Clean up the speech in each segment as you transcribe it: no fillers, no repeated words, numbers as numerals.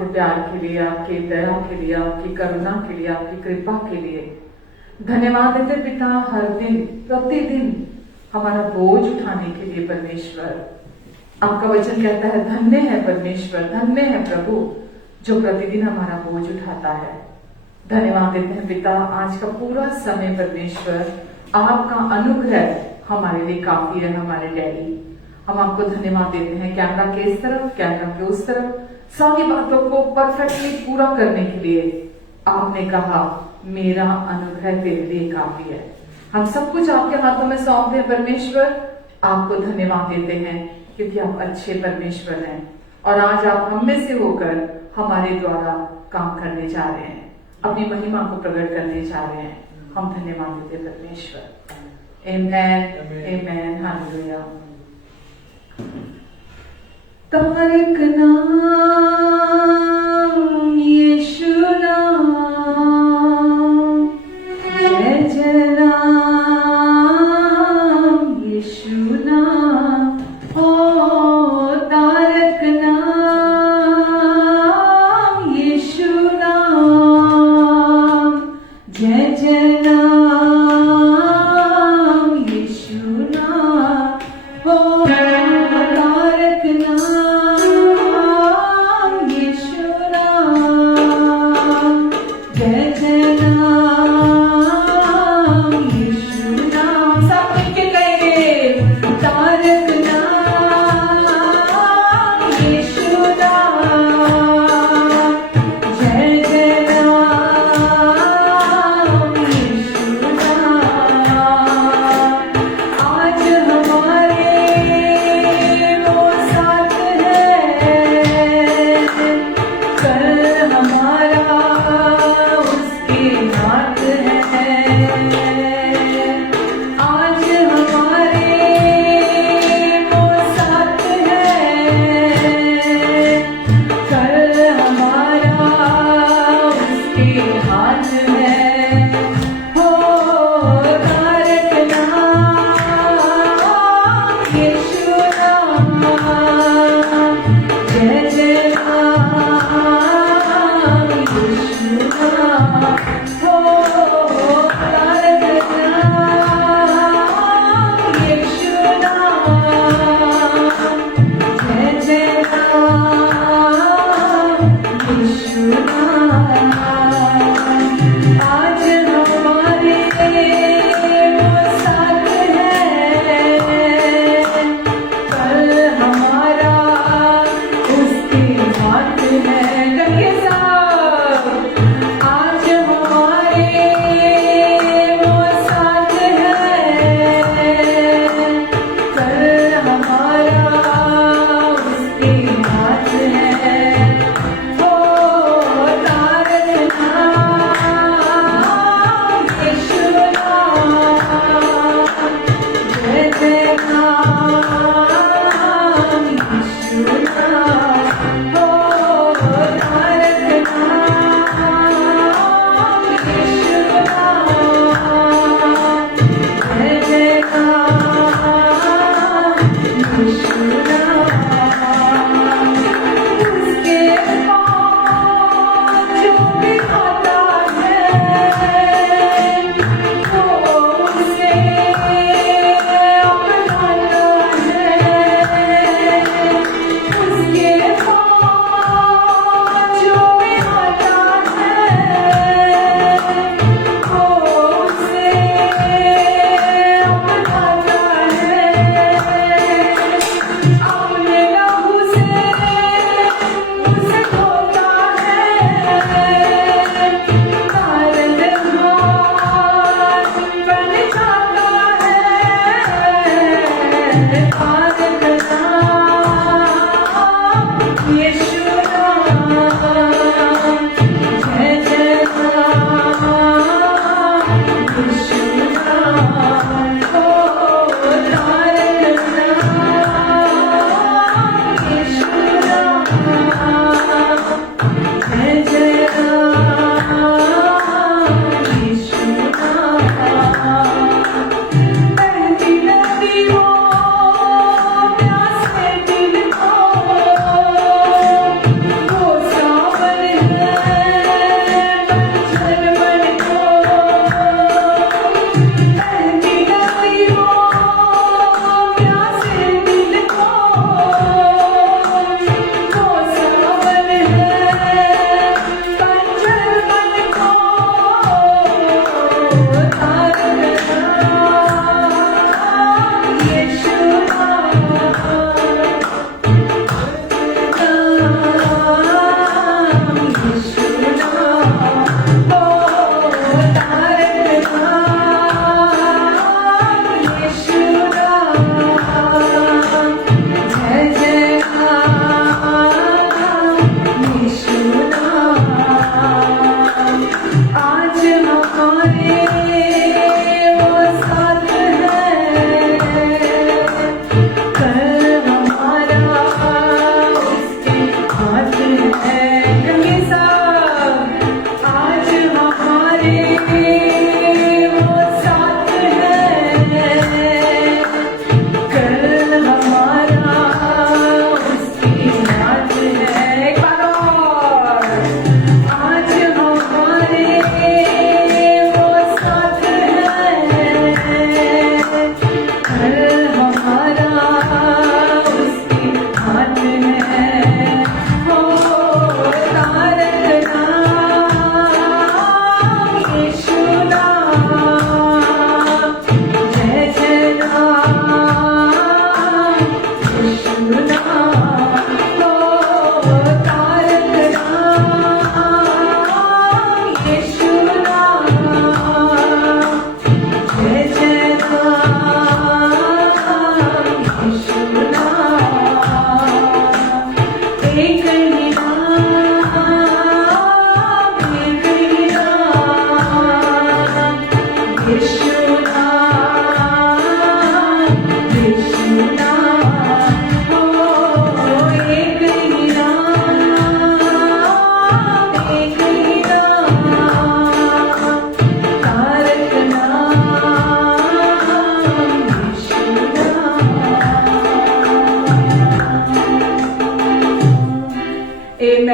आपके प्यार के लिए, आपकी दया के लिए, आपकी करुणा के लिए, आपकी कृपा के लिए धन्यवाद देते पिता। हर दिन प्रतिदिन हमारा बोझ उठाने के लिए परमेश्वर, आपका वचन कहता है धन्य है परमेश्वर, धन्य है प्रभु जो प्रतिदिन हमारा बोझ उठाता है। धन्यवाद देते हैं पिता, आज का पूरा समय परमेश्वर आपका अनुग्रह हमारे लिए काफी है। हमारे डैडी, हम आपको धन्यवाद देते हैं कैमरा के इस तरफ, कैमरा के उस तरफ, सारी बातों को परफेक्टली पूरा करने के लिए आपने कहा मेरा अनुग्रह तेरे लिए काफी है। हम सब कुछ आपके हाथों में सौंप दें परमेश्वर, आपको धन्यवाद देते हैं क्योंकि आप अच्छे परमेश्वर हैं और आज आप हम में से होकर हमारे द्वारा काम करने जा रहे हैं, अपनी महिमा को प्रकट करने जा रहे हैं। हम धन्यवाद देते परमेश्वर। आमेन, आमेन, हालेलुया। तारक नाम यीशु नाम, जय जय नाम यीशु नाम, ओ तारक नाम यीशु नाम, जय जय नाम यीशु नाम, ओ तारक नाम यीशु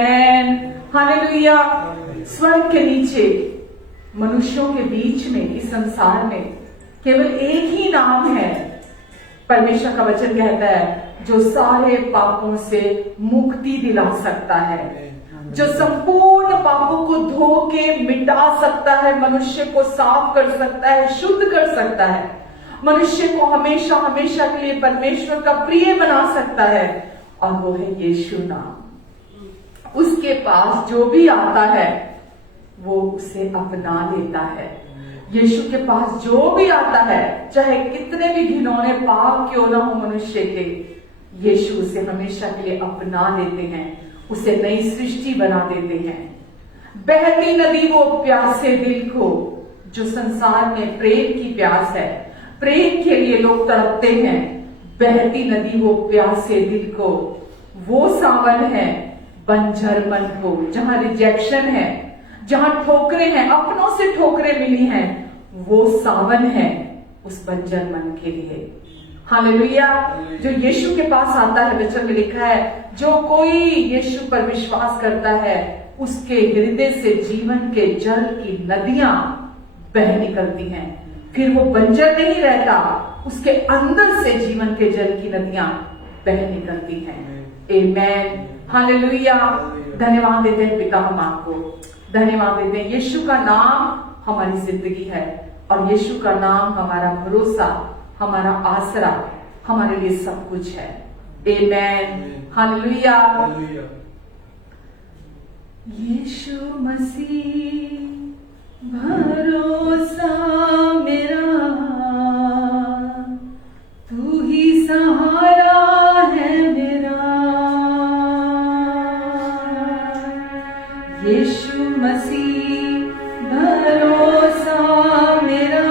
आमेन, हालेलुया। स्वर्ग के नीचे मनुष्यों के बीच में, इस संसार में केवल एक ही नाम है। परमेश्वर का वचन कहता है जो सारे पापों से मुक्ति दिला सकता है, जो संपूर्ण पापों को धो के मिटा सकता है, मनुष्य को साफ कर सकता है, शुद्ध कर सकता है, मनुष्य को हमेशा हमेशा के लिए परमेश्वर का प्रिय बना सकता है, और वो है यीशु नाम। उसके पास जो भी आता है वो उसे अपना लेता है। यीशु के पास जो भी आता है, चाहे कितने भी घिनौने पाप क्यों ना हो मनुष्य के, यीशु उसे हमेशा के लिए अपना लेते हैं, उसे नई सृष्टि बना देते हैं। बहती नदी वो प्यासे दिल को, जो संसार में प्रेम की प्यास है, प्रेम के लिए लोग तड़पते हैं, बहती नदी वो प्यासे दिल को, वो सावन है बंजर मन को, जहां रिजेक्शन है, जहां ठोकरें हैं, अपनों से ठोकरें मिली हैं, वो सावन है उस बंजर मन के लिए। हालेलुया। जो यीशु के पास आता है, वचन में लिखा है जो कोई यीशु पर विश्वास करता है उसके हृदय से जीवन के जल की नदियां बह निकलती हैं। फिर वो बंजर नहीं रहता, उसके अंदर से जीवन के जल की नदियां बह निकलती हैं। Amen, hallelujah. धन्यवाद देते हैं पिता हम आपको, धन्यवाद देते हैं। यीशु का नाम हमारी जिंदगी है, और यीशु का नाम हमारा भरोसा, हमारा आसरा, हमारे लिए सब कुछ है। आमेन, हालेलुया। यीशु मसीह भरोसा मेरा, तू ही सहारा है मेरा। यीशु मसीह भरोसा मेरा,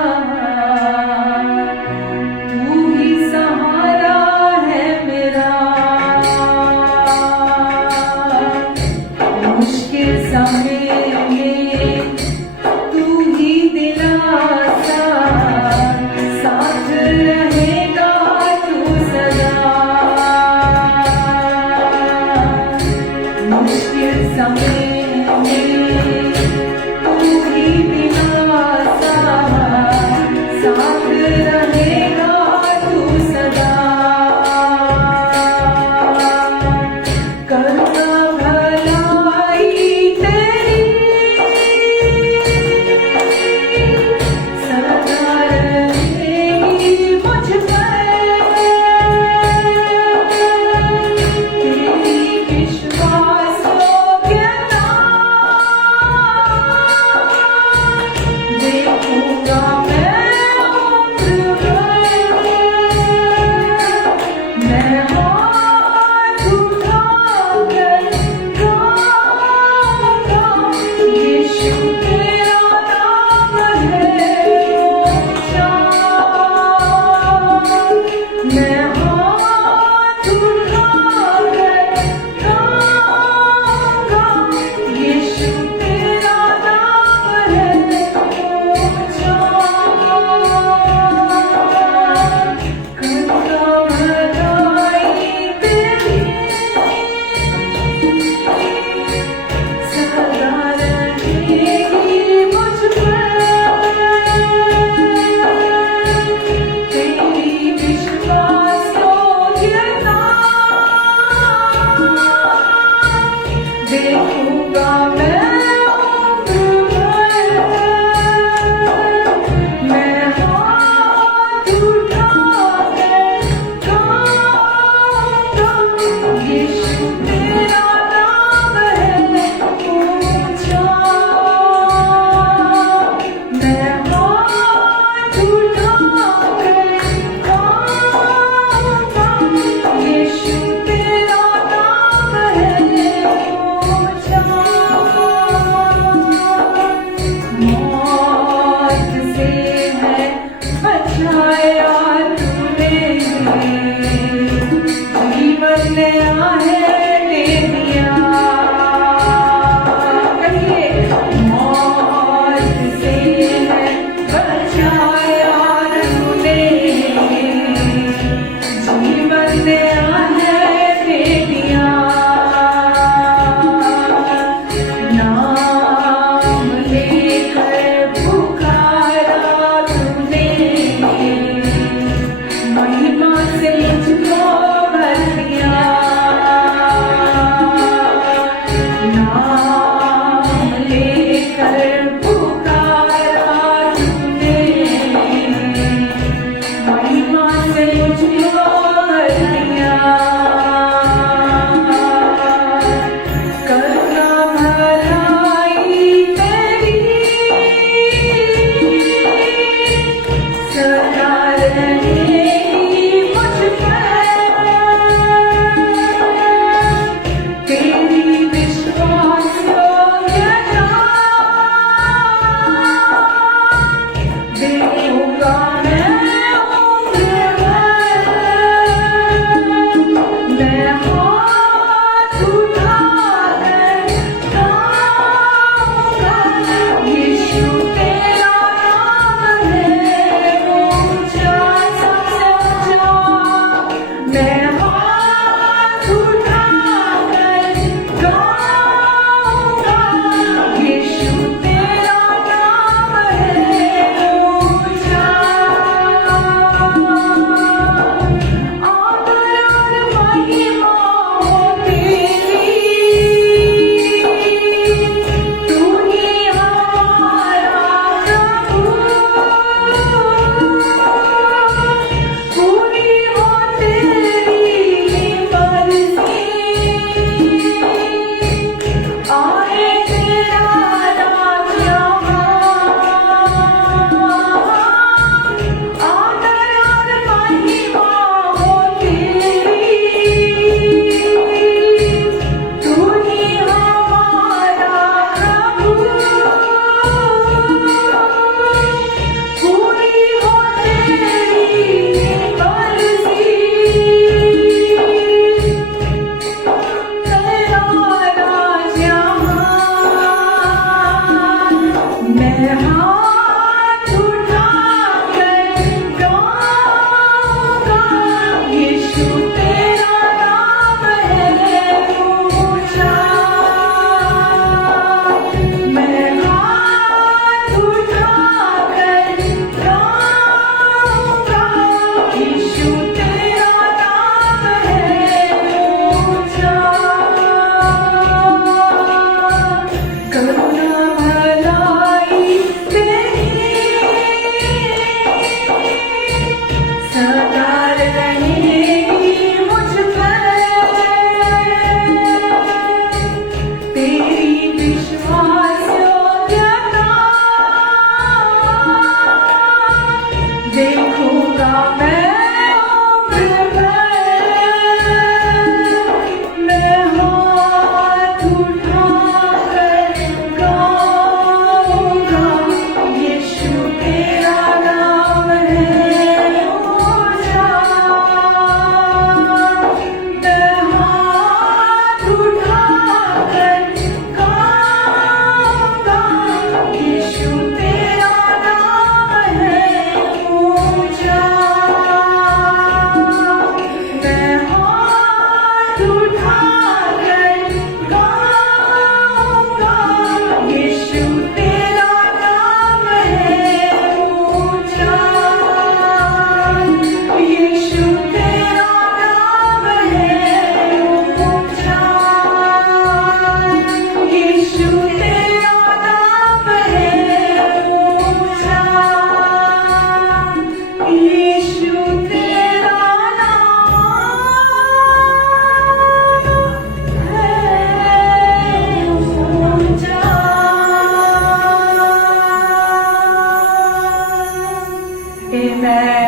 तू ही सहारा है मेरा। मुश्किल समय में तू ही दिलासा, साथ रहेगा तू सदा। मुश्किल समय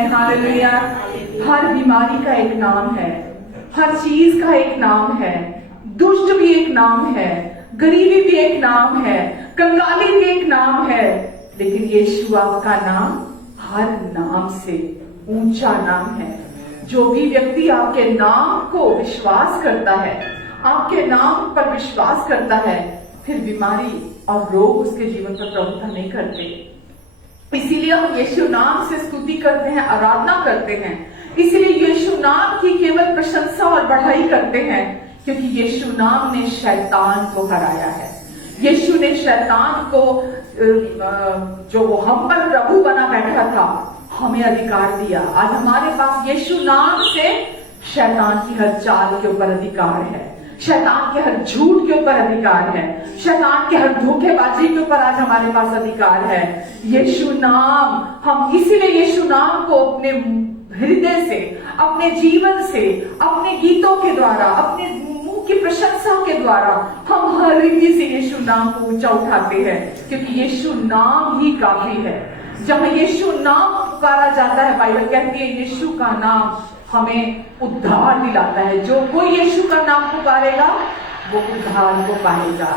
हालेलुया। हर बीमारी का एक नाम है, हर चीज का एक नाम है, दुष्ट भी एक नाम है, गरीबी भी एक नाम है, कंगाली भी एक नाम है, लेकिन यीशु आपका नाम हर नाम से ऊंचा नाम है। जो भी व्यक्ति आपके नाम को विश्वास करता है, आपके नाम पर विश्वास करता है, फिर बीमारी और रोग उसके जीवन पर प्रभुता नहीं करते। इसीलिए हम यीशु नाम से स्तुति करते हैं, आराधना करते हैं। इसीलिए यीशु नाम की केवल प्रशंसा और बढ़ाई करते हैं, क्योंकि यीशु नाम ने शैतान को हराया है। यीशु ने शैतान को, जो वो हम पर प्रभु बना बैठा था, हमें अधिकार दिया। आज हमारे पास यीशु नाम से शैतान की हर चाल के ऊपर अधिकार है, शैतान के हर झूठ के ऊपर अधिकार है, शैतान के हर धोखेबाजी के ऊपर आज हमारे पास अधिकार है। यीशु नाम, हम इसीलिए यीशु नाम को अपने हृदय से, अपने जीवन से, अपने गीतों के द्वारा, अपने मुंह की प्रशंसा के द्वारा हम हर रीति से यीशु नाम को ऊंचा उठाते हैं, क्योंकि यीशु नाम ही काफी है। जब यीशु नाम पुकारा जाता है, बाइबल कहती है यीशु का नाम हमें उद्धार दिलाता है। जो कोई यीशु का नाम पुकारेगा वो उद्धार को पाएगा।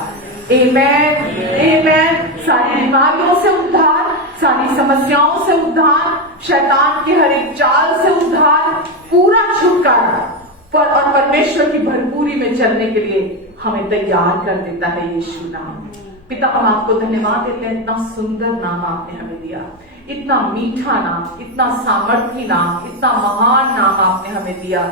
आमेन, आमेन। सारी बीमारियों से उद्धार, सारी समस्याओं से उद्धार, शैतान की हर एक चाल से उद्धार, पूरा छुटकारा और परमेश्वर की भरपूरी में चलने के लिए हमें तैयार कर देता है यीशु नाम। पिता, हम आपको धन्यवाद देते हैं, इतना सुंदर नाम आपने हमें दिया, इतना मीठा नाम, इतना सामर्थी नाम, इतना महान नाम आपने हमें दिया,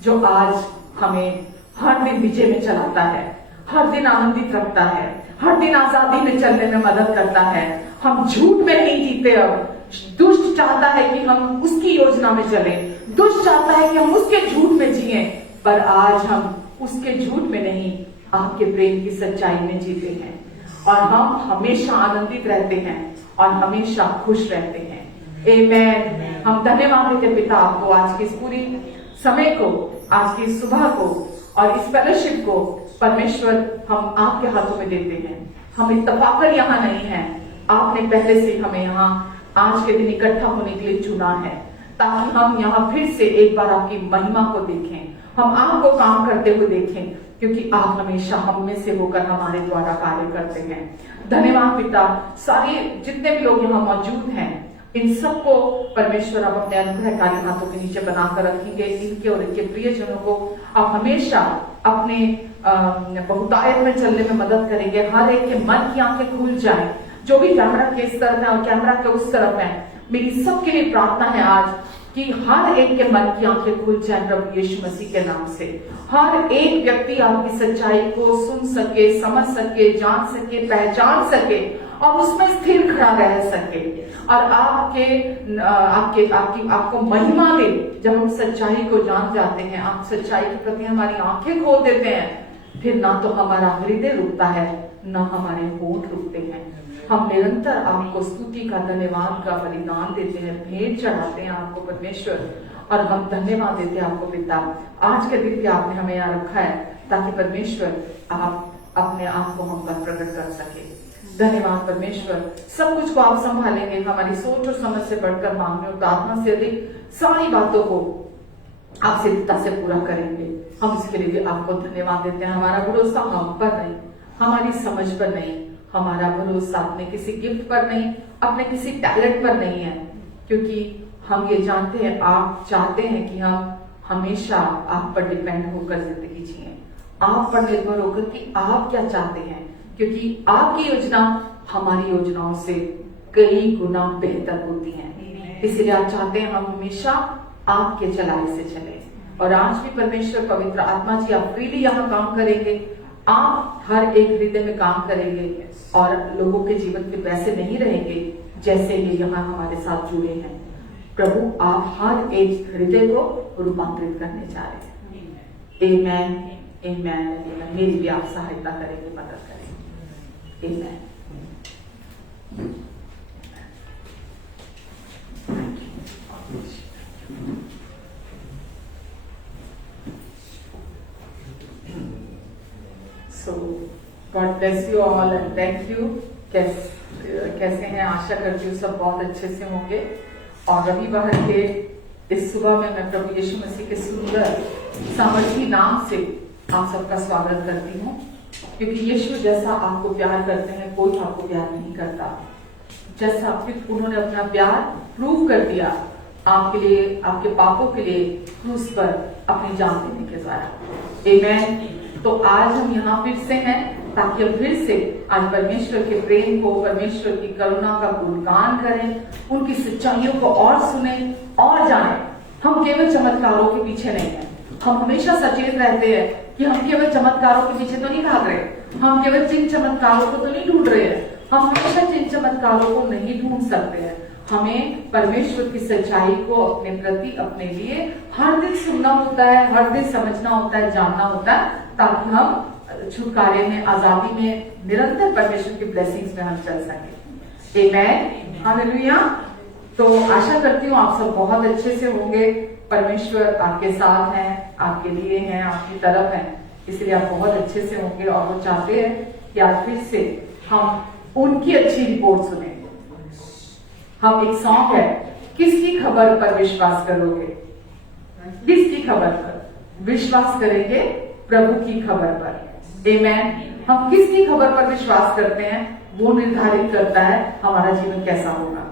जो आज हमें हर दिन विजय में चलाता है, हर दिन आनंदित रखता है, हर दिन आजादी में चलने में मदद करता है। हम झूठ में नहीं जीते। अब दुष्ट चाहता है कि हम उसकी योजना में चलें, दुष्ट चाहता है कि हम उसके झूठ में जिएं, पर आज हम उसके झूठ में नहीं, आपके प्रेम की सच्चाई में जीते हैं, और हम हमेशा आनंदित रहते हैं और हमेशा खुश रहते हैं। आमेन। हम धन्यवाद देते पिता आपको, आज की इस पूरी समय को, आज की इस सुबह को और इस फेलोशिप को परमेश्वर हम आपके हाथों में देते हैं। हम इत्तफाकन यहाँ नहीं है, आपने पहले से हमें यहाँ आज के दिन इकट्ठा होने के लिए चुना है, ताकि हम यहाँ फिर से एक बार आपकी महिमा को देखें, हम आपको काम करते हुए देखें, क्योंकि आप हमेशा हम में से होकर हमारे द्वारा कार्य करते हैं। धन्यवाद पिता। सारे जितने भी लोग यहाँ मौजूद हैं, इन सबको परमेश्वर आप अपने अनुग्रहकारी हाथों के नीचे बनाकर रखेंगे। इनके और इनके प्रियजनों को आप हमेशा अपने बहुतायत में चलने में मदद करेंगे। हर एक के मन की आंखें खुल जाएं, जो भी कैमरा के इस तरफ है और कैमरा के उस तरफ है, मेरी सबके लिए प्रार्थना है आज कि हर एक के मन की आंखें खुल जाए प्रभु यीशु मसीह के नाम से। हर एक व्यक्ति आपकी सच्चाई को सुन सके, समझ सके, जान सके, पहचान सके और उसमें स्थिर खड़ा रह सके और आपको महिमा दे। जब हम सच्चाई को जान जाते हैं, आप सच्चाई के प्रति हमारी आंखें खोल देते हैं, फिर ना तो हमारा हृदय रुकता है, ना हमारे होंठ रुकते हैं। हम निरंतर आपको स्तुति का, धन्यवाद का बलिदान देते हैं, भेंट चढ़ाते हैं आपको परमेश्वर, और हम धन्यवाद देते हैं आपको पिता। आज के दिन भी आपने हमें यहाँ रखा है ताकि परमेश्वर आप अपने आप को हम पर प्रकट कर सके। धन्यवाद परमेश्वर, सब कुछ को आप संभालेंगे, हमारी सोच और समझ से बढ़कर मांगने और प्रार्थना से अधिक सारी बातों को आप सिद्धता से पूरा करेंगे। हम इसके लिए भी आपको धन्यवाद देते हैं। हमारा भरोसा हम पर नहीं, हमारी समझ पर नहीं, हमारा भरोसा अपने किसी गिफ्ट पर नहीं, अपने किसी टैलेंट पर नहीं है, क्योंकि हम ये जानते हैं आप चाहते हैं कि हम हमेशा आप पर डिपेंड होकर जिंदगी जिए, आप पर निर्भर होकर कि आप क्या चाहते हैं, क्योंकि आपकी योजना हमारी योजनाओं से कई गुना बेहतर होती है। इसलिए आप चाहते हैं हम हमेशा आपके चलाए से चले। और आज भी परमेश्वर पवित्र आत्मा जी आप फ्रीली यहाँ काम करेंगे, आप हर एक हृदय में काम करेंगे और लोगों के जीवन में वैसे नहीं रहेंगे जैसे ये यहाँ हमारे साथ जुड़े हैं। प्रभु आप हर एक हृदय को रूपांतरित करने जा रहे हैं। आमेन, आमेन। मेरी भी आप सहायता करेंगे, मदद करेंगे। आमेन। So God bless you all and thank you। कैसे हैं? आशा करती हूँ सब बहुत अच्छे से होंगे। और रविवार के इस सुबह में मैं प्रभु यीशु मसीह के सुंदर सामर्थी नाम से आप सबका स्वागत करती हूँ, क्योंकि यीशु जैसा आपको प्यार करते हैं कोई आपको प्यार नहीं करता। जैसा उन्होंने अपना प्यार प्रूव कर दिया आपके लिए, आपके पापों के लिए क्रूस पर अपनी जान देने के द्वारा। आमेन। तो आज हम यहाँ फिर से हैं ताकि हम फिर से आज परमेश्वर के प्रेम को, परमेश्वर की करुणा का गुणगान करें, उनकी सच्चाइयों को और सुने और जाने। हम केवल चमत्कारों के पीछे नहीं हैं, हम हमेशा सचेत रहते हैं कि हम केवल चमत्कारों के पीछे तो नहीं भाग रहे, हम केवल चिन्ह चमत्कारों को तो नहीं ढूंढ रहे हैं। हम हमेशा चिन्ह चमत्कारों को नहीं ढूंढ सकते हैं। हमें परमेश्वर की सच्चाई को अपने प्रति, अपने लिए हर दिन सुनना होता है, हर दिन समझना होता है, जानना होता है, ताकि हम छुटकारे में, आजादी में, निरंतर परमेश्वर की ब्लेसिंग्स में हम चल सके। आमेन, हालेलुया। तो आशा करती हूँ आप सब बहुत अच्छे से होंगे। परमेश्वर आपके साथ हैं, आपके लिए हैं, आपकी तरफ हैं, इसलिए आप बहुत अच्छे से होंगे। और वो चाहते हैं कि आज फिर से हम उनकी अच्छी रिपोर्ट सुने। हम एक सॉन्ग है, किसकी खबर पर विश्वास करोगे? किसकी खबर पर विश्वास करेंगे? प्रभु की खबर पर। आमेन। हम किसकी खबर पर विश्वास करते हैं वो निर्धारित करता है हमारा जीवन कैसा होगा।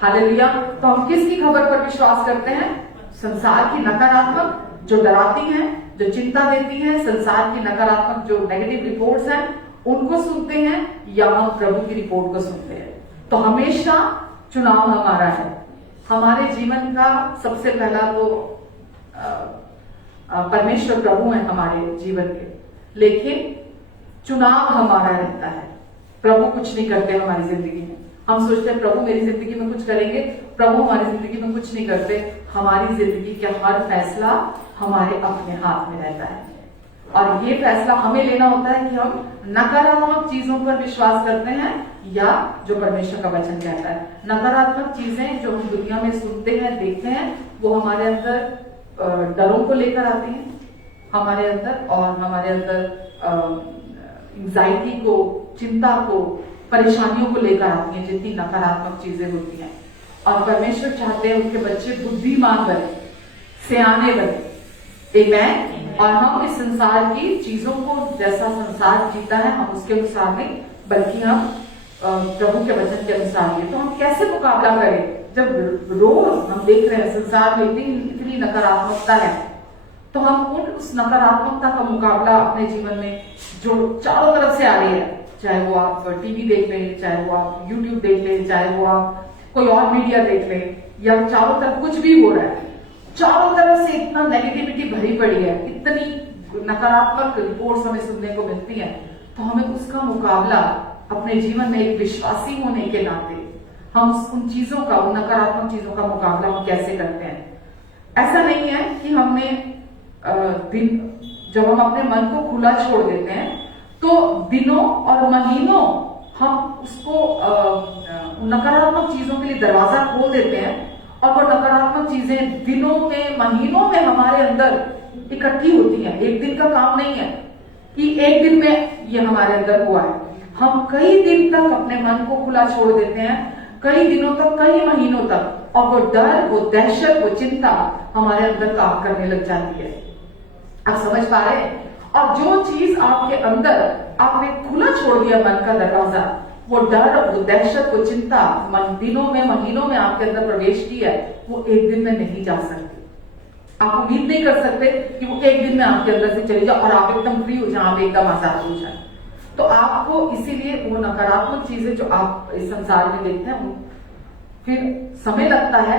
हालेलुया। तो हम किसकी खबर पर विश्वास करते हैं? संसार की नकारात्मक जो डराती हैं, जो चिंता देती हैं, संसार की नकारात्मक जो नेगेटिव रिपोर्ट्स हैं उनको सुनते हैं, या हम प्रभु की रिपोर्ट को सुनते हैं? तो हमेशा चुनाव हमारा है। हमारे जीवन का सबसे पहला तो परमेश्वर प्रभु है हमारे जीवन के, लेकिन चुनाव हमारा रहता है। प्रभु कुछ नहीं करते हमारी जिंदगी में। हम सोचते हैं प्रभु मेरी जिंदगी में कुछ करेंगे, प्रभु हमारी जिंदगी में कुछ नहीं करते। हमारी जिंदगी का हर फैसला हमारे अपने हाथ में रहता है, और ये फैसला हमें लेना होता है कि हम नकारात्मक चीजों पर विश्वास करते हैं या जो परमेश्वर का वचन कहता है। नकारात्मक चीजें जो हम दुनिया में सुनते हैं, देखते हैं, वो हमारे अंदर डरों को लेकर आती हैं हमारे अंदर, और हमारे अंदर एंजाइटी को, चिंता को, परेशानियों को लेकर आती हैं, जितनी नकारात्मक चीजें होती हैं। और परमेश्वर चाहते हैं उनके बच्चे बुद्धिमान बने, सियाने बने। आमेन। और हम इस संसार की चीजों को, जैसा संसार जीता है हम उसके अनुसार नहीं, बल्कि हम प्रभु के वचन के अनुसार ही। तो हम कैसे मुकाबला करें जब रोज हम देख रहे हैं संसार में इतनी नकारात्मकता है? तो हम उस नकारात्मकता का मुकाबला अपने जीवन में जो चारों तरफ से आ रही है, चाहे वो आप टीवी देख लें, चाहे वो आप यूट्यूब देख लें, चाहे वो आप कोई और मीडिया देख लें, या चारों तरफ कुछ भी हो रहा है, चारों तरफ से इतना नेगेटिविटी भरी पड़ी है, इतनी नकारात्मक रिपोर्ट्स हमें सुनने को मिलती हैं, तो हमें उसका मुकाबला अपने जीवन में एक विश्वासी होने के नाते हम उन चीजों का, उन नकारात्मक चीजों का मुकाबला हम कैसे करते हैं। ऐसा नहीं है कि हमने जब हम अपने मन को खुला छोड़ देते हैं तो दिनों और महीनों हम उसको नकारात्मक चीजों के लिए दरवाजा खोल देते हैं, और वो नकारात्मक चीजें दिनों में, महीनों में हमारे अंदर इकट्ठी होती हैं। एक दिन का काम नहीं है कि एक दिन में ये हमारे अंदर हुआ है। हम कई दिन तक अपने मन को खुला छोड़ देते हैं, कई दिनों तक, कई महीनों तक, और वो डर, वो दहशत, वो चिंता हमारे अंदर काम करने लग जाती है। आप समझ पा रहे हैं? और जो चीज आपके अंदर आपने खुला छोड़ दिया, मन का दरवाजा, वो डर, वो दहशत, वो चिंता दिनों में, महीनों में आपके अंदर प्रवेश की है, वो एक दिन में नहीं जा सकती। आप उम्मीद नहीं कर सकते कि वो एक दिन में आपके अंदर से चली जाए और आप एकदम फ्री हो जाए, आप एकदम आजाद हो जाए। तो आपको इसीलिए वो नकारात्मक चीजें जो आप इस संसार में देखते हैं, फिर समय लगता है,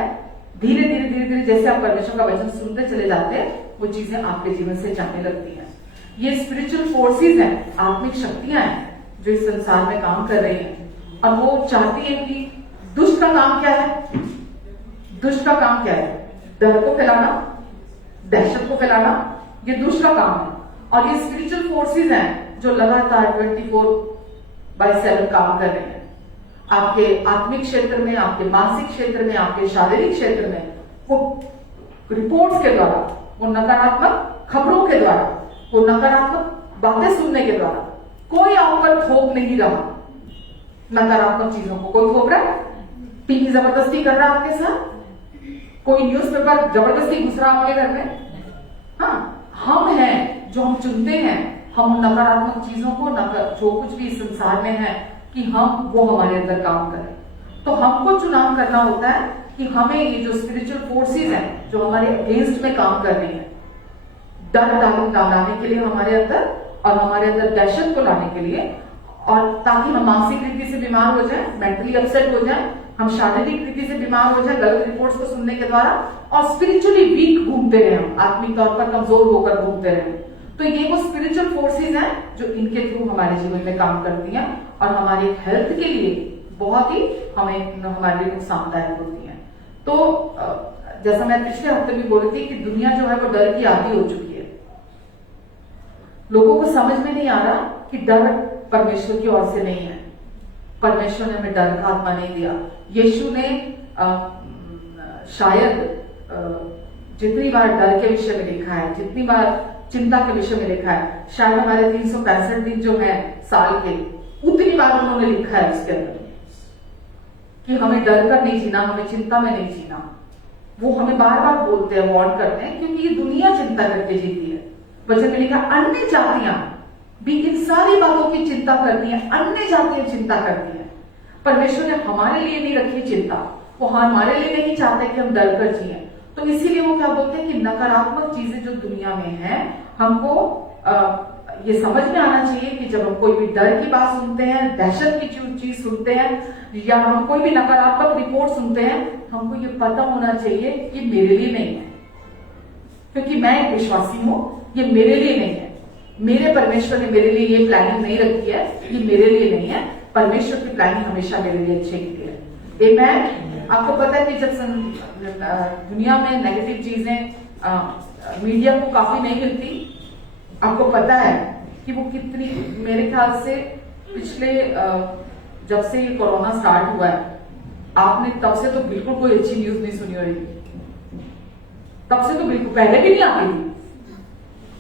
धीरे धीरे धीरे धीरे जैसे आप परमेश्वर का वचन सुनते चले जाते हैं, वो चीजें आपके जीवन से जाने लगती हैं। ये स्पिरिचुअल फोर्सेस हैं, आत्मिक शक्तियां हैं जो इस संसार में काम कर रही हैं, और वो चाहती है कि दुष्ट का काम क्या है? दुष्ट का काम क्या है? डर को फैलाना, दहशत को फैलाना, ये दुष्ट का काम है। और ये स्पिरिचुअल फोर्सेस हैं जो लगातार 24/7 काम कर रहे हैं आपके आत्मिक क्षेत्र में, आपके मानसिक क्षेत्र में, आपके शारीरिक क्षेत्र में। वो रिपोर्ट्स के द्वारा, वो नकारात्मक खबरों के द्वारा, वो नकारात्मक बातें सुनने के द्वारा कोई आप पर थोप नहीं रहा। नकारात्मक चीजों को कोई थोप रहा है? टीवी जबरदस्ती कर रहा है आपके साथ, कोई न्यूज़पेपर जबरदस्ती घुस रहा आपके घर में। हाँ, हम हैं जो हम चुनते हैं, हम नकारात्मक चीजों को, जो कुछ भी इस संसार में है, कि हम वो हमारे अंदर काम करें। तो हमको चुनाव करना होता है कि हमें ये जो स्पिरिचुअल फोर्सेस हैं जो हमारे अगेंस्ट में काम कर रही हैं, डर डालने के लिए हमारे अंदर, और हमारे अंदर दहशत को लाने के लिए, और ताकि हम मानसिक रीति से बीमार हो जाएं, मेंटली अपसेट हो जाएं, हम शारीरिक रीति से बीमार हो जाएं गलत रिपोर्ट्स को सुनने के द्वारा, और स्पिरिचुअली वीक घूमते रहे, हम आत्मिक तौर पर कमजोर होकर घूमते रहे। तो ये वो स्पिरिचुअल फोर्सेस हैं जो इनके थ्रू हमारे जीवन में काम करती हैं, और हमारे हेल्थ के लिए बहुत ही हमारे लिए नुकसानदायक होती हैं। तो जैसा मैं पिछले हफ्ते भी बोल रही थी कि दुनिया जो है वो डर की आदी हो चुकी है। लोगों को समझ में नहीं आ रहा कि डर परमेश्वर की ओर से नहीं है। परमेश्वर ने हमें डर का आत्मा नहीं दिया। यीशु ने शायद जितनी बार डर के विषय में लिखा है, जितनी बार चिंता के विषय में लिखा है, शायद हमारे 365 दिन जो है साल के, उतनी बार उन्होंने लिखा है इसके अंदर कि हमें डर कर नहीं जीना, हमें चिंता में नहीं जीना। वो हमें बार बार बोलते हैं, वार्न करते हैं, क्योंकि ये दुनिया चिंता करके जीती है। वचन में लिखा अन्य जातियां भी इन सारी बातों की चिंता करती हैं, अन्य जातियां चिंता करती हैं। परमेश्वर ने हमारे लिए नहीं रखी चिंता, वो हमारे लिए नहीं चाहते कि हम डर कर जिए। तो इसीलिए वो क्या बोलते हैं कि नकारात्मक चीजें जो दुनिया में है, हमको ये समझ में आना चाहिए कि जब हम कोई भी डर की बात सुनते हैं, दहशत की चीज सुनते हैं, या हम कोई भी नकारात्मक रिपोर्ट सुनते हैं, हमको ये पता होना चाहिए कि मेरे लिए नहीं है, क्योंकि मैं एक विश्वासी हूं, ये मेरे लिए नहीं है। मेरे परमेश्वर ने मेरे लिए ये प्लानिंग नहीं रखी है, ये मेरे लिए नहीं है। परमेश्वर की प्लानिंग हमेशा मेरे लिए अच्छे की है। आमेन। आपको पता है कि जब दुनिया में नेगेटिव चीजें मीडिया को काफी नहीं मिलती, आपको पता है कि वो कितनी, मेरे ख्याल से पिछले जब से ये कोरोना स्टार्ट हुआ है, आपने तब से तो बिल्कुल कोई अच्छी न्यूज नहीं सुनी होगी। तब से तो बिल्कुल, पहले भी नहीं आती थी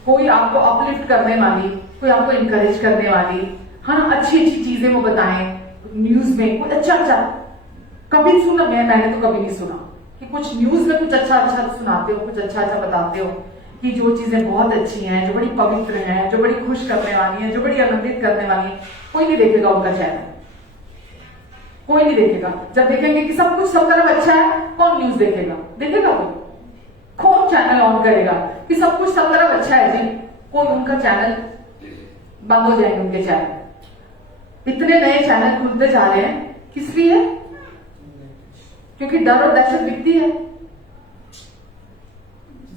कोई आपको अपलिफ्ट करने वाली, कोई आपको इनकरेज करने वाली, हाँ, अच्छी अच्छी चीजें वो बताएं न्यूज में, कुछ अच्छा कभी सुना, मैंने तो कभी नहीं सुना कि कुछ न्यूज में कुछ अच्छा सुनाते हो, कुछ अच्छा बताते हो कि जो चीजें बहुत अच्छी हैं, जो बड़ी पवित्र हैं, जो बड़ी खुश करने वाली हैं, जो बड़ी आनंदित करने वाली हैं। कोई नहीं देखेगा उनका चैनल, कोई नहीं देखेगा। जब देखेंगे कि सब कुछ सब तरफ अच्छा है, कौन न्यूज देखेगा? देखेगा कौन चैनल ऑन करेगा कि सब कुछ सब तरफ अच्छा है जी? कोई, उनका चैनल बंद हो जाएंगे, उनके चैनल। इतने नए चैनल खुलते जा रहे हैं, किस लिए? क्योंकि डर और दहशत बिकती है।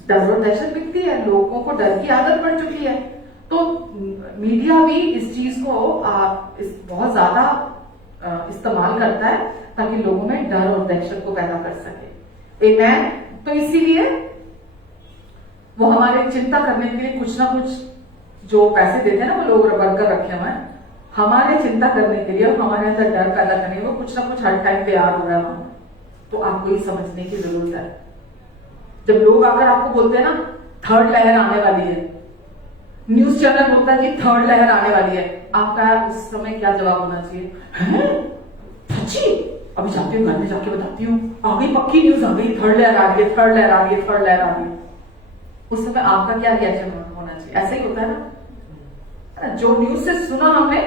डर और दहशत बिकती है, लोगों को डर की आदत पड़ चुकी है। तो मीडिया भी इस चीज को बहुत ज्यादा इस्तेमाल करता है ताकि लोगों में डर और दहशत को पैदा कर सके। आमेन। तो इसीलिए वो हमारे चिंता करने के लिए कुछ ना कुछ जो पैसे देते हैं ना, वो लोग वर्कर रखे हुए हैं हमारे चिंता करने के लिए, हमारे अंदर डर पैदा करने के लिए, वो कुछ ना कुछ हर टाइम तैयार हो रहा है। तो आपको ये समझने की जरूरत है, जब लोग आकर आपको बोलते हैं ना थर्ड लहर आने वाली है, न्यूज चैनल बोलता है कि थर्ड लहर आने वाली है, आपका उस समय क्या जवाब होना चाहिए? सच्ची? अभी जाती हूँ घर में जाके बताती हूँ, आ गई पक्की न्यूज, आ गई थर्ड लहर आ रही है, थर्ड लहर आ रही है, थर्ड लहर आ रही है। उस समय आपका क्या रिएक्शन होना चाहिए? ऐसा ही होता है ना, जो न्यूज से सुना हमने,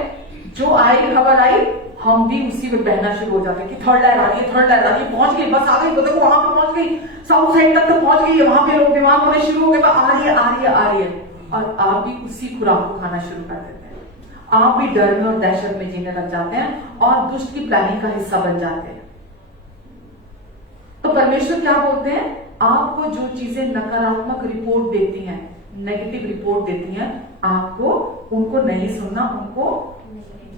जो आई खबर आई, हम भी उसी में बहना शुरू हो जाते हैं कि थर्ड लहर आ रही है, थर्ड लहर आ रही है, पहुंच गई, बस आ गई, तो देखो वहां पे पहुंच गई, साउथ साइड तक तो पहुंच गई है, वहां पे लोग बीमार होने शुरू हो गए, आ रही है, आ रही है, आ रही है, और आप भी उसी खुराक को खाना शुरू कर देते हैं। आप भी डर में और दहशत में जीने लग जाते हैं और दुष्ट की प्लानिंग का हिस्सा बन जाते हैं। तो परमेश्वर क्या बोलते हैं? आपको जो चीजें नकारात्मक रिपोर्ट देती हैं, नेगेटिव रिपोर्ट देती हैं, आपको उनको नहीं सुनना, उनको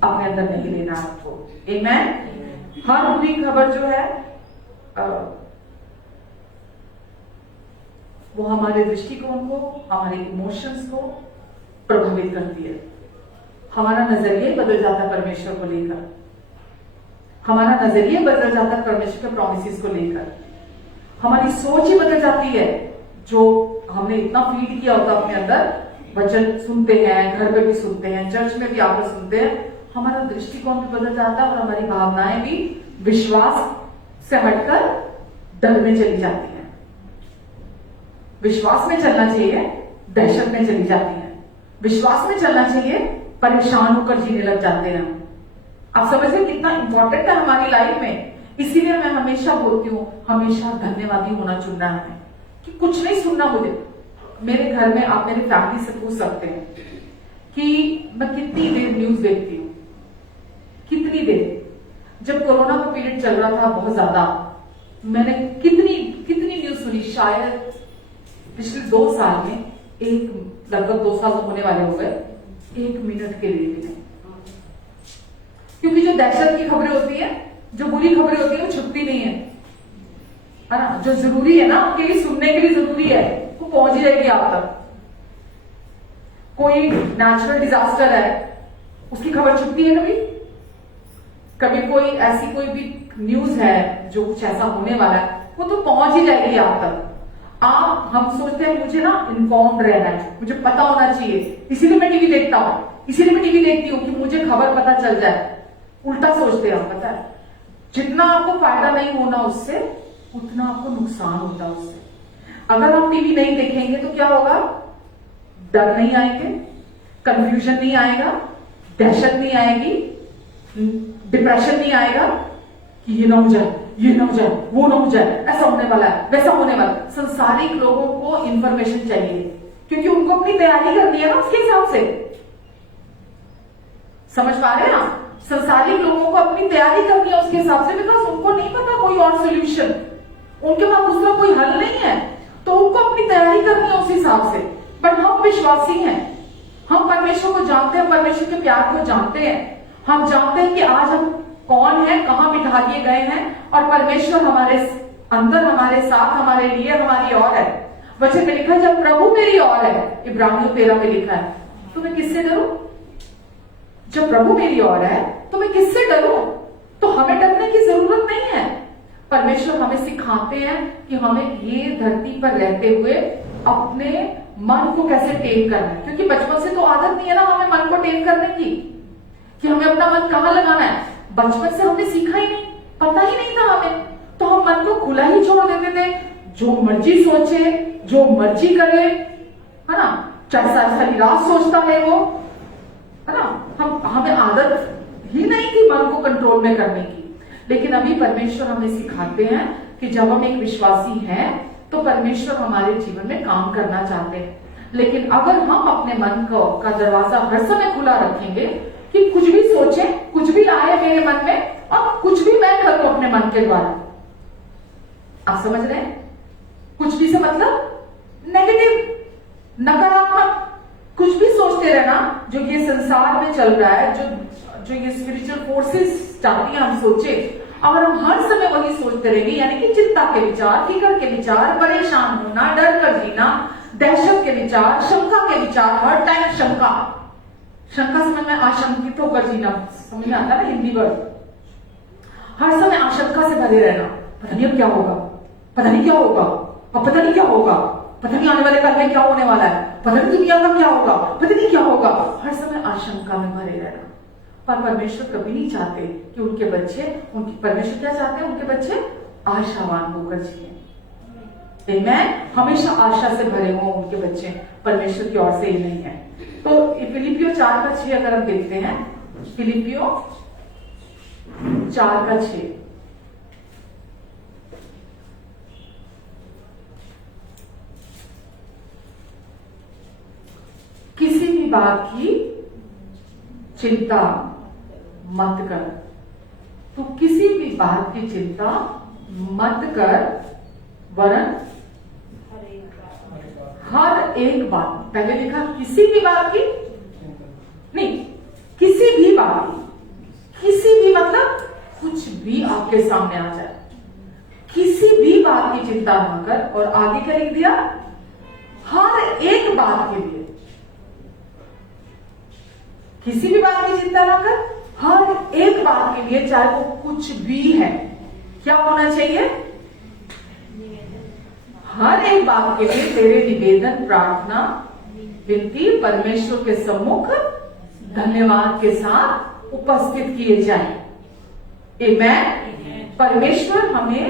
अपने अंदर नहीं लेना आपको। आमेन। हर बुरी खबर जो है वो हमारे दृष्टिकोण को, हमारे इमोशंस को प्रभावित करती है। हमारा नजरिया बदल जाता है परमेश्वर को लेकर, हमारा नजरिया बदल जाता है परमेश्वर के प्रॉमिसेस को लेकर, हमारी सोच ही बदल जाती है। जो हमने इतना फीड किया होता अपने अंदर, वचन सुनते हैं, घर में भी सुनते हैं, चर्च में भी आकर सुनते हैं, हमारा दृष्टिकोण भी बदल जाता है और हमारी भावनाएं भी विश्वास से हटकर डर में चली जाती हैं। विश्वास में चलना चाहिए, दहशत में चली जाती है। विश्वास में चलना चाहिए, परेशान होकर जीने लग जाते हैं। आप समझ रहे कितना इंपॉर्टेंट है हमारी लाइफ में। इसीलिए मैं हमेशा बोलती हूँ, हमेशा धन्यवादी होना चुनना है हमें, कि कुछ नहीं सुनना मुझे। मेरे घर में आप मेरी फैमिली से पूछ सकते हैं कि मैं कितनी देर न्यूज देखती हूँ, कितनी देर। जब कोरोना का पीरियड चल रहा था बहुत ज्यादा, मैंने कितनी न्यूज सुनी। शायद पिछले 2 साल में लगभग 2 साल होने वाले हो गए, 1 मिनट के लिए भी नहीं। क्योंकि जो दहशत की खबरें होती है, जो बुरी खबरें होती है, वो छुपती नहीं है ना। जो जरूरी है ना आपके लिए, सुनने के लिए जरूरी है, वो पहुंच जाएगी आप तक। कोई नेचुरल डिजास्टर है, उसकी खबर छुपती है कभी कोई ऐसी कोई भी न्यूज है जो कुछ ऐसा होने वाला है, वो तो पहुंच ही जाएगी आप तक। हम सोचते हैं मुझे ना इन्फॉर्म रहना है, मुझे पता होना चाहिए, इसीलिए मैं टीवी देखता हूं, इसीलिए मैं टीवी देखती हूँ कि मुझे खबर पता चल जाए। उल्टा सोचते हैं हम, पता है जितना आपको फायदा नहीं होना उससे, उतना आपको नुकसान होता है उससे। अगर आप टीवी नहीं देखेंगे तो क्या होगा? डर नहीं आएंगे, कंफ्यूजन नहीं आएगा, दहशत नहीं आएगी, डिप्रेशन नहीं आएगा कि ये ना हो जाए, ये ना हो जाए, वो ना हो जाए, ऐसा होने वाला है, वैसा होने वाला है। संसारिक लोगों को इंफॉर्मेशन चाहिए क्योंकि उनको अपनी तैयारी करनी है ना उसके हिसाब से। समझ पा रहे हैं आप? संसारिक लोगों को अपनी तैयारी करनी है उसके हिसाब से, बिकॉज उनको नहीं पता कोई और सोल्यूशन, उनके पास दूसरा कोई हल नहीं है, तो उनको अपनी तैयारी करनी है उस हिसाब से। पर हम विश्वासी हैं, हम परमेश्वर को जानते हैं, परमेश्वर के प्यार को जानते हैं। हम जानते हैं कि आज हम कौन है, कहां बिठा दिए गए हैं, और परमेश्वर हमारे अंदर, हमारे साथ, हमारे लिए, हमारी ओर है। वचन में लिखा है जब प्रभु मेरी ओर है, इब्रानियों 13 में लिखा है, तो मैं किससे डरूं? जब प्रभु मेरी ओर है तो मैं किससे डरूं? तो हमें डरने की जरूरत नहीं है। परमेश्वर हमें सिखाते हैं कि हमें ये धरती पर रहते हुए अपने मन को कैसे टेम करना है, क्योंकि बचपन से तो आदत नहीं है ना हमें मन को टेम करने की, कि हमें अपना मन कहां लगाना है। बचपन से हमने सीखा ही नहीं, पता ही नहीं था हमें, तो हम मन को खुला ही छोड़ देते थे, जो मर्जी सोचे, जो मर्जी करे, है ना, चाहे सारी रात सोचता है वो, है ना। हमें आदत ही नहीं थी मन को कंट्रोल में करने की। लेकिन अभी परमेश्वर हमें सिखाते हैं कि जब हम एक विश्वासी हैं तो परमेश्वर हमारे जीवन में काम करना चाहते हैं। लेकिन अगर हम अपने मन का दरवाजा हर समय खुला रखेंगे कि कुछ भी सोचें, कुछ मन के द्वारा। आप समझ रहे हैं? कुछ भी से मतलब नेगेटिव, नकारात्मक कुछ भी सोचते रहना जो ये संसार में चल रहा है, जो ये स्पिरिचुअल फोर्सेस चाहती हैं हम सोचे, अगर हम हर समय वही सोचते रहेंगे, यानी कि चिंता के विचार, फिक्र के विचार, परेशान होना, डर कर जीना, दहशत के विचार, शंका के विचार, हर टाइम शंका समय में आशंकित होकर जीना, समझ में आता है ना हिंदी वर्ड, हर समय आशंका से भरे रहना, पता नहीं अब क्या होगा, पता नहीं क्या होगा, अब पता नहीं क्या होगा, पता नहीं आने वाले कल में क्या होने वाला है, पता नहीं दुनिया का क्या होगा, पता नहीं क्या होगा, हर समय आशंका में भरे रहना। पर परमेश्वर कभी नहीं चाहते कि उनके बच्चे, परमेश्वर क्या चाहते हैं, उनके बच्चे आशावान होकर जिए। आमीन। हमेशा आशा से भरे हों उनके बच्चे, परमेश्वर की ओर से ही नहीं है। तो फिलिपियो 4:6 अगर हम देखते हैं, फिलिपियो 4:6, किसी भी बात की चिंता मत कर। तो किसी भी बात की चिंता मत कर, वरन हर एक बात, पहले लिखा किसी भी बात की नहीं, किसी भी बात की, किसी भी मतलब कुछ भी आपके सामने आ जाए, किसी भी बात की चिंता न कर, और आगे क्या लिख दिया, हर एक बात के लिए, किसी भी बात की चिंता ना कर, हर एक बात के लिए, चाहे वो कुछ भी है, क्या होना चाहिए, हर एक बात के लिए तेरे निवेदन, प्रार्थना, विनती परमेश्वर के सम्मुख धन्यवाद के साथ उपस्थित किए जाएं। आमीन। परमेश्वर हमें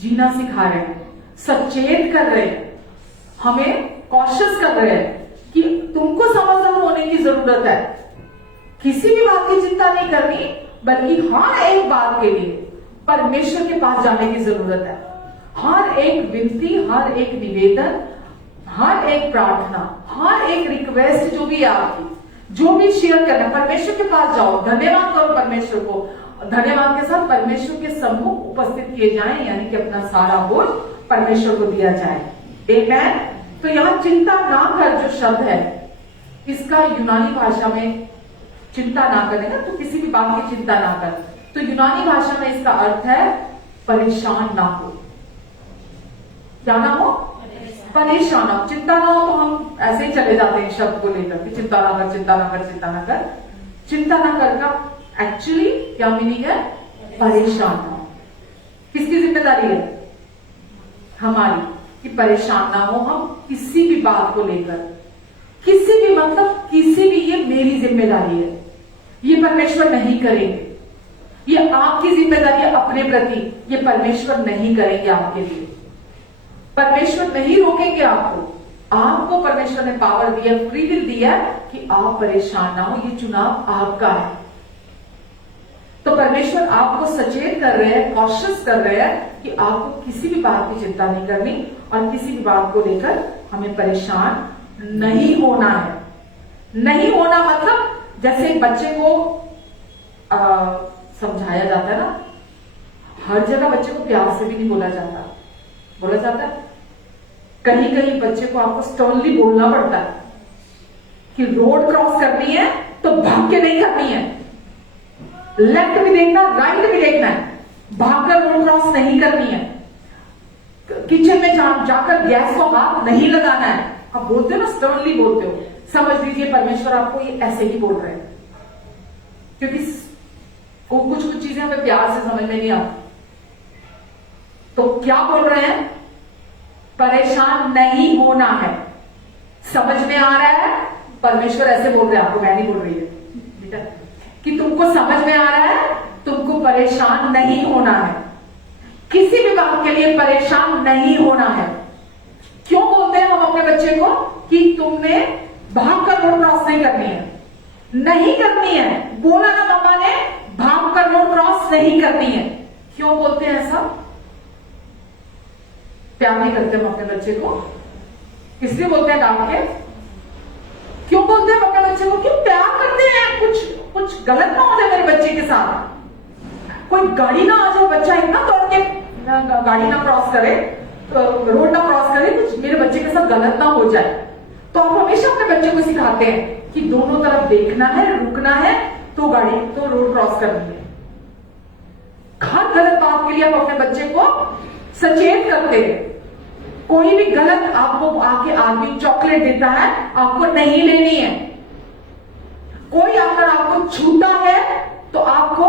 जीना सिखा रहे हैं, सचेत कर रहे हैं, हमें कॉशियस कर रहे हैं कि तुमको समझदार होने की जरूरत है, किसी भी बात की चिंता नहीं करनी, बल्कि हर एक बात के लिए परमेश्वर के पास जाने की जरूरत है। हर एक विनती, हर एक निवेदन, हर एक प्रार्थना, हर एक रिक्वेस्ट जो भी है आपकी, जो भी शेयर करना, परमेश्वर के पास जाओ, धन्यवाद करो परमेश्वर को, धन्यवाद के साथ परमेश्वर के सम्मुख उपस्थित किए जाएं, यानी कि अपना सारा बोझ परमेश्वर को दिया जाए। आमीन। तो यहाँ चिंता ना कर जो शब्द है, इसका यूनानी भाषा में चिंता ना करने का, तो किसी भी बात की चिंता ना कर, तो यूनानी भाषा में इसका अर्थ है परेशान ना हो। क्या ना हो, परेशान हो। चिंता ना हो तो हम ऐसे ही चले जाते हैं शब्द को लेकर कि चिंता ना कर, चिंता ना कर, चिंता ना कर। चिंता ना कर का एक्चुअली क्या मीनिंग है, परेशान ना हो। किसकी जिम्मेदारी है, हमारी, कि परेशान ना हो हम किसी भी बात को लेकर, किसी भी मतलब किसी भी, ये मेरी जिम्मेदारी है, ये परमेश्वर नहीं करेंगे, ये आपकी जिम्मेदारी है अपने प्रति, ये परमेश्वर नहीं करेंगे आपके लिए, परमेश्वर नहीं रोकेंगे आपको। आपको परमेश्वर ने पावर दिया, फ्री विल दिया कि आप परेशान ना हो, ये चुनाव आपका है। तो परमेश्वर आपको सचेत कर रहे हैं, कॉशियस कर रहे हैं कि आपको किसी भी बात की चिंता नहीं करनी, और किसी भी बात को लेकर हमें परेशान नहीं होना है। नहीं होना मतलब जैसे एक बच्चे को समझाया जाता है ना, हर जगह बच्चे को प्यार से भी नहीं बोला जाता, बोला जाता है कहीं कहीं बच्चे को आपको स्टर्नली बोलना पड़ता है कि रोड क्रॉस करनी है तो भाग के नहीं करनी है, लेफ्ट भी देखना, राइट भी देखना है, भागकर रोड क्रॉस नहीं करनी है, किचन में जाकर गैस को हाथ नहीं लगाना है। आप बोलते हो ना, स्टर्नली बोलते हो, समझ लीजिए परमेश्वर आपको ये ऐसे ही बोल रहे हैं, क्योंकि कुछ कुछ चीजें हमें प्यार से समझ में नहीं आती। तो क्या बोल रहे हैं, परेशान नहीं होना है। समझ में आ रहा है, परमेश्वर ऐसे बोल रहे हैं आपको, मैं नहीं बोल रही है बेटा, कि तुमको समझ में आ रहा है, तुमको परेशान नहीं होना है, किसी भी बात के लिए परेशान नहीं होना है। क्यों बोलते हैं हम अपने बच्चे को कि तुमने भागकर रोड क्रॉस नहीं करनी है, नहीं करनी है, बोला ना मम्मा ने, भागकर रोड क्रॉस नहीं करनी है। क्यों बोलते हैं ऐसा, प्यार नहीं करते हम अपने बच्चे को, इसलिए बोलते हैं डांट के। क्यों बोलते हैं अपने बच्चे को, क्यों प्यार करते हैं, कुछ गलत ना हो जाए मेरे बच्चे के साथ, कोई गाड़ी ना आ जाए, बच्चा इतना दौड़ के गाड़ी ना क्रॉस करे, रोड ना क्रॉस करे, कुछ मेरे बच्चे के साथ गलत ना हो जाए। तो आप हमेशा अपने बच्चे को सिखाते हैं कि दोनों तरफ देखना है, रुकना है, तो गाड़ी तो रोड क्रॉस करनी है। हर गलत बात के लिए आप अपने बच्चे को सचेत करते हैं। कोई भी गलत आपको आके आदमी चॉकलेट देता है, आपको नहीं लेनी है। कोई अगर आपको छूता है तो आपको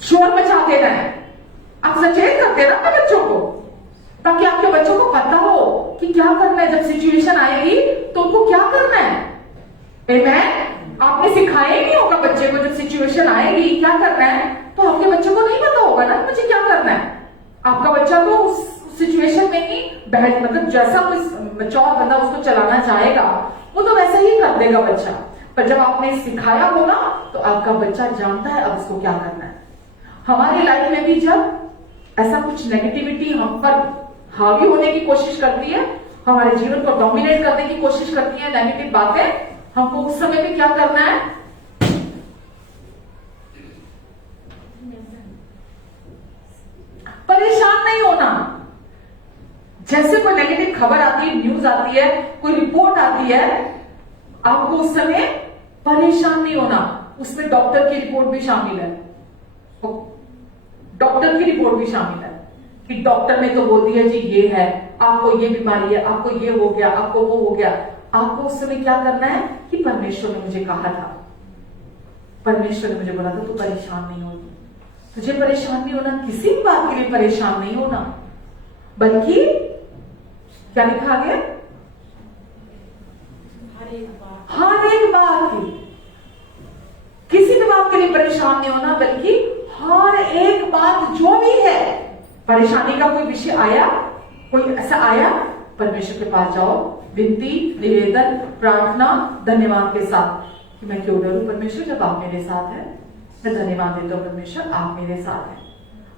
शोर मचा देना है। आप सचेत करते ना अपने बच्चों को, ताकि आपके बच्चों को पता हो कि क्या करना है। जब सिचुएशन आएगी तो उनको क्या करना है। आपने सिखाया ही नहीं होगा बच्चे को, जब सिचुएशन आएगी क्या करना है, तो आपके बच्चे को नहीं पता होगा ना मुझे क्या करना है। आपका बच्चा तो उस सिचुएशन में ही मतलब जैसा कोई मैच्योर बंदा उसको चलाना चाहेगा, वो तो वैसे ही कर देगा बच्चा। पर जब आपने सिखाया होगा तो आपका बच्चा जानता है अब उसको क्या करना है। हमारी लाइफ में भी जब ऐसा कुछ नेगेटिविटी हम पर हावी होने की कोशिश करती है, हमारे जीवन को डोमिनेट करने की कोशिश करती है नेगेटिव बातें, हमको उस समय पे क्या करना है, परेशान नहीं होना। जैसे कोई नेगेटिव खबर आती है, न्यूज आती है, कोई रिपोर्ट आती है, आपको उस समय परेशान नहीं होना। उसमें डॉक्टर की रिपोर्ट भी शामिल है, डॉक्टर की रिपोर्ट भी शामिल है कि डॉक्टर ने तो बोल दिया जी ये है, आपको ये बीमारी है, आपको ये हो गया, आपको वो हो गया। आपको उस समय क्या करना है कि परमेश्वर ने मुझे कहा था, परमेश्वर ने मुझे बोला था तू परेशान नहीं होगी, तुझे परेशान नहीं होना, किसी भी बात के लिए परेशान नहीं होना, बल्कि क्या लिखा गया, हर एक बात की, किसी भी बात के लिए परेशान नहीं होना, बल्कि हर एक बात जो भी है, परेशानी का कोई विषय आया, कोई ऐसा आया, परमेश्वर के पास जाओ, विनती, निवेदन, प्रार्थना, धन्यवाद के साथ कि मैं क्यों डरूं परमेश्वर जब आप मेरे साथ हैं। मैं धन्यवाद देता हूं परमेश्वर आप मेरे साथ हैं,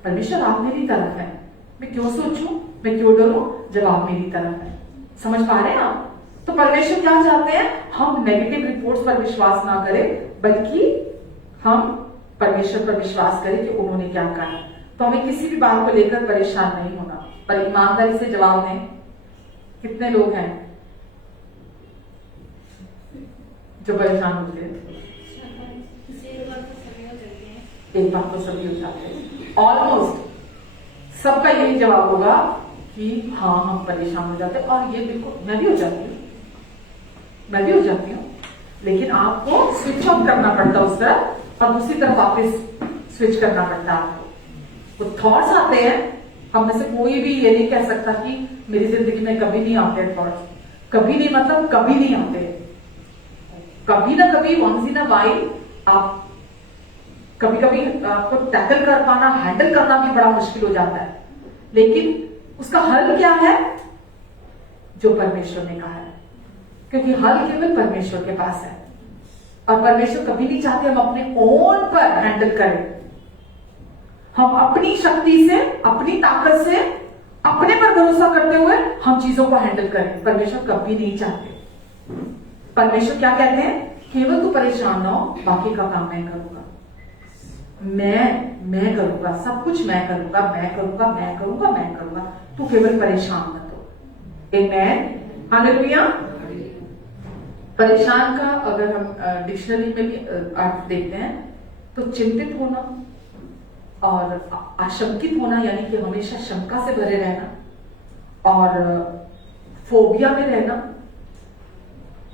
परमेश्वर आप मेरी तरफ हैं। मैं क्यों सोचूं, मैं क्यों डरूं जब आप मेरी तरफ हैं। समझ पा रहे हैं आप? तो परमेश्वर क्या चाहते हैं, हम नेगेटिव रिपोर्ट्स पर विश्वास ना करें, बल्कि हम परमेश्वर पर विश्वास करें कि उन्होंने क्या कहा है। तो हमें किसी भी बात को लेकर परेशान नहीं होना, पर ईमानदारी से जवाब दें। कितने लोग हैं जो परेशान होते हैं? एक बात तो सभी उठाते हैं, ऑलमोस्ट सबका यही जवाब होगा कि हाँ हम परेशान हो जाते हैं। और ये बिल्कुल मैं भी हो जाती हूँ, मैं भी हो जाती हूँ, लेकिन आपको स्विच ऑफ करना पड़ता है उस तरफ और दूसरी तरफ वापस स्विच करना पड़ता है आपको। तो थॉट्स आते हैं, हम में से कोई भी ये नहीं कह सकता कि मेरी जिंदगी में कभी नहीं आते थॉट्स। कभी नहीं मतलब कभी नहीं आते, कभी ना कभी वंस इन अ वाइल आप कभी कभी आपको टैकल कर पाना, हैंडल करना भी बड़ा मुश्किल हो जाता है, लेकिन उसका हल क्या है, जो परमेश्वर ने कहा है, क्योंकि हल केवल परमेश्वर के पास है। और परमेश्वर कभी नहीं चाहते हम अपने ओन पर हैंडल करें, हम अपनी शक्ति से, अपनी ताकत से, अपने पर भरोसा करते हुए हम चीजों को हैंडल करें। परमेश्वर कभी नहीं चाहते। परमेश्वर क्या कहते हैं, केवल तू परेशान ना हो, बाकी का काम मैं करूंगा, मैं करूंगा, सब कुछ मैं करूंगा, मैं करूंगा, मैं करूंगा, मैं करूंगा, तू केवल परेशान मत हो। आमेन, हालेलुया। परेशान का अगर हम डिक्शनरी में भी अर्थ देखते हैं तो चिंतित होना और आशंकित होना, यानी कि हमेशा शंका से भरे रहना और फोबिया में रहना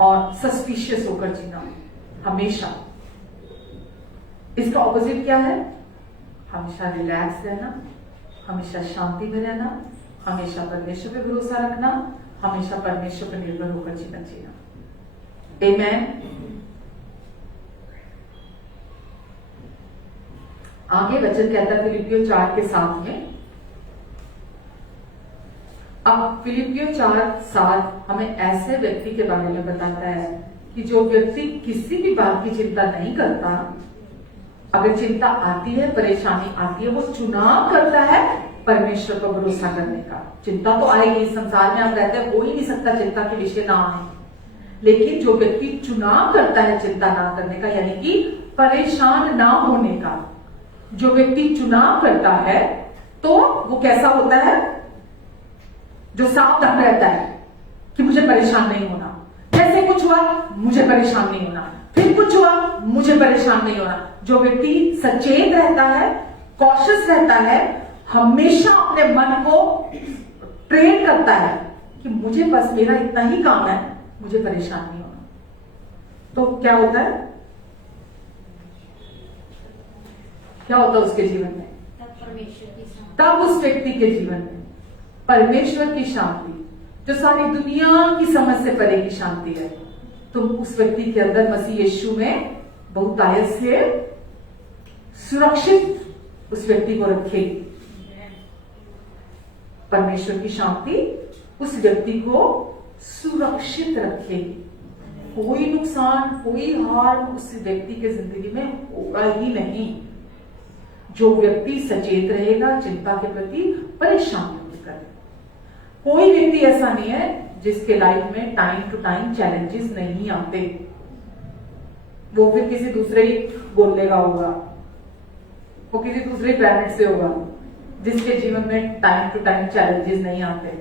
और सस्पिशियस होकर जीना हमेशा। इसका ऑपोजिट क्या है, हमेशा रिलैक्स रहना, हमेशा शांति में रहना, हमेशा परमेश्वर पे भरोसा रखना, हमेशा परमेश्वर पर निर्भर होकर जीवन जीना। आमेन। आगे वचन कहता है फिलिपियो 4:7 में। अब फिलिपियो 4:7 हमें ऐसे व्यक्ति के बारे में बताता है कि जो व्यक्ति किसी भी बात की चिंता नहीं करता, अगर चिंता आती है, परेशानी आती है, वो चुनाव करता है परमेश्वर पर भरोसा करने का। चिंता तो आएगी, इस संसार में आप रहते हैं, हो ही नहीं सकता चिंता के विषय ना आए, लेकिन जो व्यक्ति चुनाव करता है चिंता ना करने का, यानी कि परेशान ना होने का, जो व्यक्ति चुनाव करता है तो वो कैसा होता है? जो सावधान रहता है कि मुझे परेशान नहीं होना, जैसे कुछ हुआ मुझे परेशान नहीं होना, फिर कुछ हुआ मुझे परेशान नहीं होना। जो व्यक्ति सचेत रहता है, कॉशियस रहता है, हमेशा अपने मन को ट्रेन करता है कि मुझे बस मेरा इतना ही काम है, मुझे परेशान नहीं होना, तो क्या होता है? क्या होता है उसके जीवन में? तब उस व्यक्ति के जीवन में परमेश्वर की शांति, जो सारी दुनिया की समझ से परे की शांति है, तो उस व्यक्ति के अंदर मसीह यीशु में बहुतायत से सुरक्षित उस व्यक्ति को रखेगी। परमेश्वर की शांति उस व्यक्ति को सुरक्षित रखेगी। कोई नुकसान, कोई हार्म उस व्यक्ति के जिंदगी में होगा ही नहीं। जो व्यक्ति सचेत रहेगा, चिंता के प्रति परेशान होकर, कोई व्यक्ति ऐसा नहीं है जिसके लाइफ में टाइम टू टाइम चैलेंजेस नहीं आते। वो फिर किसी दूसरे ही बोलने का होगा, वो किसी दूसरे प्लैनेट से होगा जिसके जीवन में टाइम टू टाइम चैलेंजेस नहीं आते।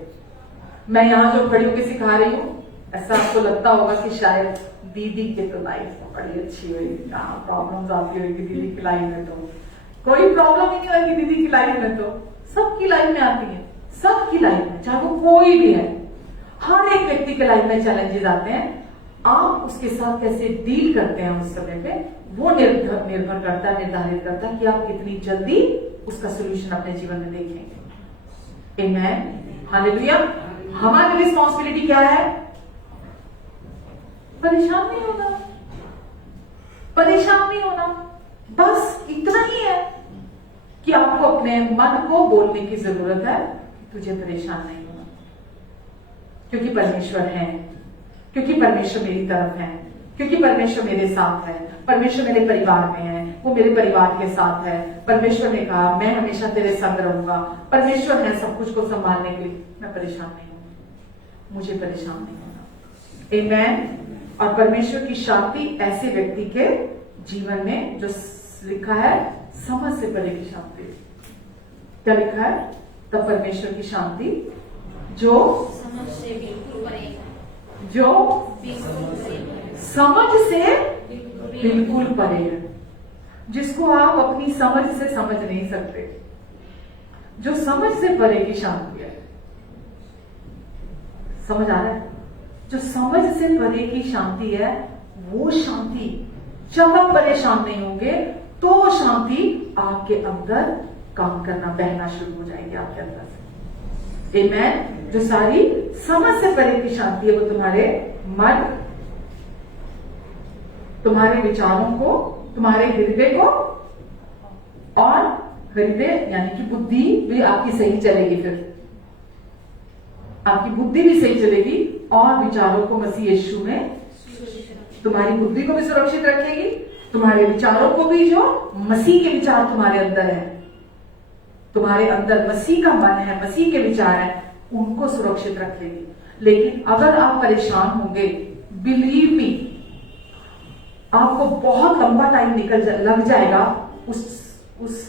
मैं यहां जो खड़ी होकर सिखा रही हूं, ऐसा आपको लगता होगा कि शायद दीदी के तो लाइफ बड़ी अच्छी होगी, कहाँ प्रॉब्लम्स आती होगी दीदी की लाइफ में, तो कोई प्रॉब्लम ही नहीं होगी दीदी की लाइफ में, तो सबकी लाइफ में आती है, सबकी लाइफ में, चाहे वो कोई भी है। हर एक व्यक्ति के लाइफ में चैलेंजेस आते हैं। आप उसके साथ कैसे डील करते हैं उस समय पे, वो निर्भर करता है, निर्धारित करता है कि आप कितनी जल्दी उसका सोल्यूशन अपने जीवन में देखेंगे। आमेन, हालेलुया। हमारी रिस्पॉन्सिबिलिटी क्या है? परेशान नहीं होना, परेशान नहीं होना, बस इतना ही है कि आपको अपने मन को बोलने की जरूरत है, तुझे परेशान नहीं होना, क्योंकि परमेश्वर है, क्योंकि परमेश्वर मेरी तरफ है, क्योंकि परमेश्वर मेरे साथ है, परमेश्वर मेरे परिवार में है, वो मेरे परिवार के साथ है। परमेश्वर ने कहा मैं हमेशा तेरे संग रहूंगा, परमेश्वर है सब कुछ को संभालने के लिए, मैं परेशान नहीं हूं, मुझे परेशान नहीं होना। आमेन। और परमेश्वर की शांति ऐसे व्यक्ति के जीवन में, जो लिखा है समझ से परे की शांति, क्या लिखा है? तब परमेश्वर की शांति जो समझ से बिल्कुल परे, जो समझ से बिल्कुल परे है, जिसको आप अपनी समझ से समझ नहीं सकते, जो समझ से परे की शांति है। समझ आ रहा है? जो समझ से परे की शांति है, वो शांति, जब आप परेशान नहीं होंगे तो वो शांति आपके अंदर काम करना, बहना शुरू हो जाएगी आपके अंदर से। आमेन। जो सारी समझ से परे की शांति है, वो तुम्हारे मन, तुम्हारे विचारों को, तुम्हारे हृदय को, और हृदय यानी कि बुद्धि भी आपकी सही चलेगी, फिर आपकी बुद्धि भी सही चलेगी, और विचारों को मसीह यीशु में, तुम्हारी बुद्धि को भी सुरक्षित रखेगी, तुम्हारे विचारों को भी, जो मसीह के विचार तुम्हारे अंदर है, तुम्हारे अंदर मसीह का मन है, मसीह के विचार है, उनको सुरक्षित रखेगी। लेकिन अगर आप परेशान होंगे, बिलीव मी, आपको बहुत लंबा टाइम लग जाएगा उस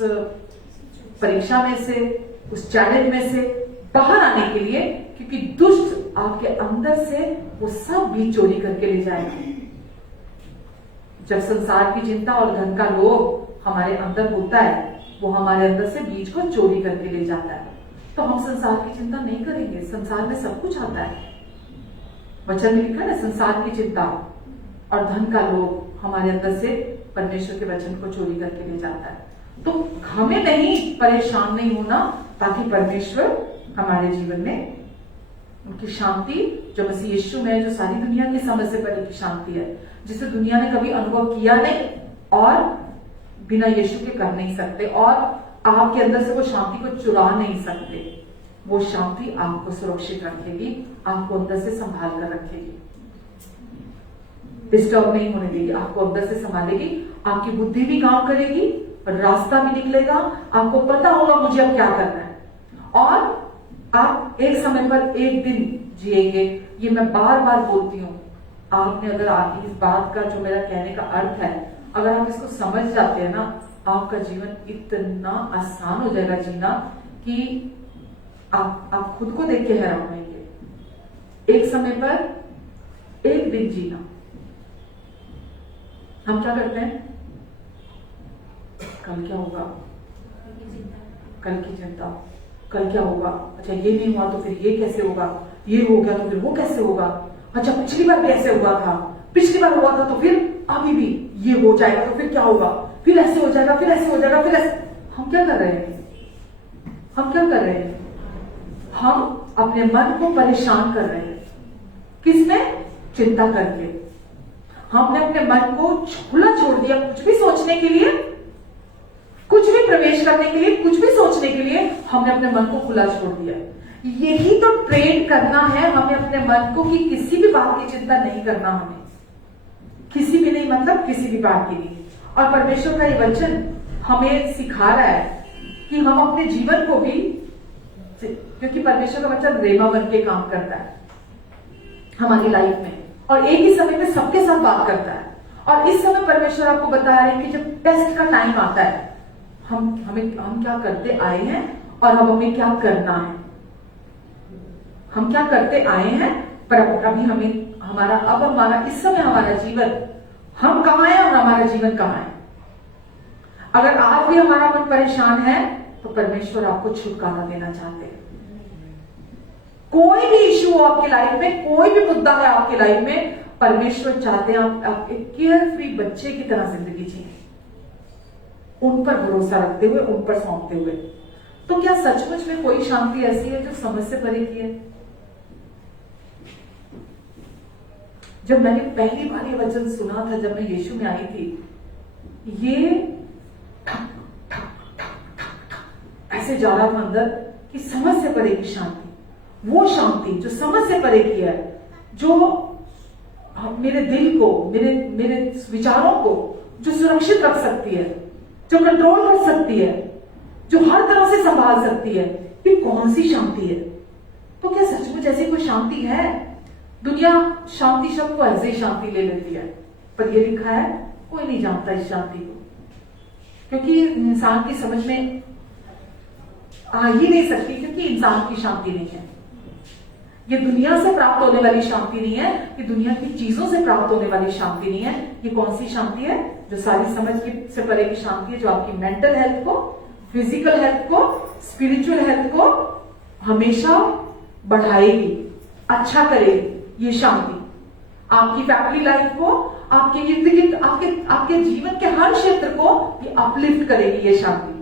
परीक्षा में से, उस चैलेंज में से बाहर आने के लिए, क्योंकि दुष्ट आपके अंदर से वो सब भी चोरी करके ले जाएगा। जब संसार की चिंता और धन का लोभ हमारे अंदर होता है, वो हमारे अंदर से बीज को चोरी करके ले जाता है। तो हम संसार की चिंता नहीं करेंगे, संसार में सब कुछ आता है। वचन में लिखा है ना, संसार की चिंता और धन का लोभ हमारे अंदर से परमेश्वर के वचन को चोरी करके ले जाता है। तो हमें नहीं परेशान नहीं होना, ताकि परमेश्वर हमारे जीवन में उनकी शांति, जो मसीह यीशु में, जो सारी दुनिया की समझ से परे की शांति है, जिसे दुनिया ने कभी अनुभव किया नहीं और बिना यीशु के कर नहीं सकते, और आपके अंदर से वो शांति को चुरा नहीं सकते, वो शांति आपको सुरक्षित रखेगी, आपको अंदर से संभाल कर रखेगी, डिस्टर्ब नहीं होने देगी, आपको अंदर से संभालेगी, आपकी बुद्धि भी काम करेगी, रास्ता भी निकलेगा, आपको पता होगा मुझे अब क्या करना है, और आप एक समय पर एक दिन जिएंगे। ये मैं बार बार बोलती हूँ, आपने अगर इस बात का, जो मेरा कहने का अर्थ है, अगर आप इसको समझ जाते हैं ना, आपका जीवन इतना आसान हो जाएगा जीना कि आप खुद को देख के हैरान होंगे। एक समय पर एक दिन जीना। हम क्या करते हैं? कल क्या होगा, कल की चिंता, कल क्या होगा, अच्छा ये नहीं हुआ तो फिर ये कैसे होगा, ये हो गया तो फिर वो कैसे होगा, अच्छा पिछली बार भी ऐसे हुआ था, पिछली बार हुआ था तो फिर अभी भी ये हो जाएगा तो फिर क्या होगा, फिर ऐसे हो जाएगा, फिर ऐसे हो जाएगा, फिर ऐसे। हम क्या कर रहे हैं? हम क्या कर रहे हैं? हम अपने मन को परेशान कर रहे हैं। किसमें? चिंता करके। हमने अपने मन को खुला छोड़ दिया कुछ भी सोचने के लिए, कुछ भी प्रवेश करने के लिए, कुछ भी सोचने के लिए हमने अपने मन को खुला छोड़ दिया। यही तो ट्रेन करना है हमें अपने मन को कि किसी भी बात की चिंता नहीं करना, हमें किसी भी नहीं, मतलब किसी भी बात की नहीं। और परमेश्वर का ये वचन हमें सिखा रहा है कि हम अपने जीवन को भी, क्योंकि परमेश्वर का वचन रेमा बन के काम करता है हमारी लाइफ में, और एक ही समय में सबके साथ बात करता है। और इस समय परमेश्वर आपको बता रहे हैं कि जब टेस्ट का टाइम आता है, हम क्या करते आए हैं और अब हमें क्या करना है। हम क्या करते आए हैं पर अभी हमारा इस समय हमारा जीवन, हम कहां हैं और हमारा जीवन कहां है। अगर आज भी हमारा मन परेशान है तो परमेश्वर आपको छुटकारा देना चाहते हैं। कोई भी इश्यू हो आपकी लाइफ में, कोई भी मुद्दा है आपकी लाइफ में, परमेश्वर चाहते हैं आप एक केयरफ्री बच्चे की तरह जिंदगी जिए, उन पर भरोसा रखते हुए, उन पर सौंपते हुए। तो क्या सचमुच में कोई शांति ऐसी है जो समझ से परे की है? जब मैंने पहली बार ये वचन सुना था, जब मैं यीशु में आई थी, ये ठक ठक ठक ठक ठक ऐसे जा रहा था अंदर कि समझ से परे की शांति, वो शांति जो समझ से परे की है, जो मेरे दिल को, मेरे विचारों को जो सुरक्षित रख सकती है, जो कंट्रोल कर सकती है, जो हर तरह से संभाल सकती है। ये कौन सी शांति है? तो क्या सचमुच ऐसी कोई शांति है? दुनिया शांति शब्द को ऐसे ही शांति ले लेती है, पर ये लिखा है कोई नहीं जानता इस शांति को, क्योंकि इंसान की समझ में आ ही नहीं सकती, क्योंकि इंसान की शांति नहीं है। ये दुनिया से प्राप्त होने वाली शांति नहीं है, ये दुनिया की चीजों से प्राप्त होने वाली शांति नहीं है। ये कौन सी शांति है? जो सारी समझ की से परे की शांति है, जो आपकी मेंटल हेल्थ को, फिजिकल हेल्थ को, स्पिरिचुअल हेल्थ को हमेशा बढ़ाएगी, अच्छा करेगी। ये शांति आपकी फैमिली लाइफ को, आपके इर्द गिर्द, आपके जीवन के हर क्षेत्र को ये अपलिफ्ट करेगी। ये शांति,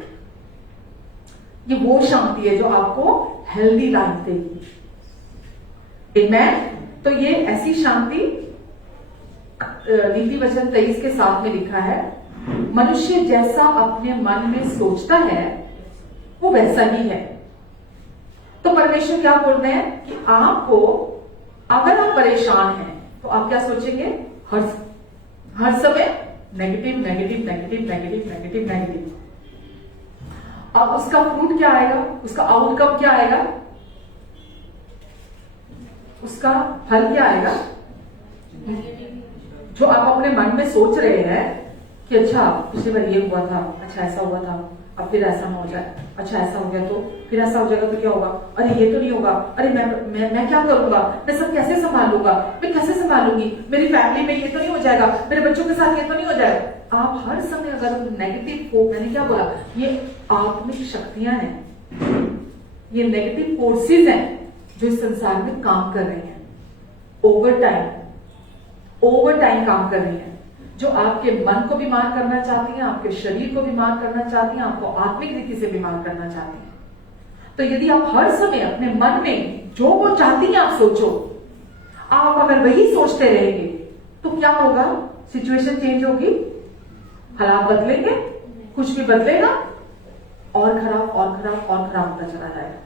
ये वो शांति है जो आपको हेल्दी लाइफ देगी। आमेन। तो ये ऐसी शांति नीति वचन 23 के साथ में लिखा है, मनुष्य जैसा अपने मन में सोचता है वो वैसा ही है। तो परमेश्वर क्या बोल रहे हैं कि आपको, अगर आप परेशान हैं तो आप क्या सोचेंगे? हर समय negative negative negative negative negative negative. अब उसका फ्रूट क्या आएगा? उसका आउटकम क्या आएगा? उसका फल क्या आएगा? जो आप अपने मन में सोच रहे हैं कि अच्छा पिछली बार ये हुआ था, अच्छा ऐसा हुआ था, अब फिर ऐसा ना हो जाए, अच्छा ऐसा हो गया तो फिर ऐसा हो जाएगा तो क्या होगा, अरे ये तो नहीं होगा, अरे मैं क्या करूंगा, मैं सब कैसे संभालूंगा, मैं कैसे संभालूंगी, मेरी फैमिली में ये तो नहीं हो जाएगा, मेरे बच्चों के साथ ये तो नहीं हो जाएगा। आप हर समय अगर नेगेटिव को, मैंने क्या बोला, ये आत्मिक शक्तियां हैं, ये नेगेटिव फोर्सेस हैं जो इस संसार में काम कर रही हैं, ओवर टाइम काम कर रही हैं, जो आपके मन को बीमार करना चाहती हैं, आपके शरीर को बीमार करना चाहती हैं, आपको आत्मिक रीति से बीमार करना चाहती हैं। तो यदि आप हर समय अपने मन में जो वो चाहती हैं आप सोचो, आप अगर वही सोचते रहेंगे तो क्या होगा? सिचुएशन चेंज होगी, हालात बदलेंगे, कुछ भी बदलेगा, और खराब और खराब और खराब होता चला जाएगा।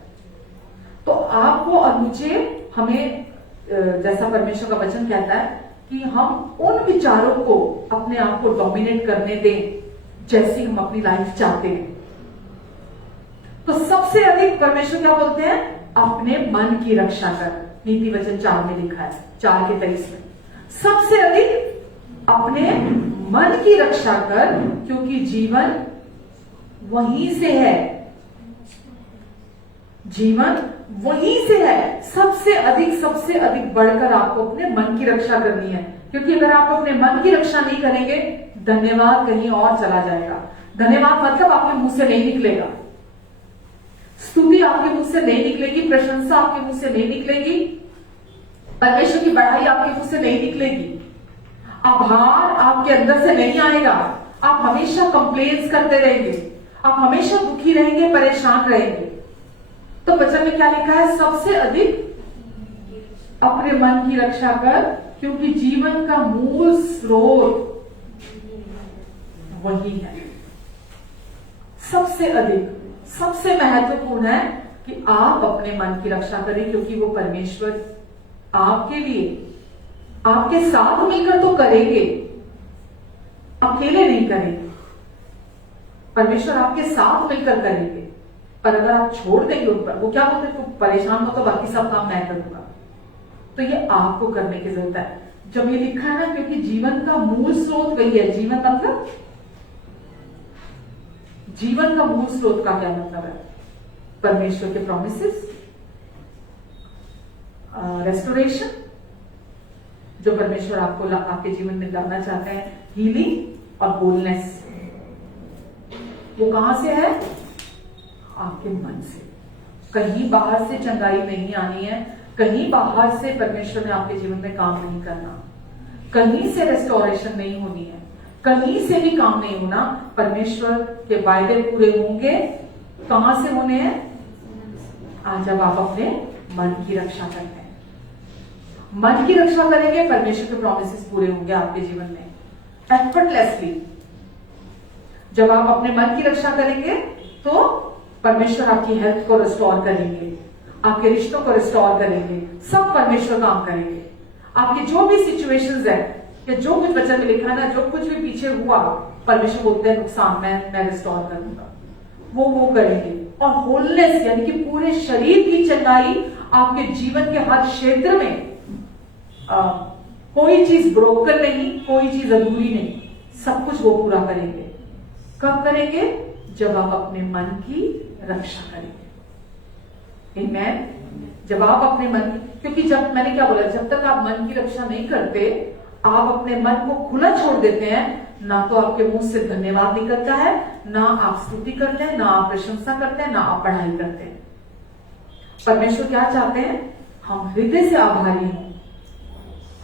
तो आपको और मुझे, हमें जैसा परमेश्वर का वचन कहता है कि हम उन विचारों को अपने आप को डोमिनेट करने दें जैसी हम अपनी लाइफ चाहते हैं। तो सबसे अधिक परमेश्वर क्या बोलते हैं? अपने मन की रक्षा कर। नीति वचन 4 में लिखा है, 4 के 23 में, सबसे अधिक अपने मन की रक्षा कर, क्योंकि जीवन वहीं से है, जीवन वहीं से है। सबसे अधिक बढ़कर आपको अपने मन की रक्षा करनी है, क्योंकि अगर आप अपने मन की रक्षा नहीं करेंगे, धन्यवाद कहीं और चला जाएगा। धन्यवाद मतलब आपके मुंह से नहीं निकलेगा, स्तुति आपके मुंह से नहीं निकलेगी, प्रशंसा आपके मुंह से नहीं निकलेगी, परमेश्वर की बढ़ाई आपके मुंह से नहीं निकलेगी, आभार आपके अंदर से नहीं आएगा। आप हमेशा कंप्लेन्स करते रहेंगे, आप हमेशा दुखी रहेंगे, परेशान रहेंगे। तो वचन में क्या लिखा है? सबसे अधिक अपने मन की रक्षा कर, क्योंकि जीवन का मूल स्रोत वही है। सबसे अधिक, सबसे महत्वपूर्ण है कि आप अपने मन की रक्षा करें, क्योंकि वो परमेश्वर आपके लिए, आपके साथ मिलकर तो करेंगे, अकेले नहीं करेंगे। परमेश्वर आपके साथ मिलकर करेंगे, पर अगर आप छोड़ देंगे उन पर, वो क्या बोलते हैं, परेशान हो तो बाकी सब काम मैं करूंगा। तो ये आपको करने की जरूरत है। जब ये लिखा है ना, क्योंकि जीवन का मूल स्रोत वही है। जीवन मतलब, जीवन का मूल स्रोत का क्या मतलब है? परमेश्वर के प्रॉमिसेस, रेस्टोरेशन, जो परमेश्वर आपको आपके जीवन में लाना चाहते हैं, हीलिंग और बोलनेस, वो कहां से है? आपके मन से। कहीं बाहर से चंगाई नहीं आनी है, कहीं बाहर से परमेश्वर ने आपके जीवन में काम नहीं करना, कहीं से रेस्टोरेशन नहीं होनी है, कहीं से भी काम नहीं होना। परमेश्वर के वायदे पूरे होंगे, कहां से होने हैं? आज जब आप अपने मन की रक्षा करते हैं, मन की रक्षा करेंगे, परमेश्वर के प्रॉमिसेस पूरे होंगे आपके जीवन में एफर्टलेसली। जब आप अपने मन की रक्षा करेंगे तो परमेश्वर आपकी हेल्थ को रिस्टोर करेंगे, आपके रिश्तों को रिस्टोर करेंगे, सब परमेश्वर काम करेंगे। आपके जो भी सिचुएशंस है, या जो कुछ वचन में लिखा है ना, जो कुछ भी पीछे हुआ, परमेश्वर बोलते हैं नुकसान मैं रिस्टोर करूंगा, वो करेंगे। और होलनेस यानी कि पूरे शरीर की चंगाई, आपके जीवन के हर क्षेत्र में कोई चीज ब्रोकन नहीं, कोई चीज अधूरी नहीं, सब कुछ वो पूरा करेंगे। कब करेंगे? जब आप अपने मन की रक्षा करेंगे। आमीन। जब आप अपने मन की, क्योंकि जब मैंने क्या बोला, जब तक आप मन की रक्षा नहीं करते, आप अपने मन को खुला छोड़ देते हैं, ना तो आपके मुंह से धन्यवाद निकलता है, ना आप स्तुति करते हैं, ना आप प्रशंसा करते हैं, ना आप पढ़ाई करते हैं। परमेश्वर क्या चाहते हैं? हम हृदय से आभारी हों,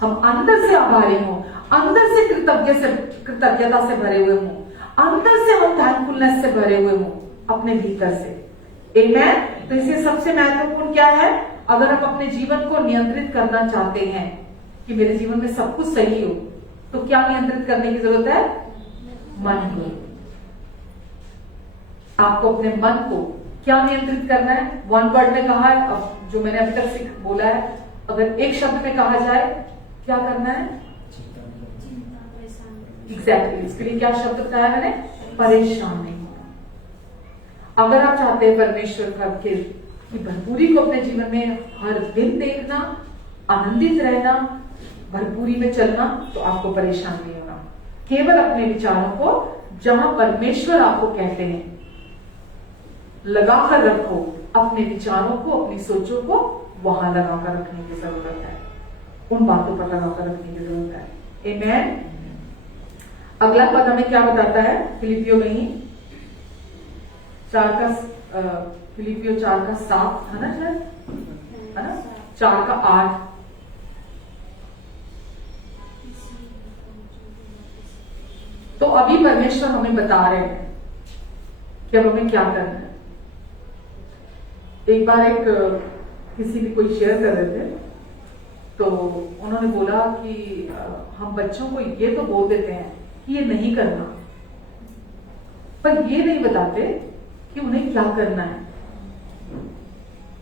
हम अंदर से आभारी हों, अंदर से कृतज्ञता से भरे हुए हों, अंदर से हम थैंकफुलनेस से भरे हुए हों, अपने भीतर से। आमीन। तो इसलिए सबसे महत्वपूर्ण क्या है? अगर आप अपने जीवन को नियंत्रित करना चाहते हैं कि मेरे जीवन में सब कुछ सही हो, तो क्या नियंत्रित करने की जरूरत है? मन को। आपको अपने मन को क्या नियंत्रित करना है? वन वर्ड में कहा है, अब जो मैंने अभी तक बोला है, अगर एक शब्द में कहा जाए, क्या करना है? एग्जैक्टली। इसके लिए क्या शब्द बताया मैंने? परेशान नहीं होना। अगर आप चाहते हैं परमेश्वर की भरपूरी को अपने जीवन में हर दिन देखना, आनंदित रहना, भरपूरी में चलना, तो आपको परेशान नहीं होना। केवल अपने विचारों को जहां परमेश्वर आपको कहते हैं लगाकर रखो, अपने विचारों को, अपनी सोचों को वहां लगाकर रखने की जरूरत है, उन बातों पर लगाकर रखने की जरूरत है। आमीन। अगला पद हमें क्या बताता है? फिलिपियो में ही फिलिपियो 4:7 है ना, है ना, 4:8। तो अभी परमेश्वर हमें बता रहे हैं कि अब हमें क्या करना है। एक बार किसी भी कोई शेयर कर रहे थे, तो उन्होंने बोला कि हम बच्चों को ये तो बोल देते हैं कि ये नहीं करना, पर ये नहीं बताते कि उन्हें क्या करना है।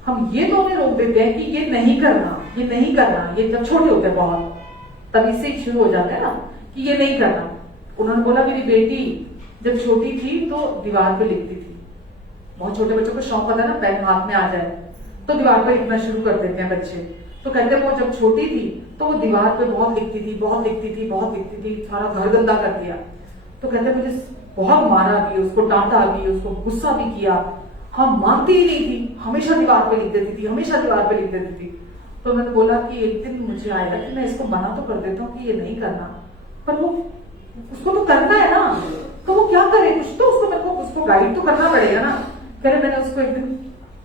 हम ये तो उन्हें रोक देते हैं कि ये नहीं करना, ये नहीं करना, ये जब छोटे होते हैं बहुत, तभी से ही शुरू हो जाता है ना कि ये नहीं करना। उन्होंने बोला मेरी बेटी जब छोटी थी तो दीवार पे लिखती थी। बहुत छोटे बच्चों को शौक होता है ना, पेन हाथ में आ जाए तो दीवार पे लिखना शुरू कर देते हैं बच्चे। तो कहते हैं वो जब छोटी थी तो वो दीवार पे बहुत लिखती थी, बहुत लिखती थी, बहुत लिखती थी, सारा घर गंदा कर दिया। तो कहते मुझे बहुत मारा भी, उसको डांटा भी, उसको गुस्सा भी किया। हम मानती ही नहीं थी, हमेशा दीवार पे लिख देती थी, हमेशा दीवार पे लिख देती थी। तो मैंने बोला कि एक दिन मुझे आएगा कि मैं इसको मना तो कर देता हूँ कि ये नहीं करना, पर वो उसको तो करना है ना, तो वो क्या करे, कुछ तो उसको मेरे को उसको गाइड तो करना पड़ेगा ना। फिर मैंने उसको एक दिन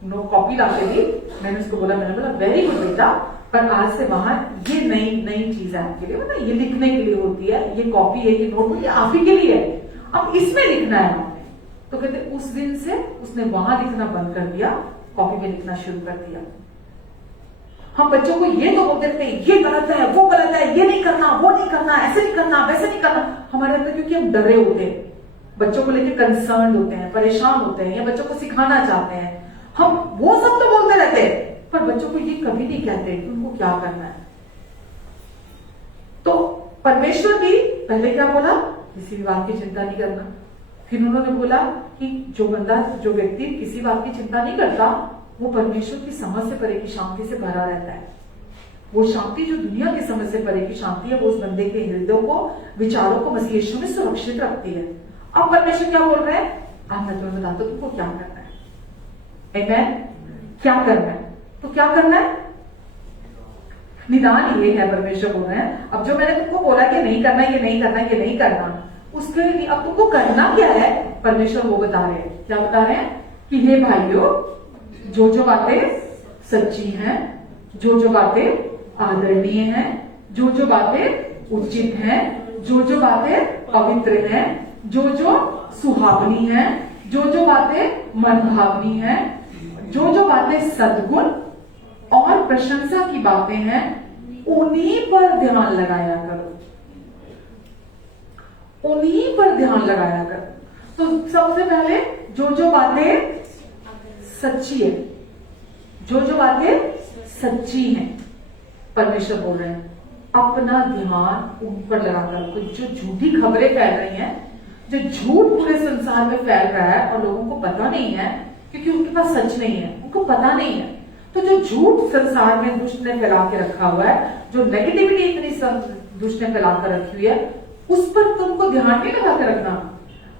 नो कॉपी ला के दी। मैंने उसको बोला, मैंने बोला वेरी गुड बेटा, पर आज से वहां ये नई नई चीज है आपके लिए, मतलब ये लिखने के लिए होती है, ये कॉपी है, ये नोटबुक ये आप ही के लिए है, अब इसमें लिखना है आपने। तो कहते उस दिन से उसने वहां लिखना बंद कर दिया, कॉपी में लिखना शुरू कर दिया। हम बच्चों को ये तो बोलते थे ये गलत है, वो गलत है, ये नहीं करना, वो नहीं करना, ऐसे नहीं करना, वैसे नहीं करना। हमारे अंदर क्योंकि हम डरे होते हैं, बच्चों को लेकर कंसर्न होते हैं, परेशान होते हैं, या बच्चों को सिखाना चाहते हैं, हम वो सब तो बोलते रहते हैं, पर बच्चों को ये कभी नहीं कहते कि उनको क्या करना है। तो परमेश्वर भी पहले क्या बोला, किसी भी बात की चिंता नहीं करना। फिर उन्होंने बोला कि जो बंदा, जो व्यक्ति किसी बात की चिंता नहीं करता, वो परमेश्वर की समझ से परे की शांति से भरा रहता है। वो शांति जो दुनिया की समझ से परे की शांति है, वो उस बंदे के हृदय को, विचारों को मसीह यीशु में सुरक्षित रखती है। अब परमेश्वर क्या बोल रहे हैं, अब मैं तुम्हें बताता हूं तुमको क्या करना है। आमेन। क्या करना है, तो क्या करना है, निदान ये है, परमेश्वर बोल रहे हैं। अब जो मैंने तुमको बोला कि नहीं करना, ये नहीं करना, ये नहीं करना, उसके लिए अब तुमको करना क्या है, परमेश्वर वो बता रहे हैं। क्या बता रहे हैं कि हे भाइयों, जो जो बातें सच्ची हैं, जो जो बातें आदरणीय हैं, जो जो बातें उचित हैं, जो जो बातें पवित्र हैं, जो जो सुहावनी हैं, जो जो बातें मनभावनी हैं, जो जो बातें सद्गुण और प्रशंसा की बातें हैं, उन्हीं पर ध्यान लगाया करो, उन्हीं पर ध्यान लगाया करो। तो सबसे पहले जो जो बातें सच्ची है, जो जो बातें सच्ची हैं, परमेश्वर बोल रहे हैं अपना ध्यान उन पर लगाकर रखो। जो झूठी खबरें फैल रही हैं, जो झूठ पूरे संसार में फैल रहा है और लोगों को पता नहीं है, क्योंकि उनके पास सच नहीं है, उनको पता नहीं है। तो जो झूठ संसार में दुष्ट ने फैला के रखा हुआ है, जो नेगेटिविटी इतनी दुष्ट ने फैला कर रखी हुई है, उस पर तुमको ध्यान नहीं लगा कर रखना,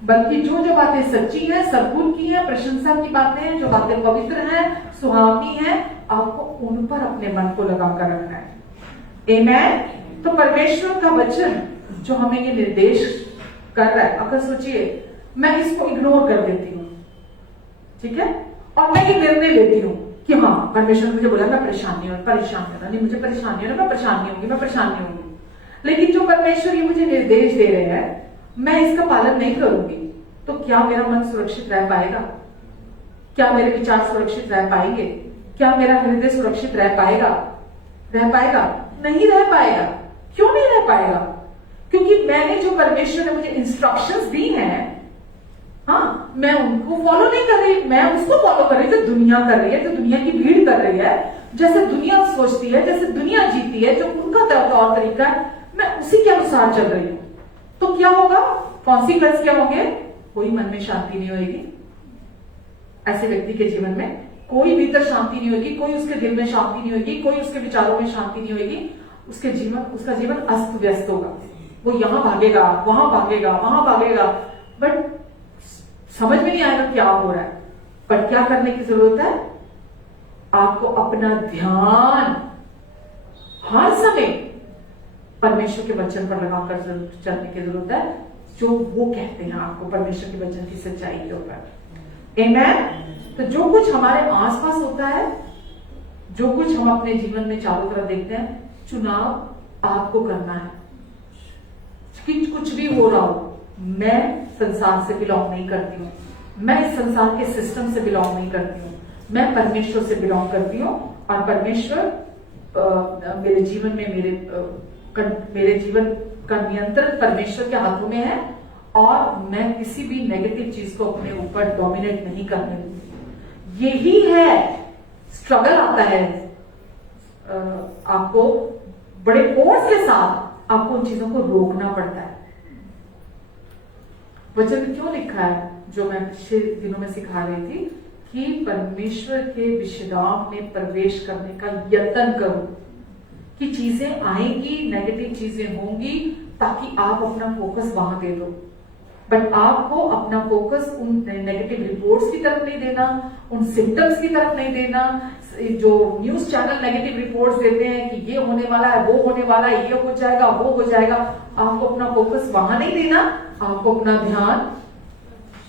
बल्कि जो जो बातें सच्ची हैं, सद्गुण की हैं, प्रशंसा की बातें हैं, जो बातें पवित्र हैं, सुहावनी हैं, आपको उन पर अपने मन को लगा कर रखना है। आमेन। तो परमेश्वर का वचन जो हमें ये निर्देश कर रहा है, अगर सोचिए मैं इसको इग्नोर कर देती हूँ, ठीक है, और मैं ये निर्णय लेती हूँ कि हाँ परमेश्वर मुझे बोला मैं परेशान नहीं हूँ, परेशान करना नहीं, मुझे परेशान नहीं होना, मैं परेशान नहीं होंगी, मैं परेशान नहीं होंगी। लेकिन जो परमेश्वर ये मुझे निर्देश दे रहे हैं, मैं इसका पालन नहीं करूंगी, तो क्या मेरा मन सुरक्षित रह पाएगा? क्या मेरे विचार सुरक्षित रह पाएंगे? क्या मेरा हृदय सुरक्षित रह पाएगा? रह पाएगा? नहीं रह पाएगा। क्यों नहीं रह पाएगा? क्योंकि मैंने जो परमेश्वर ने मुझे इंस्ट्रक्शंस दी हैं, हाँ, मैं उनको फॉलो नहीं कर रही, मैं उसको फॉलो कर रही, जो दुनिया कर रही है, जो दुनिया की भीड़ कर रही है, जैसे दुनिया सोचती है, जैसे दुनिया जीती है, जो उनका तौर तरीका है, मैं उसी के अनुसार चल रही हूं। तो क्या होगा? कॉन्सिक्वेंस क्या होंगे? कोई मन में शांति नहीं होगी, ऐसे व्यक्ति के जीवन में कोई भीतर शांति नहीं होगी, कोई उसके दिल में शांति नहीं होगी, कोई उसके विचारों में शांति नहीं होगी, उसका जीवन अस्त व्यस्त होगा। वो यहां भागेगा, वहां भागेगा, वहां भागेगा, बट समझ में नहीं आएगा क्या हो रहा है। पर क्या करने की जरूरत है? आपको अपना ध्यान हर समय परमेश्वर के वचन पर लगाकर चलने की जरूरत है, जो वो कहते हैं आपको परमेश्वर के वचन की सच्चाई के ऊपर। आमेन। तो जो कुछ हमारे आसपास होता है, जो कुछ हम अपने जीवन में चारों तरफ देखते हैं, चुनाव आपको करना है। कुछ भी हो रहा हो, मैं संसार से बिलोंग नहीं करती हूँ, मैं इस संसार के सिस्टम से बिलोंग नहीं करती हूँ, मैं परमेश्वर से बिलोंग करती हूँ, और परमेश्वर मेरे जीवन में मेरे जीवन का नियंत्रण परमेश्वर के हाथों में है, और मैं किसी भी नेगेटिव चीज को अपने ऊपर डोमिनेट नहीं करने दूंगी। यही है स्ट्रगल आता है, आपको बड़े फोर्स के साथ आपको उन चीजों को रोकना पड़ता है। वचन में क्यों लिखा है, जो मैं पिछले दिनों में सिखा रही थी, कि परमेश्वर के विश्राम में प्रवेश करने का यत्न करो, कि चीजें आएंगी, नेगेटिव चीजें होंगी, ताकि आप अपना फोकस वहां दे दो। बट आपको अपना फोकस उन नेगेटिव रिपोर्ट्स की तरफ नहीं देना, उन सिम्टम्स की तरफ नहीं देना। जो न्यूज चैनल नेगेटिव रिपोर्ट्स देते हैं कि ये होने वाला है, वो होने वाला है, ये हो जाएगा, वो हो जाएगा, आपको अपना फोकस वहां नहीं देना। आपको अपना ध्यान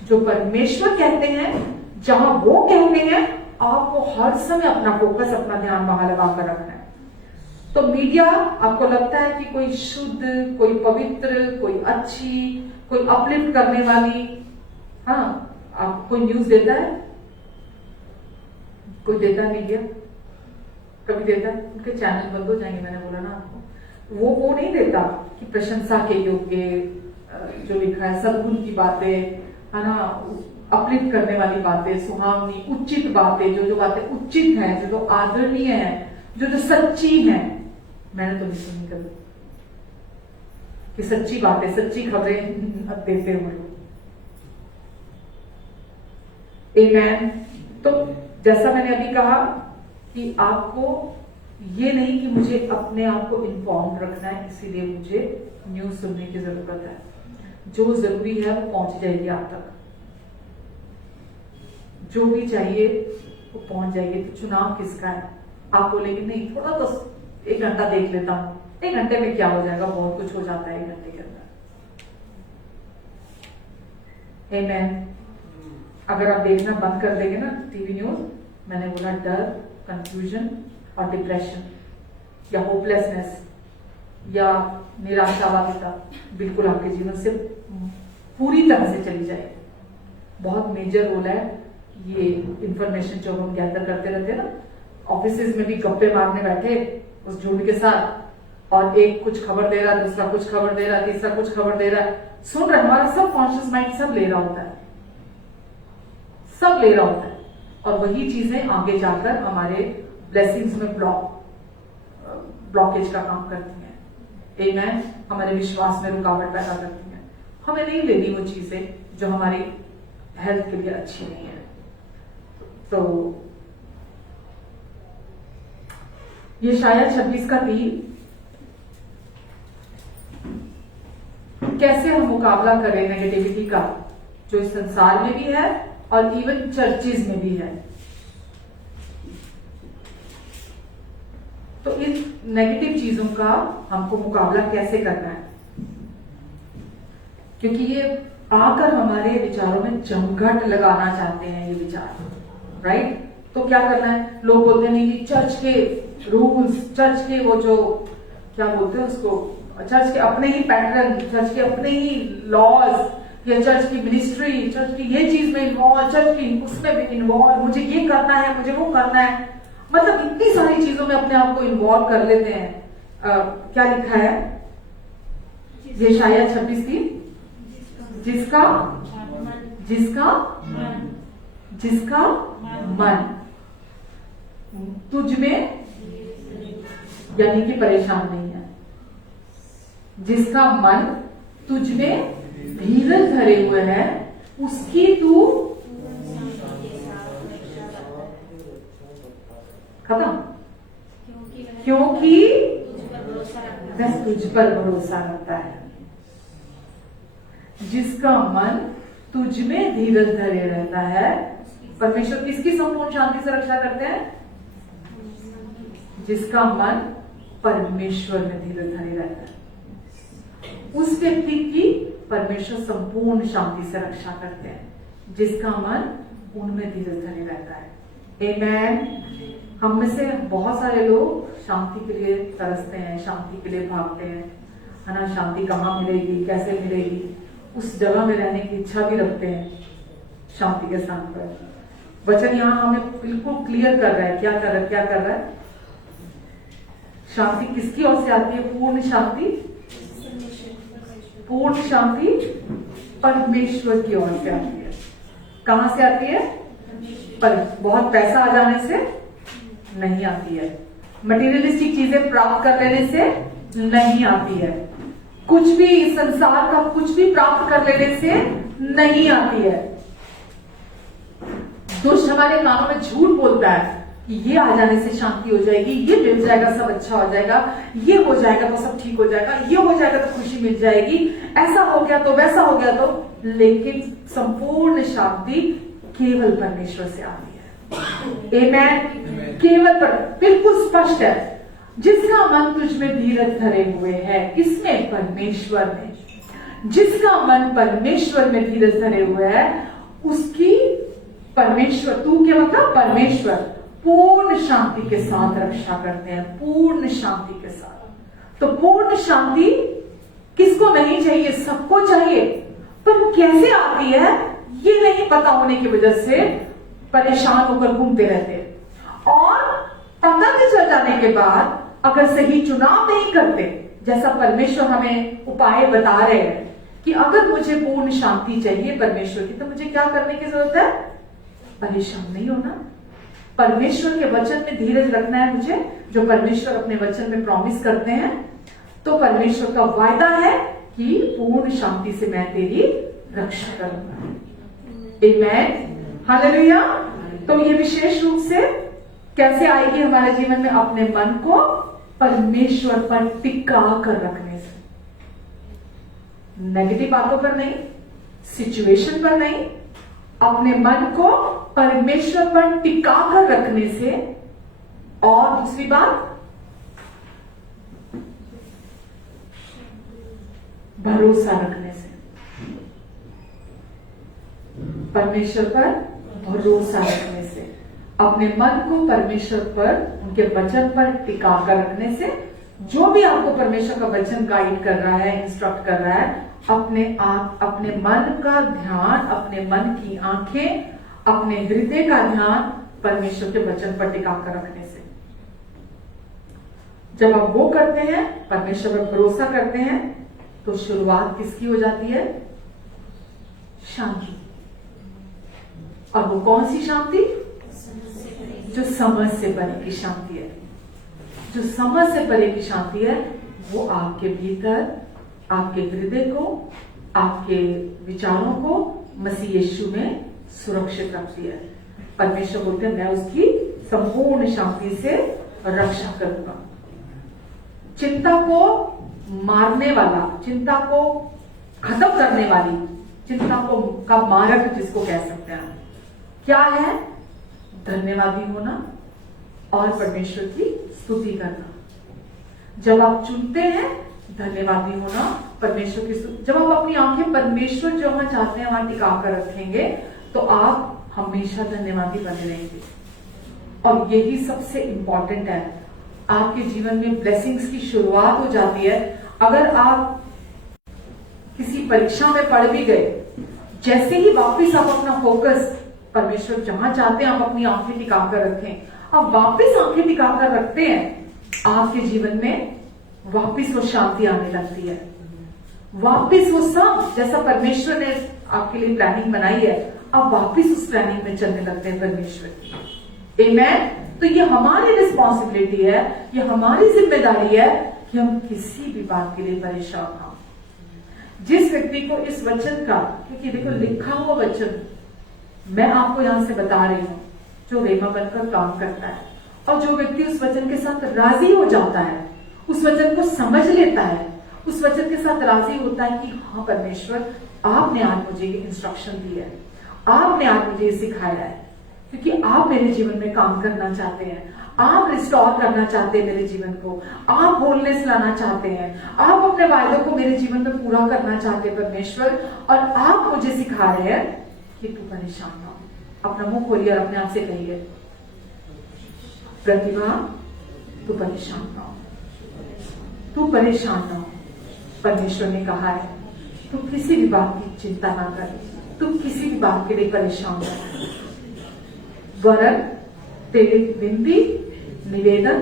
जो परमेश्वर कहते हैं, जहां वो कहते हैं, आपको हर समय अपना फोकस, अपना ध्यान वहां लगा कर रखना है। तो मीडिया आपको लगता है कि कोई शुद्ध, कोई पवित्र, कोई अच्छी, कोई अपलिफ्ट करने वाली, हाँ, आप कोई न्यूज देता है? कोई देता है मीडिया? कभी देता है? उनके चैनल बंद हो जाएंगे, मैंने बोला ना आपको। वो नहीं देता कि प्रशंसा के योग्य जो लिखा है, सद्गुण की बातें, है ना, अपलिफ्ट करने वाली बातें, सुहावनी, उचित बातें, जो बातें उचित हैं, जो आदरणीय है, जो सच्ची है, मैंने तो नहीं सुनी कभी कि सच्ची बातें, सच्ची खबरें देते हो लोग। आमेन। तो जैसा मैंने अभी कहा कि आपको ये नहीं कि मुझे अपने आप को इन्फॉर्म रखना है, इसीलिए मुझे न्यूज सुनने की जरूरत है। जो जरूरी है वो पहुंच जाएगी आप तक, जो भी चाहिए वो पहुंच जाएगी। तो चुनाव किसका है? आप बोलेंगे नहीं, थोड़ा तो 1 घंटा देख लेता हूं, 1 घंटे में क्या हो जाएगा, बहुत कुछ हो जाता है 1 घंटे के अंदर। आमेन। अगर आप देखना बंद कर देंगे ना टीवी न्यूज, मैंने बोला डर, कंफ्यूजन और डिप्रेशन या होपलेसनेस या निराशावादिता बिल्कुल आपके जीवन से पूरी तरह से चली जाए। बहुत मेजर रोल है ये इंफॉर्मेशन जो हम गैदर करते रहते हैं ना, ऑफिसेज में भी गप्पे मारने बैठे उस झुंड के साथ, और एक कुछ खबर दे रहा, दूसरा कुछ खबर दे रहा, तीसरा कुछ खबर दे रहा, सुन रहे, हमारा सब कॉन्शियस माइंड सब ले रहा होता है, सब ले रहा होता है, और वही चीजें आगे जाकर हमारे ब्लेसिंग्स में ब्लॉकेज का काम करती हैं। आमेन। हमारे विश्वास में रुकावट पैदा करती हैं। हमें नहीं लेनी वो चीजें जो हमारी हेल्थ के लिए अच्छी नहीं है। तो ये शायद 26 का 3 कैसे हम मुकाबला करें नेगेटिविटी का, जो इस संसार में भी है और इवन चर्चिज में भी है। तो इन नेगेटिव चीजों का हमको मुकाबला कैसे करना है, क्योंकि ये आकर हमारे विचारों में जमघट लगाना चाहते हैं ये विचार, राइट। तो क्या करना है? लोग बोलते नहीं कि चर्च के रूल्स, चर्च के वो जो क्या बोलते हैं उसको, चर्च के अपने ही पैटर्न, चर्च के अपने ही लॉज, या चर्च की मिनिस्ट्री, चर्च की ये चीज में इन्वॉल्व, चर्च की उसमें भी इन्वॉल्व, मुझे ये करना है, मुझे वो करना है, मतलब इतनी सारी चीजों में अपने आप को इन्वॉल्व कर लेते हैं। क्या लिखा है ये शायद 26 जिसका जिसका जिसका मन तुझ में, यानी कि परेशान नहीं है, जिसका मन तुझ में धीरज धरे हुए है, उसकी तू खत्म, क्योंकि वह तुझ पर भरोसा रखता है। जिसका मन तुझ में धीरज धरे रहता है, परमेश्वर किसकी संपूर्ण शांति से रक्षा करते हैं? जिसका मन परमेश्वर में धीरज धरे रहता है, उस व्यक्ति की परमेश्वर संपूर्ण शांति से रक्षा करते हैं, जिसका मन उनमें धीरज धरे रहता है। आमेन। हम में से बहुत सारे लोग शांति के लिए तरसते हैं, शांति के लिए भागते हैं, है ना। शांति कहाँ मिलेगी, कैसे मिलेगी, उस जगह में रहने की इच्छा भी रखते हैं शांति के स्थान पर। वचन यहाँ हमें बिल्कुल क्लियर कर रहा है, क्या कर रहा है? शांति किसकी ओर से आती है? पूर्ण शांति, पूर्ण शांति परमेश्वर की ओर से आती है। कहां से आती है? पर बहुत पैसा आ जाने से नहीं आती है, मटेरियलिस्टिक चीजें प्राप्त कर लेने से नहीं आती है, कुछ भी संसार का कुछ भी प्राप्त कर लेने से नहीं आती है। दुष्ट हमारे कानों में झूठ बोलता है कि ये आ जाने से शांति हो जाएगी, ये मिल जाएगा सब अच्छा हो जाएगा, ये हो जाएगा तो सब ठीक हो जाएगा, ये हो जाएगा तो खुशी मिल जाएगी, ऐसा हो गया तो वैसा हो गया तो लेकिन संपूर्ण शांति केवल परमेश्वर से आती है। आमेन। केवल बिल्कुल स्पष्ट है, जिसका मन तुझ में धीरज धरे हुए है, किसमें? परमेश्वर में। जिसका मन परमेश्वर में धीरज धरे हुए है, उसकी परमेश्वर, तू क्या मतलब? परमेश्वर पूर्ण शांति के साथ रक्षा करते हैं, पूर्ण शांति के साथ। तो पूर्ण शांति किसको नहीं चाहिए? सबको चाहिए। पर कैसे आती है ये नहीं पता होने की वजह से परेशान होकर घूमते रहते हैं। और पता भी चल जाने के बाद अगर सही चुनाव नहीं करते, जैसा परमेश्वर हमें उपाय बता रहे हैं कि अगर मुझे पूर्ण शांति चाहिए परमेश्वर की, तो मुझे क्या करने की जरूरत है? परेशान नहीं होना, परमेश्वर के वचन में धीरज रखना है मुझे, जो परमेश्वर अपने वचन में प्रॉमिस करते हैं। तो परमेश्वर का वायदा है कि पूर्ण शांति से मैं तेरी रक्षा करूंगा। आमेन, हालेलुया। तो ये विशेष रूप से कैसे आएगी हमारे जीवन में? अपने मन को परमेश्वर पर टिका कर रखने से, नेगेटिव बातों पर नहीं, सिचुएशन पर नहीं, अपने मन को परमेश्वर पर टिका कर रखने से। और दूसरी बात, भरोसा रखने से, परमेश्वर पर भरोसा रखने से, अपने मन को परमेश्वर पर, उनके वचन पर टिका कर रखने से। जो भी आपको परमेश्वर का वचन गाइड कर रहा है, इंस्ट्रक्ट कर रहा है, अपने मन का ध्यान, अपने मन की आंखें, अपने हृदय का ध्यान परमेश्वर के वचन पर टिका कर रखने से। जब आप वो करते हैं, परमेश्वर पर भरोसा करते हैं, तो शुरुआत किसकी हो जाती है? शांति। और वो कौन सी शांति? जो समझ से परे की शांति है। जो समझ से परे की शांति है, वो आपके भीतर, आपके हृदय को, आपके विचारों को मसीह यीशु में सुरक्षित रखती है। परमेश्वर बोलते हैं मैं उसकी संपूर्ण शांति से रक्षा करूंगा। चिंता को मारने वाला, चिंता को खत्म करने वाली, चिंता को का मारक जिसको कह सकते हैं, क्या है? धन्यवादी होना और परमेश्वर की स्तुति करना। जब आप चुनते हैं धन्यवादी होना, परमेश्वर की स्तुति, जब आप अपनी आंखें परमेश्वर जो हम चाहते हैं वहां टिका कर रखेंगे, तो आप हमेशा धन्यवादी बने रहेंगे। और यही सबसे इंपॉर्टेंट है। आपके जीवन में ब्लेसिंग्स की शुरुआत हो जाती है। अगर आप किसी परीक्षा में पढ़ भी गए, जैसे ही वापस आप अपना फोकस परमेश्वर जहां चाहते हैं आप अपनी आंखें टिका कर रखें, आप वापस आंखें टिका कर रखते हैं, आपके जीवन में वापस वो शांति आने लगती है। वापस वो सब जैसा परमेश्वर ने आपके लिए प्लानिंग बनाई है, आप वापस उस प्लानिंग में चलने लगते हैं परमेश्वर की। आमेन। तो ये हमारी रिस्पॉन्सिबिलिटी है, ये हमारी जिम्मेदारी है कि हम किसी भी बात के लिए परेशान ना हो। जिस व्यक्ति को इस वचन का, क्योंकि देखो लिखा हुआ वचन मैं आपको यहां से बता रही हूं, जो रेमा बनकर काम करता है, और जो व्यक्ति उस वचन के साथ राजी हो जाता है, उस वचन को समझ लेता है, उस वचन के साथ राजी होता है कि हाँ परमेश्वर आपने आज मुझे ये इंस्ट्रक्शन दी है, आपने आज मुझे ये सिखाया है, क्योंकि आप मेरे जीवन में काम करना चाहते हैं, आप रिस्टोर करना चाहते हैं मेरे जीवन को, आप बोलनेस लाना चाहते हैं, आप अपने वायदों को मेरे जीवन में पूरा करना चाहते हैं परमेश्वर, और आप मुझे सिखा रहे हैं कि तू परेशान ना हो। अपना मुंह खोलिए और अपने आप से कहिए, प्रतिभा तू परेशान ना हो, तू परेशान ना हो। परमेश्वर ने कहा है तू किसी भी बात की चिंता ना कर, तू किसी भी बात के लिए परेशान ना हो, वरन तेरी विनती, निवेदन,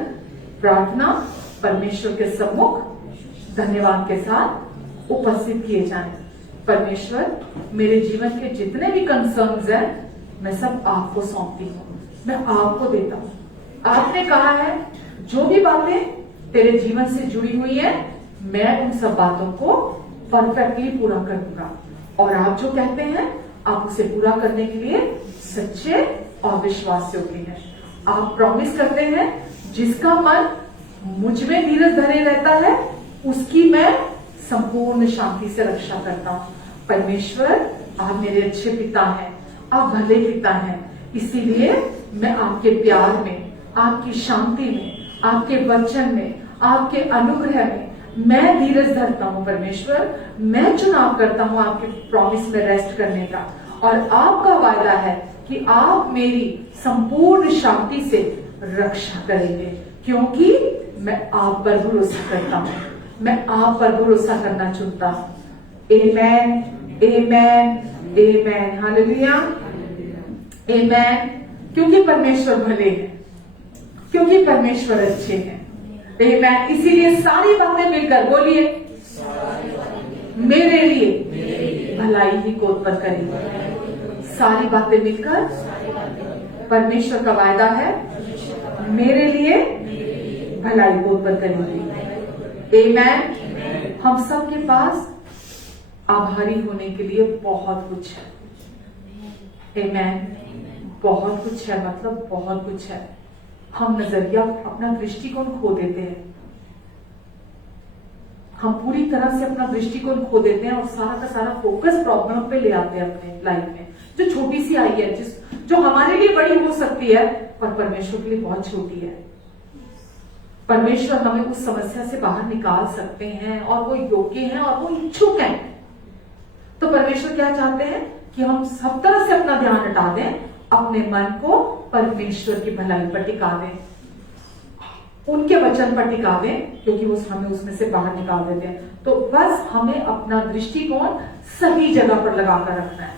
प्रार्थना परमेश्वर के सम्मुख धन्यवाद के साथ उपस्थित किए जाएं। परमेश्वर मेरे जीवन के जितने भी कंसर्न्स हैं, मैं सब आपको सौंपती हूँ, मैं आपको देता हूँ। आपने कहा है जो भी बातें तेरे जीवन से जुड़ी हुई है, मैं उन सब बातों को परफेक्टली पूरा करूंगा। और आप जो कहते हैं आप उसे पूरा करने के लिए सच्चे और विश्वास योग्य हैं। आप प्रॉमिस करते हैं जिसका मन मुझ में धीरज धरे रहता है, उसकी मैं संपूर्ण शांति से रक्षा करता हूं। परमेश्वर आप मेरे अच्छे पिता हैं, आप भले पिता हैं, इसीलिए मैं आपके प्यार में, आपकी शांति में, आपके वचन में, आपके अनुग्रह में मैं धीरज धरता हूं। परमेश्वर, मैं चुनाव करता हूं आपके प्रॉमिस में रेस्ट करने का, और आपका वायदा है कि आप मेरी संपूर्ण शांति से रक्षा करेंगे, क्योंकि मैं आप पर भरोसा करता हूं, मैं आप पर भरोसा करना चुनता हूं। आमेन, आमेन, आमेन, हालेलुया, आमेन। क्योंकि परमेश्वर भले हैं, क्योंकि परमेश्वर अच्छे हैं, आमेन। इसीलिए सारी बातें मिलकर बोलिए, मेरे लिए भलाई ही को उत्पन्न करेगी। सारी बातें मिलकर, परमेश्वर का वायदा है मेरे लिए भलाई को उत्पन्न करेगी, आमेन। हम सब के पास आभारी होने के लिए बहुत कुछ है, आमेन। बहुत कुछ है, मतलब बहुत कुछ है। हम नजरिया, अपना दृष्टिकोण खो देते हैं, हम पूरी तरह से अपना दृष्टिकोण खो देते हैं और सारा का सारा फोकस प्रॉब्लम पे ले आते हैं अपने लाइफ में, जो छोटी सी आई है, जो हमारे लिए बड़ी हो सकती है पर परमेश्वर के लिए बहुत छोटी है। परमेश्वर हमें उस समस्या से बाहर निकाल सकते हैं और वो योग्य हैं और वो इच्छुक हैं। तो परमेश्वर क्या चाहते हैं कि हम सब तरह से अपना ध्यान हटा दें, अपने मन को परमेश्वर की भलाई पर टिका दें, उनके वचन पर टिका दें, क्योंकि वो हमें उसमें से बाहर निकाल देते हैं। तो बस हमें अपना दृष्टिकोण सही जगह पर लगाकर रखना है,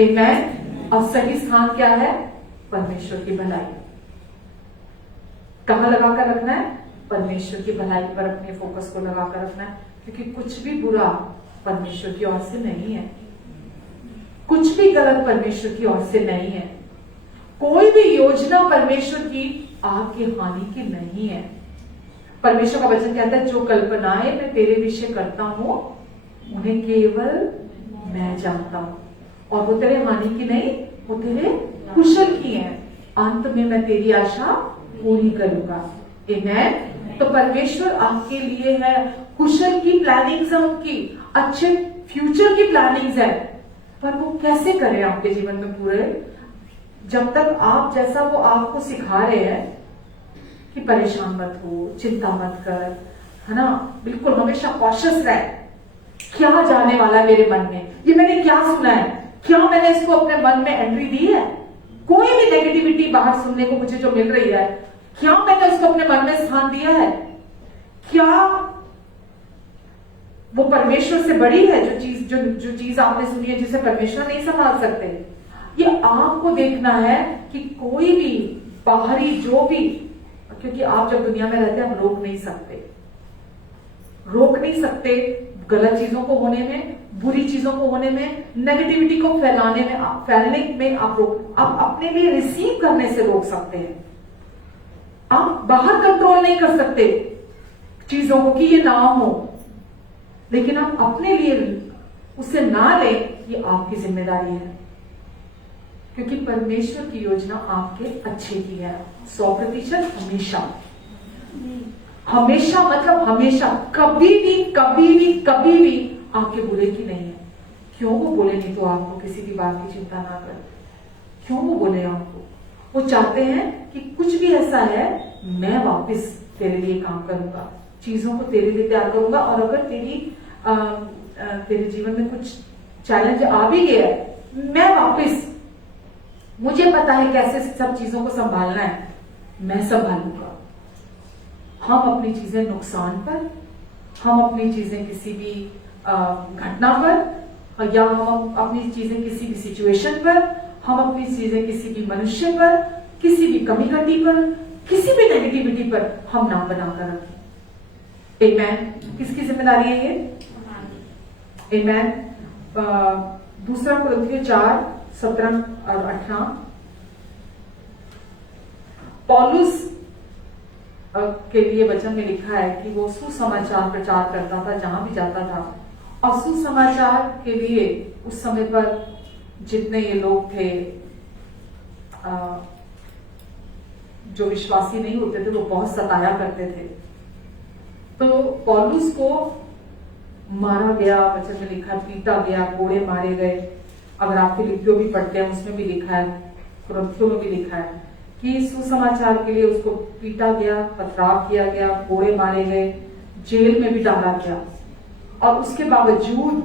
आमेन। और सही स्थान क्या है? परमेश्वर की भलाई। कहां लगाकर रखना है? परमेश्वर की भलाई पर अपने फोकस को लगाकर रखना है, क्योंकि कुछ भी बुरा परमेश्वर की ओर से नहीं है, कुछ भी गलत परमेश्वर की ओर से नहीं है, कोई भी योजना परमेश्वर की आपकी हानि की नहीं है। परमेश्वर का वचन कहता है, जो कल्पनाएं मैं तेरे विषय करता हूं उन्हें केवल मैं जानता हूं, और वो तेरे हानि की नहीं, वो तेरे कुशल की है, अंत में मैं तेरी आशा पूरी करूंगा, आमेन। तो परमेश्वर आपके लिए है, कुशल की प्लानिंग्स है, उनकी अच्छे फ्यूचर की प्लानिंग्स है, पर वो कैसे करें आपके जीवन में पूरे? जब तक आप, जैसा वो आपको सिखा रहे हैं कि परेशान मत हो, चिंता मत कर, है ना, बिल्कुल हमेशा कॉशियस रहे, क्या जाने वाला है मेरे मन में, ये मैंने क्या सुना है, क्या मैंने इसको अपने मन में एंट्री दी है, कोई भी नेगेटिविटी बाहर सुनने को मुझे जो मिल रही है, क्या मैंने उसको अपने मन में स्थान दिया है? क्या वो परमेश्वर से बड़ी है? जो चीज आपने सुनी है जिसे परमेश्वर नहीं संभाल सकते। ये आपको देखना है कि कोई भी बाहरी जो भी, क्योंकि आप जब दुनिया में रहते हैं, हम रोक नहीं सकते गलत चीजों को होने में, बुरी चीजों को होने में, नेगेटिविटी को फैलने में आप अपने लिए रिसीव करने से रोक सकते हैं। आप बाहर कंट्रोल नहीं कर सकते चीजों को कि ये ना हो, लेकिन आप अपने लिए उसे ना लें, ये आपकी जिम्मेदारी है, क्योंकि परमेश्वर की योजना आपके अच्छे की है, 100% हमेशा। हमेशा मतलब हमेशा, कभी भी आपके बुरे की नहीं है। क्यों वो बोले नहीं तो आपको किसी भी बात की चिंता ना कर, क्यों वो बोले आपको? वो चाहते हैं कि कुछ भी ऐसा है, मैं वापस तेरे लिए काम करूंगा, चीजों को तेरे लिए तैयार करूंगा, और अगर तेरे जीवन में कुछ चैलेंज आ भी गया है, मैं वापस, मुझे पता है कैसे सब चीजों को संभालना है, मैं संभालूंगा। हम अपनी चीजें नुकसान पर, हम अपनी चीजें किसी भी घटना पर, या हम अपनी चीजें किसी भी सिचुएशन पर, हम अपनी चीजें किसी भी मनुष्य पर, किसी भी कमी घटी पर, किसी भी नेगेटिविटी पर हम ना बनाकर रखें, आमेन। किसकी जिम्मेदारी है ये? आमेन। दूसरा कुरिन्थियों 4:17 और 18, पौलुस के लिए वचन में लिखा है कि वो सुसमाचार प्रचार करता था जहां भी जाता था, और सुसमाचार के लिए उस समय पर जितने ये लोग थे जो विश्वासी नहीं होते थे, वो बहुत सताया करते थे। तो पौलुस को मारा गया, वचन में लिखा है पीटा गया, कोड़े मारे गए। अगर आप फिलिपियों भी पढ़ते हैं उसमें भी लिखा है, कुरिन्थियों में भी लिखा है कि सुसमाचार के लिए उसको पीटा गया, पथराव किया गया, कोड़े मारे गए, जेल में भी डाला गया, और उसके बावजूद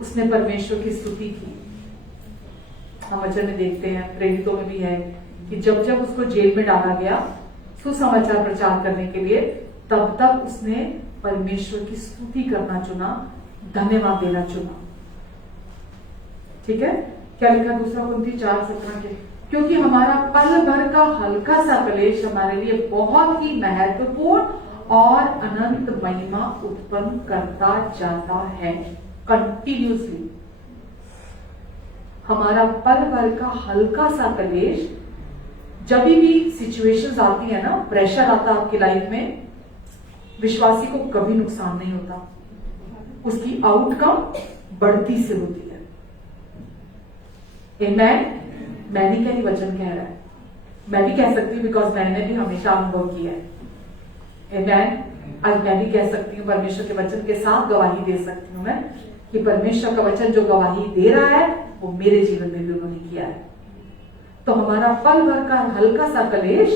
उसने परमेश्वर की स्तुति की। हम वचन में देखते हैं, प्रेरितों में भी है कि जब जब उसको जेल में डाला गया सुसमाचार प्रचार करने के लिए, तब तक उसने परमेश्वर की स्तुति करना चुना, धन्यवाद देना चुना। ठीक है, क्या लिखा दूसरा कुरिन्थियों 4:17 के, क्योंकि हमारा पल भर का हल्का सा क्लेश हमारे लिए बहुत ही महत्वपूर्ण और अनंत महिमा उत्पन्न करता जाता है। कंटिन्यूसली हमारा पल भर का हल्का सा क्लेश, जब भी सिचुएशंस आती है ना, प्रेशर आता है आपकी लाइफ में, विश्वासी को कभी नुकसान नहीं होता, उसकी आउटकम बढ़ती से होती है। मैं नहीं कह, वचन कह रहा है, मैं भी कह सकती हूँ बिकॉज मैंने भी हमेशा अनुभव किया है। आज मैं भी कह सकती हूँ, परमेश्वर के वचन के साथ गवाही दे सकती हूँ मैं कि परमेश्वर का वचन जो गवाही दे रहा है वो मेरे जीवन में भी उन्होंने किया है। तो हमारा पल भर का हल्का सा क्लेश,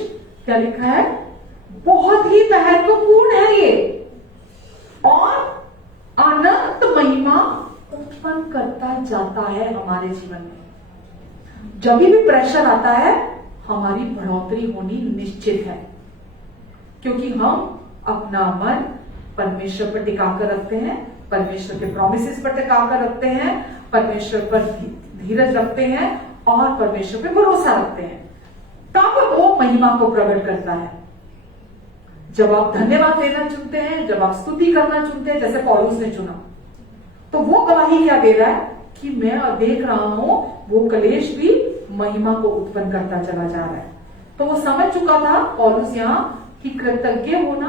क्या लिखा है, बहुत ही महत्वपूर्ण है ये, और अनंत महिमा उत्पन्न करता जाता है हमारे जीवन में। जब भी प्रेशर आता है हमारी बढ़ोतरी होनी निश्चित है, क्योंकि हम अपना मन परमेश्वर पर टिकाकर रखते हैं, परमेश्वर के प्रॉमिसेस पर टिकाकर रखते हैं, परमेश्वर पर धीरज रखते हैं और परमेश्वर पे भरोसा रखते हैं। तब वो महिमा को प्रकट करता है। जब आप धन्यवाद देना चुनते हैं, जब आप स्तुति करना चुनते हैं, जैसे पौलुस ने चुना, तो वो गवाही क्या दे रहा है कि मैं देख रहा हूं वो क्लेश भी महिमा को उत्पन्न करता चला जा रहा है। तो वो समझ चुका था पौलुस यहां कि कृतज्ञ होना,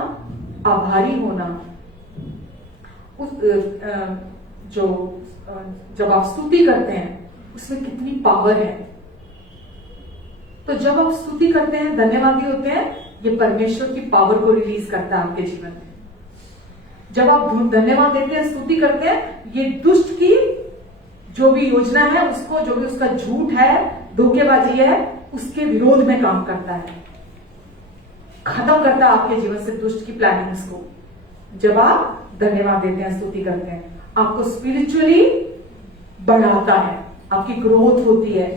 आभारी होना, उस जब आप स्तुति करते हैं उसमें कितनी पावर है। तो जब आप स्तुति करते हैं, धन्यवादी होते हैं, ये परमेश्वर की पावर को रिलीज करता है आपके जीवन में। जब आप धन्यवाद देते हैं, स्तुति करते हैं, ये दुष्ट की जो भी योजना है उसको, जो भी उसका झूठ है, धोखेबाजी है, उसके विरोध में काम करता है, खत्म करता है आपके जीवन से दुष्ट की प्लानिंग्स को। जब आप धन्यवाद देते हैं, स्तुति करते हैं, आपको स्पिरिचुअली बढ़ाता है, आपकी ग्रोथ होती है।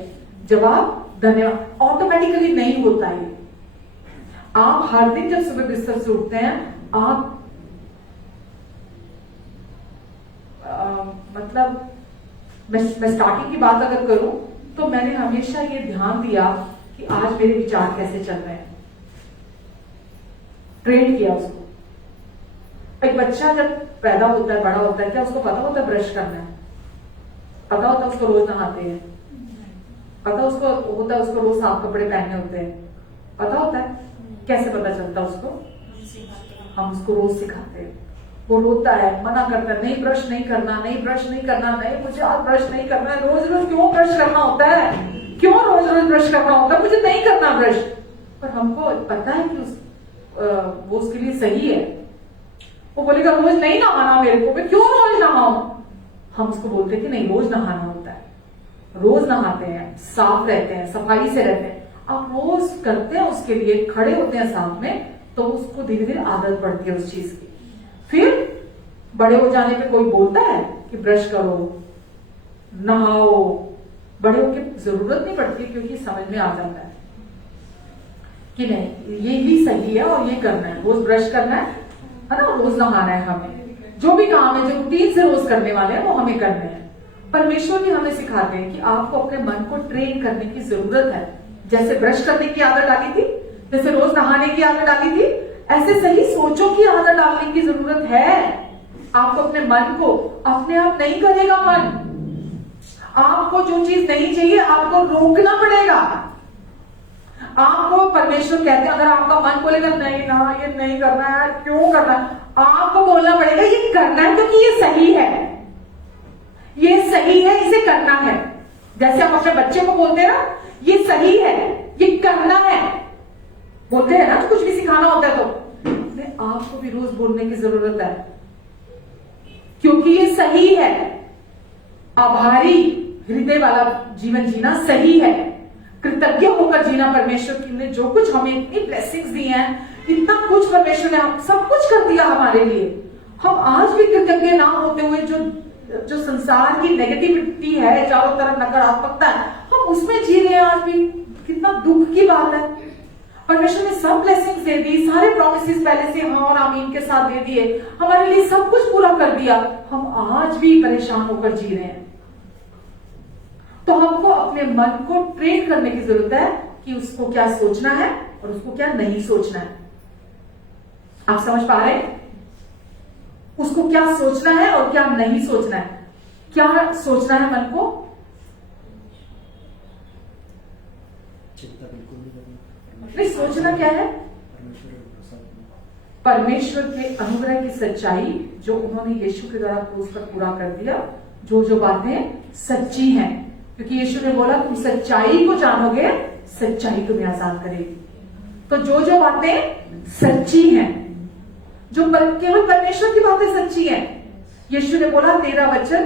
जब आप धन्यवाद, ऑटोमेटिकली नहीं होता है। आप हर दिन जब सुबह बिस्तर से उठते हैं, आप मतलब मैं स्टार्टिंग की बात अगर करूं तो मैंने हमेशा ये ध्यान दिया कि आज मेरे विचार कैसे चल रहे हैं, ट्रेन किया उसको। एक बच्चा जब पैदा होता है, बड़ा होता है, क्या उसको पता होता है ब्रश करना है? पता होता है उसको रोज नहाते हैं? पता उसको होता है उसको रोज साफ कपड़े पहनने होते हैं? पता होता है? कैसे पता चलता उसको? हम उसको रोज सिखाते हैं। वो रोता है, मना करता है, नहीं ब्रश नहीं करना, नहीं ब्रश नहीं करना, नहीं मुझे आज ब्रश नहीं करना है। रोज रोज क्यों ब्रश करना होता है? क्यों रोज रोज ब्रश करना होता है? मुझे नहीं करना ब्रश। पर हमको पता है कि वो उसके लिए सही है। वो बोलेगा रोज नहीं नहाना मेरे को, मैं क्यों रोज नहाऊं? हम उसको बोलते हैं कि नहीं, रोज नहाना होता है। रोज नहाते हैं, साफ रहते हैं, सफाई से रहते हैं। आप रोज करते हैं, उसके लिए खड़े होते हैं साथ में, तो उसको धीरे धीरे आदत पड़ती है उस चीज की। फिर बड़े हो जाने पे कोई बोलता है कि ब्रश करो, नहाओ, बड़े होके जरूरत नहीं पड़ती, क्योंकि समझ में आ जाता है कि नहीं ये ही सही है और ये करना है, रोज ब्रश करना है ना, रोज नहाना है। हमें जो भी काम है, जो रूटीन से रोज करने वाले हैं, वो हमें करने हैं। परमेश्वर भी हमें सिखाते हैं कि आपको अपने मन को ट्रेन करने की जरूरत है। जैसे ब्रश करने की आदत डाली थी, जैसे रोज नहाने की आदत डाली थी, ऐसे सही सोचों की आदत डालने की जरूरत है। आपको अपने मन को, अपने आप नहीं करेगा मन। आपको जो चीज नहीं चाहिए आपको रोकना पड़ेगा। आपको परमेश्वर कहते हैं, अगर आपका मन बोलेगा नहीं ना, ये नहीं करना है, क्यों करना है, आपको बोलना पड़ेगा ये करना है क्योंकि ये सही है, ये सही है, इसे करना है। जैसे आप अपने बच्चे को बोलते हैं ना, ये सही है, ये करना है, बोलते हैं ना, तो कुछ भी सिखाना होता है तो आपको भी रोज बोलने की जरूरत है। क्योंकि ये सही है। आभारी हृदय वाला जीवन जीना सही है। कृतज्ञ होकर जीना, परमेश्वर ने जो कुछ हमें इतनी ब्लेसिंग्स दी हैं, इतना कुछ परमेश्वर ने हम सब कुछ कर दिया हमारे लिए, हम आज भी कृतज्ञ ना होते हुए जो संसार की नेगेटिविटी है, चारों तरफ नकारात्मकता है, हम उसमें जी रहे हैं आज भी। कितना दुख की बात है। परमेश्वर ने सब ब्लेसिंग्स दे दी, सारे प्रॉमिसेस पहले से हाँ और आमीन के साथ दे दिए, हमारे लिए सब कुछ पूरा कर दिया, हम आज भी परेशान होकर जी रहे हैं। तो हमको अपने मन को ट्रेन करने की जरूरत है कि उसको क्या सोचना है और उसको क्या नहीं सोचना है। आप समझ पा रहे हैं? उसको क्या सोचना है और क्या नहीं सोचना है। क्या सोचना है मन को? चिंता बिल्कुल नहीं करनी। नहीं, सोचना क्या है? परमेश्वर के अनुग्रह की सच्चाई जो उन्होंने यीशु के द्वारा क्रूस पर पूरा कर दिया, जो जो बातें सच्ची हैं, क्योंकि यीशु ने बोला तुम सच्चाई को जानोगे, सच्चाई तुम्हें आजाद करेगी। तो जो जो बातें सच्ची हैं, जो केवल परमेश्वर की बातें सच्ची हैं, यीशु ने बोला तेरा वचन,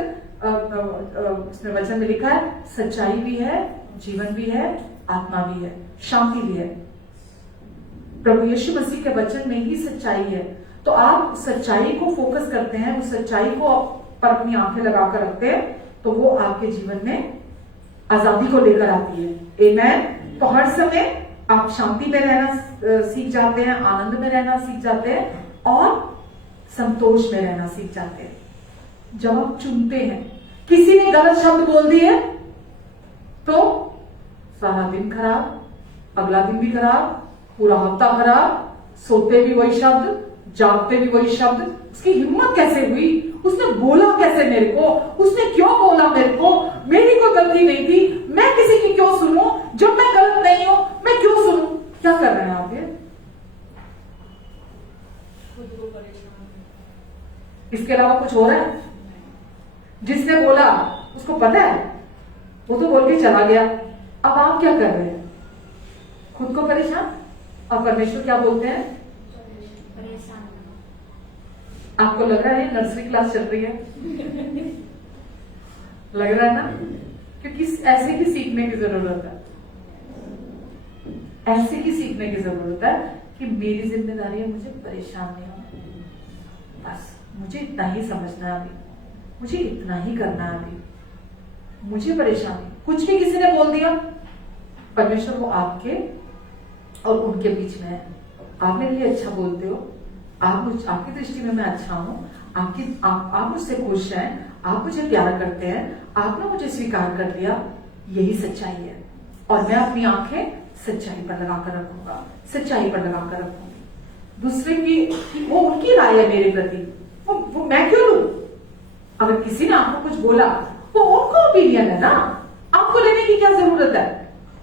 उसमें वचन में लिखा है सच्चाई भी है, जीवन भी है, आत्मा भी है, शांति भी है। प्रभु यीशु मसीह के वचन में ही सच्चाई है। तो आप सच्चाई को फोकस करते हैं, उस सच्चाई को पर अपनी आंखें लगाकर रखते हैं, तो वो आपके जीवन में आजादी को लेकर आती है। आमेन। तो हर समय आप शांति में रहना सीख जाते हैं, आनंद में रहना सीख जाते हैं और संतोष में रहना सीख जाते हैं। जब आप चुनते हैं, किसी ने गलत शब्द बोल दिए तो सारा दिन खराब, अगला दिन भी खराब, पूरा हफ्ता खराब, सोते भी वही शब्द, जागते भी वही शब्द। उसकी हिम्मत कैसे हुई? उसने बोला कैसे मेरे को? उसने क्यों बोला मेरे को? मेरी कोई गलती नहीं थी, मैं किसी की क्यों सुनूं? जब मैं गलत नहीं हूं, मैं क्यों सुनूं? क्या कर रहे हैं आप? ये इसके अलावा कुछ हो रहा है? जिसने बोला उसको पता है, वो तो बोल के चला गया। अब आप क्या कर रहे हैं? खुद को परेशान। और परमेश्वर क्या बोलते हैं? आपको लग रहा है नर्सरी क्लास चल रही है? लग रहा है ना? क्योंकि ऐसे ही सीखने की जरूरत है, ऐसे ही सीखने की जरूरत है कि मेरी जिम्मेदारी है मुझे परेशान नहीं होना, बस मुझे इतना ही समझना है, अभी मुझे इतना ही करना है, अभी मुझे परेशानी। कुछ भी किसी ने बोल दिया, परमेश्वर वो आपके और उनके बीच में है। आप मेरे लिए अच्छा बोलते हो, आपकी दृष्टि में मैं अच्छा हूं, आप मुझसे खुश हैं, आप मुझे प्यार करते हैं, आपने मुझे स्वीकार कर लिया, यही सच्चाई है। और मैं अपनी आंखें सच्चाई पर लगाकर रखूंगा, सच्चाई पर लगाकर रखूंगी। दूसरे की वो उनकी राय है मेरे प्रति, वो मैं क्यों लूं? अगर किसी ने आपको कुछ बोला, वो उनको ओपिनियन है ना, आपको लेने की क्या जरूरत है?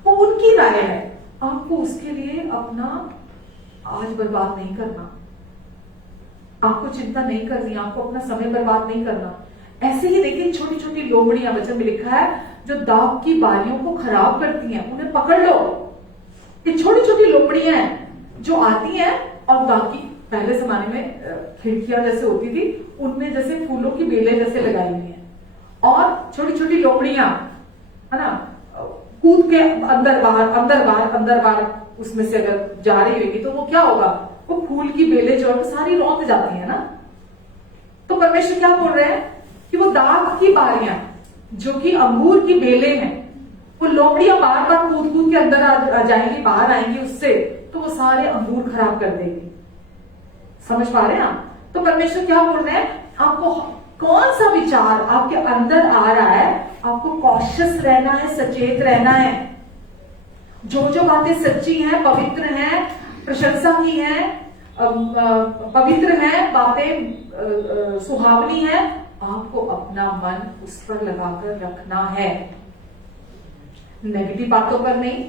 वो उनकी राय है, आपको उसके लिए अपना आज बर्बाद नहीं करना, आपको चिंता नहीं करनी, आपको अपना समय बर्बाद नहीं करना। ऐसे ही देखिए छोटी छोटी लोमड़ियां, वचन में लिखा है, जो दाग की बारियों को खराब करती हैं, उन्हें पकड़ लो। ये छोटी छोटी लोमड़ियां हैं जो आती हैं और दाग की, पहले जमाने में खिड़कियां जैसे होती थी, उनमें जैसे फूलों की बेलें जैसे लगाई हुई हैं, और छोटी छोटी लोमड़ियां, है ना, कूद के अंदर बाहर उसमें से अगर जा रही होगी तो वो क्या होगा? वो फूल की बेलें जो है वो सारी रौंद जाती है ना। तो परमेश्वर क्या बोल रहे हैं कि वो दाग की बारियां जो कि अंगूर की बेलें हैं, वो लोमड़ियां बार बार कूद के अंदर आ जाएंगी, बाहर आएंगी उससे, तो वो सारे अंगूर खराब कर देंगी। समझ पा रहे हैं आप? तो परमेश्वर क्या बोल रहे हैं? आपको कौन सा विचार आपके अंदर आ रहा है, आपको कॉशियस रहना है, सचेत रहना है। जो जो बातें सच्ची हैं, पवित्र हैं, प्रशंसा की हैं, पवित्र हैं, बातें सुहावनी हैं, आपको अपना मन उस पर लगाकर रखना है। नेगेटिव बातों पर नहीं,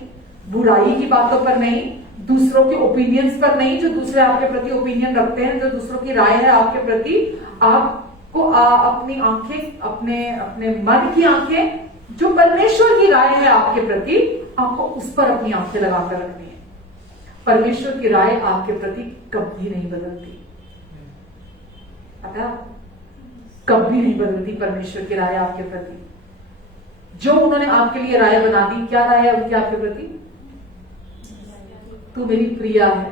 बुराई की बातों पर नहीं, दूसरों के ओपिनियंस पर नहीं, जो दूसरे आपके प्रति ओपिनियन रखते हैं, जो दूसरों की राय है आपके प्रति। आपको अपनी आंखें, अपने मन की आंखें, जो परमेश्वर की राय है आपके प्रति, आपको उस पर अपनी आंखें लगाकर रखनी है। परमेश्वर की राय आपके प्रति कभी नहीं बदलती, पता? कभी नहीं बदलती परमेश्वर की राय आपके प्रति। जो उन्होंने आपके लिए राय बना दी, क्या राय है उनकी आपके प्रति? तू मेरी प्रिया है,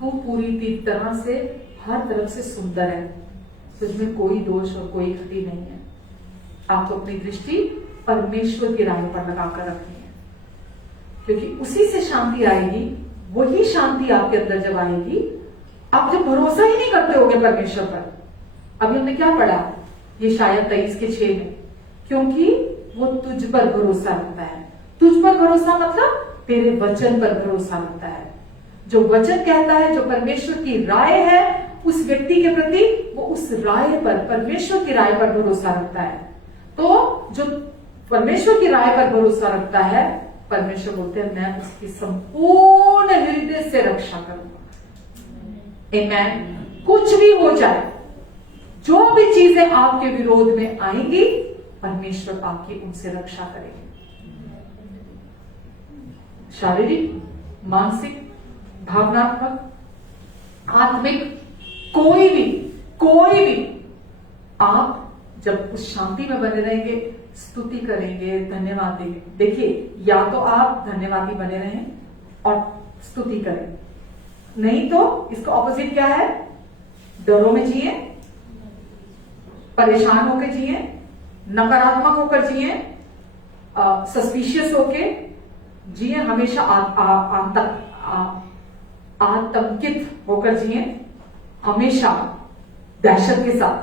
तू पूरी तरह से हर तरफ से सुंदर है, तुझमें कोई दोष और कोई त्रुटि नहीं है। आपको अपनी दृष्टि परमेश्वर की राह पर लगाकर रखनी है, क्योंकि उसी से शांति आएगी। वही शांति आपके अंदर जब आएगी, आप जब भरोसा ही नहीं करते होगे परमेश्वर पर। अभी हमने क्या पढ़ा, ये शायद 23:6 में, क्योंकि वो तुझ पर भरोसा रखता है। तुझ पर भरोसा मतलब तेरे वचन पर भरोसा रखता है। जो वचन कहता है, जो परमेश्वर की राय है, उस व्यक्ति के प्रति वो उस राय पर, परमेश्वर की राय पर भरोसा रखता है। तो जो परमेश्वर की राय पर भरोसा रखता है, परमेश्वर बोलते हैं मैं उसकी संपूर्ण हृदय से रक्षा करूंगा। आमेन। कुछ भी हो जाए, जो भी चीजें आपके विरोध में आएंगी, परमेश्वर आपकी उनसे रक्षा करेंगे। शारीरिक, मानसिक, भावनात्मक, आत्मिक, कोई भी आप जब उस शांति में बने रहेंगे, स्तुति करेंगे, धन्यवाद देंगे। देखिए, या तो आप धन्यवादी बने रहें और स्तुति करें, नहीं तो इसका ऑपोजिट क्या है? डरों में जिए, परेशान होकर जिए, नकारात्मक होकर जिए, सस्पिशियस होके जिए, हमेशा आतंकित होकर जिए, हमेशा दहशत के साथ,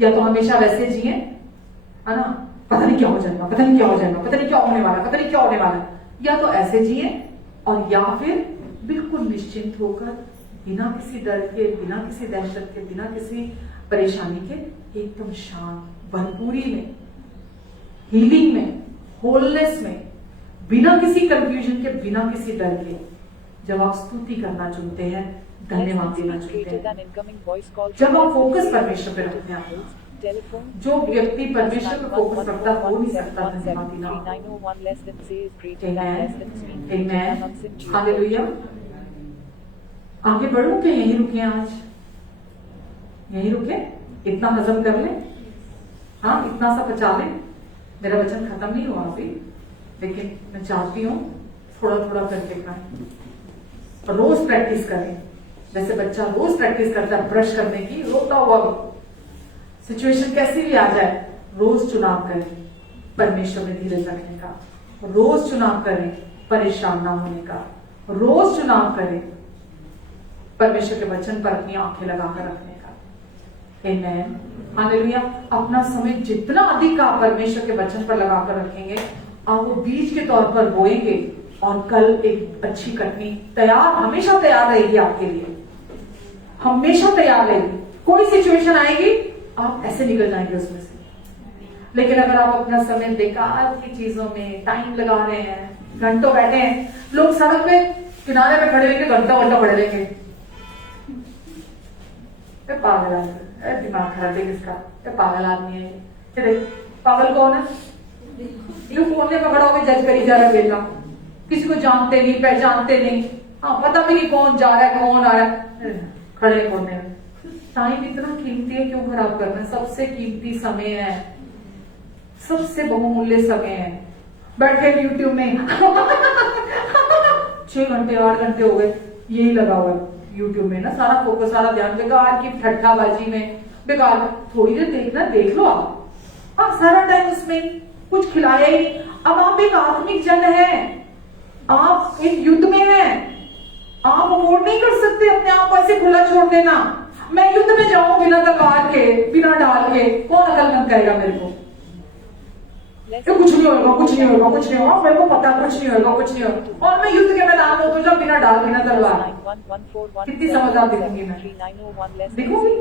या तो हमेशा वैसे जिए, है ना, पता नहीं क्या हो जाएगा, पता नहीं क्या हो जाएगा, पता नहीं क्या होने वाला, पता नहीं क्या होने वाला, या तो ऐसे जिए, और या फिर बिल्कुल निश्चिंत होकर, बिना किसी डर के, बिना किसी दहशत के, बिना किसी परेशानी के, एकदम शांत, भरपूरी में, हीलिंग में, होलनेस में, बिना किसी कंफ्यूजन के, बिना किसी डर के, जब आप स्तुति करना चुनते हैं, धन्यवाद देना चुनते हैं, जब आप फोकस परमेश्वर पे रखते हैं, जो व्यक्ति परमेश्वर पे फोकस रखता हो नहीं सकता धन्यवाद देना। हालेलुया। आगे बढ़ो कि यहीं रुके? आज यहीं रुके? इतना हजम कर ले, हाँ, इतना सा पचा ले। मेरा वचन खत्म नहीं हुआ अभी, लेकिन मैं चाहती हूँ थोड़ा थोड़ा करके खाएं, रोज प्रैक्टिस करें। जैसे बच्चा रोज प्रैक्टिस करता है ब्रश करने की, रोता हुआ, सिचुएशन कैसी भी आ जाए, रोज चुनाव करें परमेश्वर में धीरज रखने का, रोज चुनाव करें परेशान ना होने का, रोज चुनाव करें परमेश्वर के वचन पर अपनी आंखें लगाकर रखने का। आमेन। हालेलुया। अपना समय जितना अधिक आप परमेश्वर के वचन पर लगाकर रखेंगे, आप वो बीज के तौर पर बोएंगे, और कल एक अच्छी कटनी तैयार, हमेशा तैयार रहेगी आपके लिए, हमेशा तैयार रहेगी। कोई सिचुएशन आएगी, आप ऐसे निकल जाएंगे उसमें से। लेकिन अगर आप अपना समय बेकार की चीजों में टाइम लगा रहे हैं, घंटों बैठे हैं, लोग सड़क पे किनारे पे खड़े रहेंगे, घंटा पड़े रहेंगे, पागल आदमी, दिमाग खराब है किसका, पागल आदमी है। पागल कौन है? जो कोने पे खड़ा होकर जज करी जा रहा है बेटा, किसी को जानते नहीं, पहचानते नहीं, हाँ, पता भी नहीं कौन जा रहा है, कौन आ रहा है, खड़े कोने में। टाइम इतना कीमती है, क्यों खराब करना? सबसे कीमती समय है, सबसे बहुमूल्य समय है। बैठे यूट्यूब में 6 घंटे 8 घंटे हो गए, यही लगा हुआ है यूट्यूब में ना, सारा फोकस, सारा ध्यान बेकार की ठट्ठाबाजी में, बेकार। थोड़ी देर देखना, देख लो आप, सारा टाइम उसमें कुछ खिलाया ही नहीं। अब आप एक आत्मिक जन है, आप एक युद्ध में हैं, आप अफोर्ड नहीं कर सकते अपने आप को ऐसे खुला छोड़ देना। मैं युद्ध में जाऊं बिना तलवार के, बिना ढाल के, कौन अकलमंद कहेगा मेरे को? कुछ नहीं होगा, कुछ नहीं होगा, कुछ नहीं होगा, मेरे को पता कुछ नहीं होगा, कुछ नहीं होगा, और मैं युद्ध के मैदान में उतर जाऊं बिना ढाल, बिना तलवार। कितनी समझदार दिखूंगी मैं, दिखूंगी।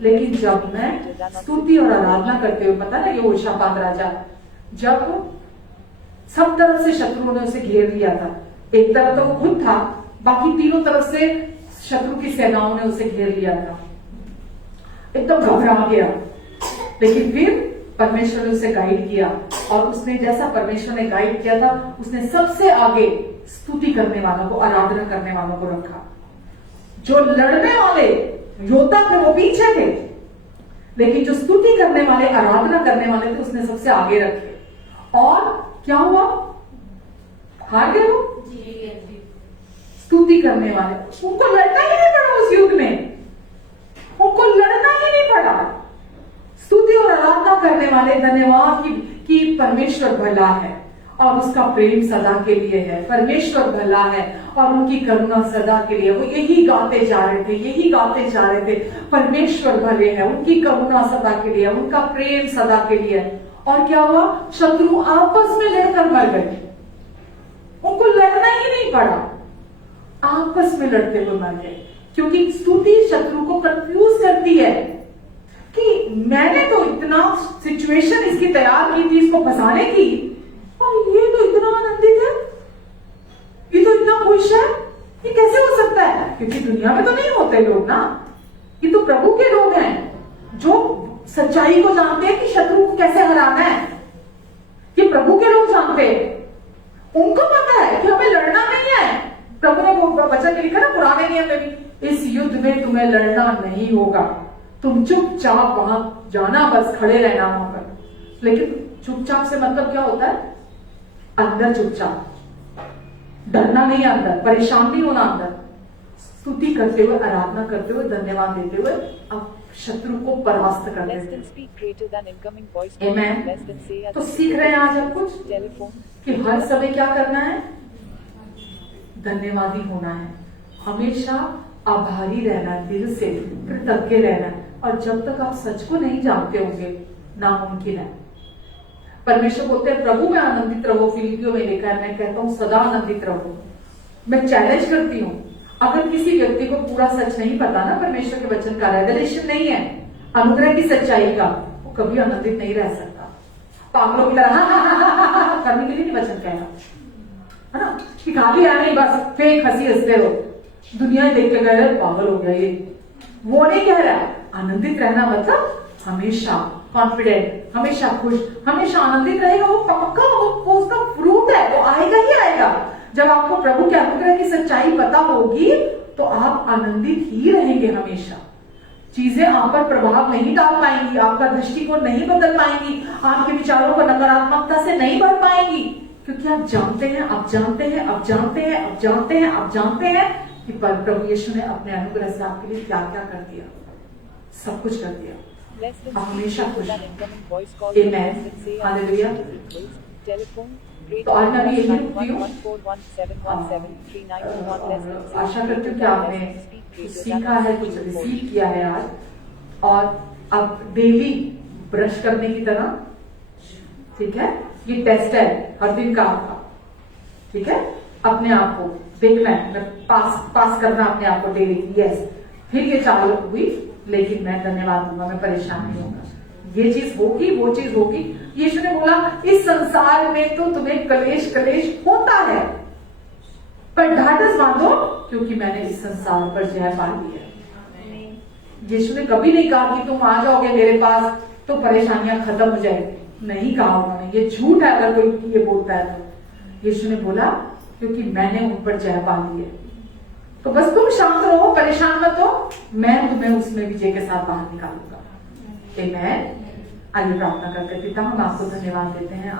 लेकिन जब मैं स्तुति और आराधना करते हुए, पता ना, ये होशापात राजा, जब सब तरफ से शत्रुओं ने उसे घेर लिया था, एक तरफ तो वो खुद था, बाकी तीनों तरफ से शत्रु की सेनाओं ने उसे घेर लिया था, एकदम घबरा गया। लेकिन फिर परमेश्वर ने उसे गाइड किया, और उसने जैसा परमेश्वर ने गाइड किया था, उसने सबसे आगे स्तुति करने वालों को, आराधना करने वालों को रखा। जो लड़ने वाले योद्धा थे वो पीछे थे, लेकिन जो स्तुति करने वाले, आराधना करने वाले थे, उसने सबसे आगे रखे। और क्या हुआ? हार गए वो। स्तुति करने वाले, उनको लड़ना ही नहीं पड़ा उस युद्ध में, उनको लड़ना ही नहीं पड़ा। स्तुति और आराधना करने वाले धन्यवाद कि परमेश्वर भला है और उसका प्रेम सदा के लिए है, परमेश्वर भला है और उनकी करुणा सदा के लिए। वो यही गाते जा रहे थे, यही गाते जा रहे थे, परमेश्वर भले है, उनकी करुणा सदा के लिए, उनका प्रेम सदा के लिए। और क्या हुआ? शत्रु आपस में लड़कर मर गए, उनको लड़ना ही नहीं पड़ा, आपस में लड़ते हुए मर गए। क्योंकि स्तुति शत्रु को कंफ्यूज करती है कि मैंने तो इतना सिचुएशन इसकी तैयार की थी इसको फंसाने की, और ये तो इतना आनंदित है, ये तो इतना खुश है, ये कैसे हो सकता है? क्योंकि दुनिया में तो नहीं होते लोग ना, ये तो प्रभु के लोग हैं जो सच्चाई को जानते हैं कि शत्रु को कैसे हराना है। ये प्रभु के लोग जानते हैं, उनको पता है कि हमें लड़ना नहीं है। प्रभु ने वो वचन में लिखा ना पुराने नियम में भी, इस युद्ध में तुम्हें लड़ना नहीं होगा, तुम चुपचाप वहां जाना, बस खड़े रहना वहां पर। लेकिन चुपचाप से मतलब क्या होता है? अंदर चुपचाप, डरना नहीं, अंदर परेशान नहीं होना, अंदर स्तुति करते हुए, आराधना करते हुए, धन्यवाद देते हुए अब शत्रु को परास्त करते हैं। तो सीख रहे हैं आज हम कुछ कि हर समय क्या करना है? धन्यवादी होना है, हमेशा आभारी रहना है, दिल से कृतज्ञ रहना है। और जब तक आप सच को नहीं जानते होंगे, नामुमकिन है। परमेश्वर बोलते हैं प्रभु में आनंदित रहो, फिलिपियों में लिखा है। मैं कहता हूं सदा आनंदित रहो। मैं चैलेंज करती हूं, अगर किसी व्यक्ति को पूरा सच नहीं पता ना परमेश्वर के वचन का, रेवलेशन नहीं है अनुग्रह की सच्चाई का, वो कभी आनंदित नहीं रह सकता। पागलों की तरह करने के लिए नहीं वचन कह रहा है ना, कि खाली आ नहीं बस फेक हंसी हंसते रहो, दुनिया देख के गए पागल हो गया ये, वो नहीं कह रहा। आनंदित रहना मतलब हमेशा कॉन्फिडेंट, हमेशा खुश, हमेशा आनंदित रहेगा। वो पक्का वो उसका फ्रूट है, वो आएगा ही आएगा। जब आपको प्रभु के अनुग्रह की सच्चाई पता होगी तो आप आनंदित ही रहेंगे हमेशा। चीजें आप पर प्रभाव नहीं डाल पाएंगी, आपका दृष्टिकोण नहीं बदल पाएंगी, आपके विचारों को नकारात्मकता से नहीं भर पाएंगी, क्योंकि आप जानते हैं, आप जानते हैं, आप जानते हैं, आप जानते हैं, आप जानते हैं कि प्रभु यीशु ने अपने अनुग्रह से आपके लिए क्या क्या कर दिया, सब कुछ कर दिया। आप हमेशा खुश हैं। हालेलुया। तो आज मैं अभी यही रुकती हूँ। आशा करती हूँ कि आपने कुछ सीखा है, कुछ रिसीव किया है आज, और अब डेली ब्रश करने की तरह, ठीक है, ये टेस्ट है हर दिन का आपका, ठीक है, अपने आप को देखना है, मैं पास करना अपने आप को डेली। यस, फिर ये चालू हुई, लेकिन मैं धन्यवाद दूंगा, मैं परेशान नहीं होगा, ये चीज होगी, वो चीज होगी। यीशु ने बोला इस संसार में तो तुम्हें कलेश होता है, पर ढाढ़स बांधो क्योंकि मैंने इस संसार पर जय पा ली है। यीशु ने कभी नहीं कहा कि तुम आ जाओगे मेरे पास तो परेशानियां खत्म हो जाएगी, नहीं कहा उन्होंने, ये झूठ है अगर कोई ये बोलता है तो। यीशु ने बोला क्योंकि मैंने उन पर जय पा ली है, तो बस तुम शांत रहो, परेशान मत हो, मैं तुम्हें उसमें विजय के साथ बाहर निकालूंगा। आमीन। आइए प्रार्थना करते। पिता, हम आपको धन्यवाद देते हैं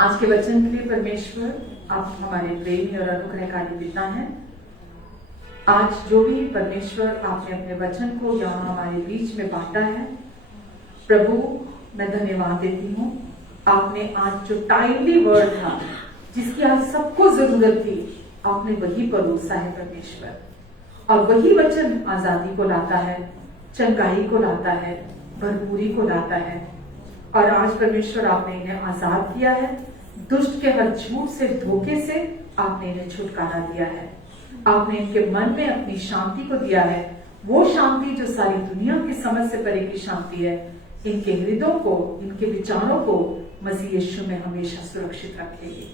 आज के वचन के लिए। परमेश्वर, आप हमारे प्रेमी और अनुग्रहकारी पिता हैं। आज जो भी परमेश्वर आपने अपने वचन को यहाँ हमारे बीच में बांटा है, प्रभु मैं धन्यवाद देती हूँ। आपने आज जो टाइमली वर्ड था, जिसकी आज सबको जरूरत थी, आपने वही परोसा है परमेश्वर, और वही वचन आजादी को लाता है, चंगाई को लाता है, भरपूरी को लाता है। और आज परमेश्वर आपने इन्हें आजाद किया है, दुष्ट के हर झूठ से, धोखे से आपने इन्हें छुटकारा दिया है। आपने इनके मन में अपनी शांति को दिया है, वो शांति जो सारी दुनिया की समझ से परे की शांति है। इनके हृदयों को, इनके विचारों को मसीह यीशु में हमेशा सुरक्षित रखेगी।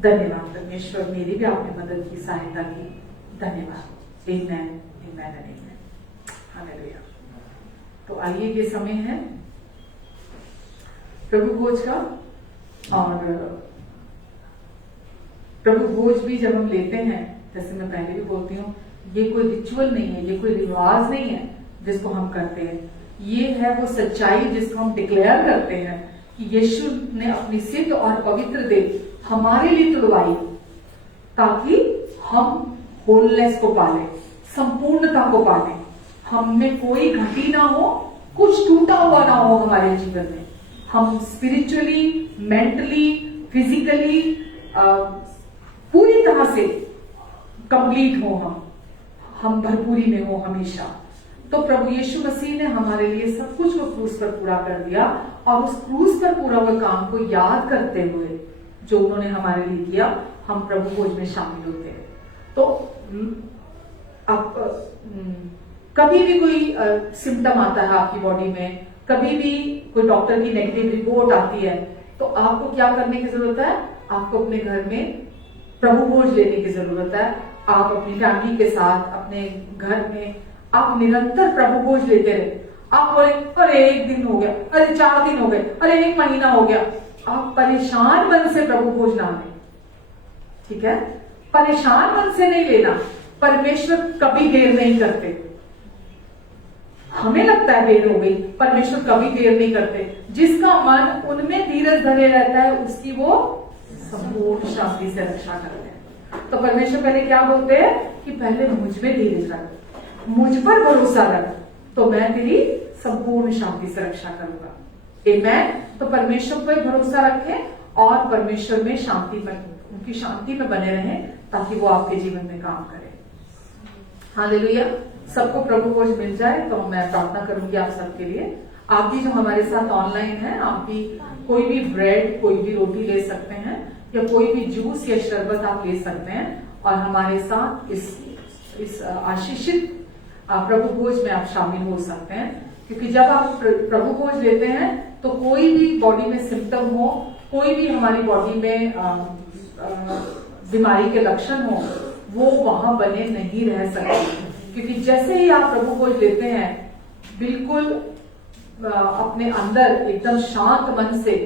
धन्यवाद परमेश्वर, मेरी भी आपने मदद की, सहायता की। धन्यवाद। आमीन, आमीन, आमीन। हालेलुया। तो आइए, ये समय है प्रभु भोज का, और प्रभु भोज भी जब हम लेते हैं, जैसे मैं पहले भी बोलती हूँ, ये कोई रिचुअल नहीं है, ये कोई रिवाज नहीं है, जिसको हम करते हैं, ये है वो सच्चाई जिसको हम डिक्लेयर करते हैं कि यीशु ने अपनी सिद्ध और पवित्र देह हमारे लिए तुड़वाई ताकि हम होलनेस को पाले, संपूर्णता को पाले, हम में कोई घटी ना हो, कुछ टूटा हुआ ना हो हमारे जीवन में। हम स्पिरिचुअली, मेंटली, फिजिकली पूरी तरह से कंप्लीट हो, हम भरपूरी में हो हमेशा। तो प्रभु यीशु मसीह ने हमारे लिए सब कुछ को क्रूस पर पूरा कर दिया, और उस क्रूस पर पूरा हुए काम को याद करते हुए जो उन्होंने हमारे लिए किया, हम प्रभु भोज में शामिल होते हैं। तो अब कभी भी कोई सिम्टम आता है आपकी बॉडी में, कभी भी कोई डॉक्टर की नेगेटिव रिपोर्ट आती है, तो आपको क्या करने की जरूरत है? आपको अपने घर में प्रभु भोज लेने की जरूरत है। आप अपनी फैमिली के साथ अपने घर में आप निरंतर प्रभु भोज लेते रहे। आप बोले अरे 1 दिन हो गया, अरे 4 दिन हो गए, अरे 1 महीना हो गया, आप परेशान मन से प्रभु भोज ना लें, ठीक है? परेशान मन से नहीं लेना। परमेश्वर कभी देर नहीं करते। हमें लगता है देर हो गई, परमेश्वर कभी देर नहीं करते। जिसका मन उनमें धीरज धरे रहता है, उसकी वो संपूर्ण शांति से रक्षा करते हैं। तो परमेश्वर पहले क्या बोलते हैं कि पहले मुझ में धीरज रख, मुझ पर भरोसा रख, तो मैं तेरी संपूर्ण शांति से रक्षा करूंगा। आमेन। तो परमेश्वर पर भरोसा रखें और परमेश्वर में शांति में, उनकी शांति में बने रहें, ताकि वो आपके जीवन में काम करे। हालेलुया। सबको प्रभु भोज मिल जाए। तो मैं प्रार्थना करूंगी आप सबके लिए। आप भी जो हमारे साथ ऑनलाइन हैं, आप भी कोई भी ब्रेड, कोई भी रोटी ले सकते हैं, या कोई भी जूस या शरबत आप ले सकते हैं, और हमारे साथ इस आशीषित प्रभु भोज में आप शामिल हो सकते हैं। क्योंकि जब आप प्रभु भोज लेते हैं तो कोई भी बॉडी में सिम्टम हो, कोई भी हमारी बॉडी में बीमारी के लक्षण हो, वो वहां बने नहीं रह सकते। क्योंकि जैसे ही आप प्रभु भोज लेते हैं, बिल्कुल अपने अंदर एकदम शांत मन से,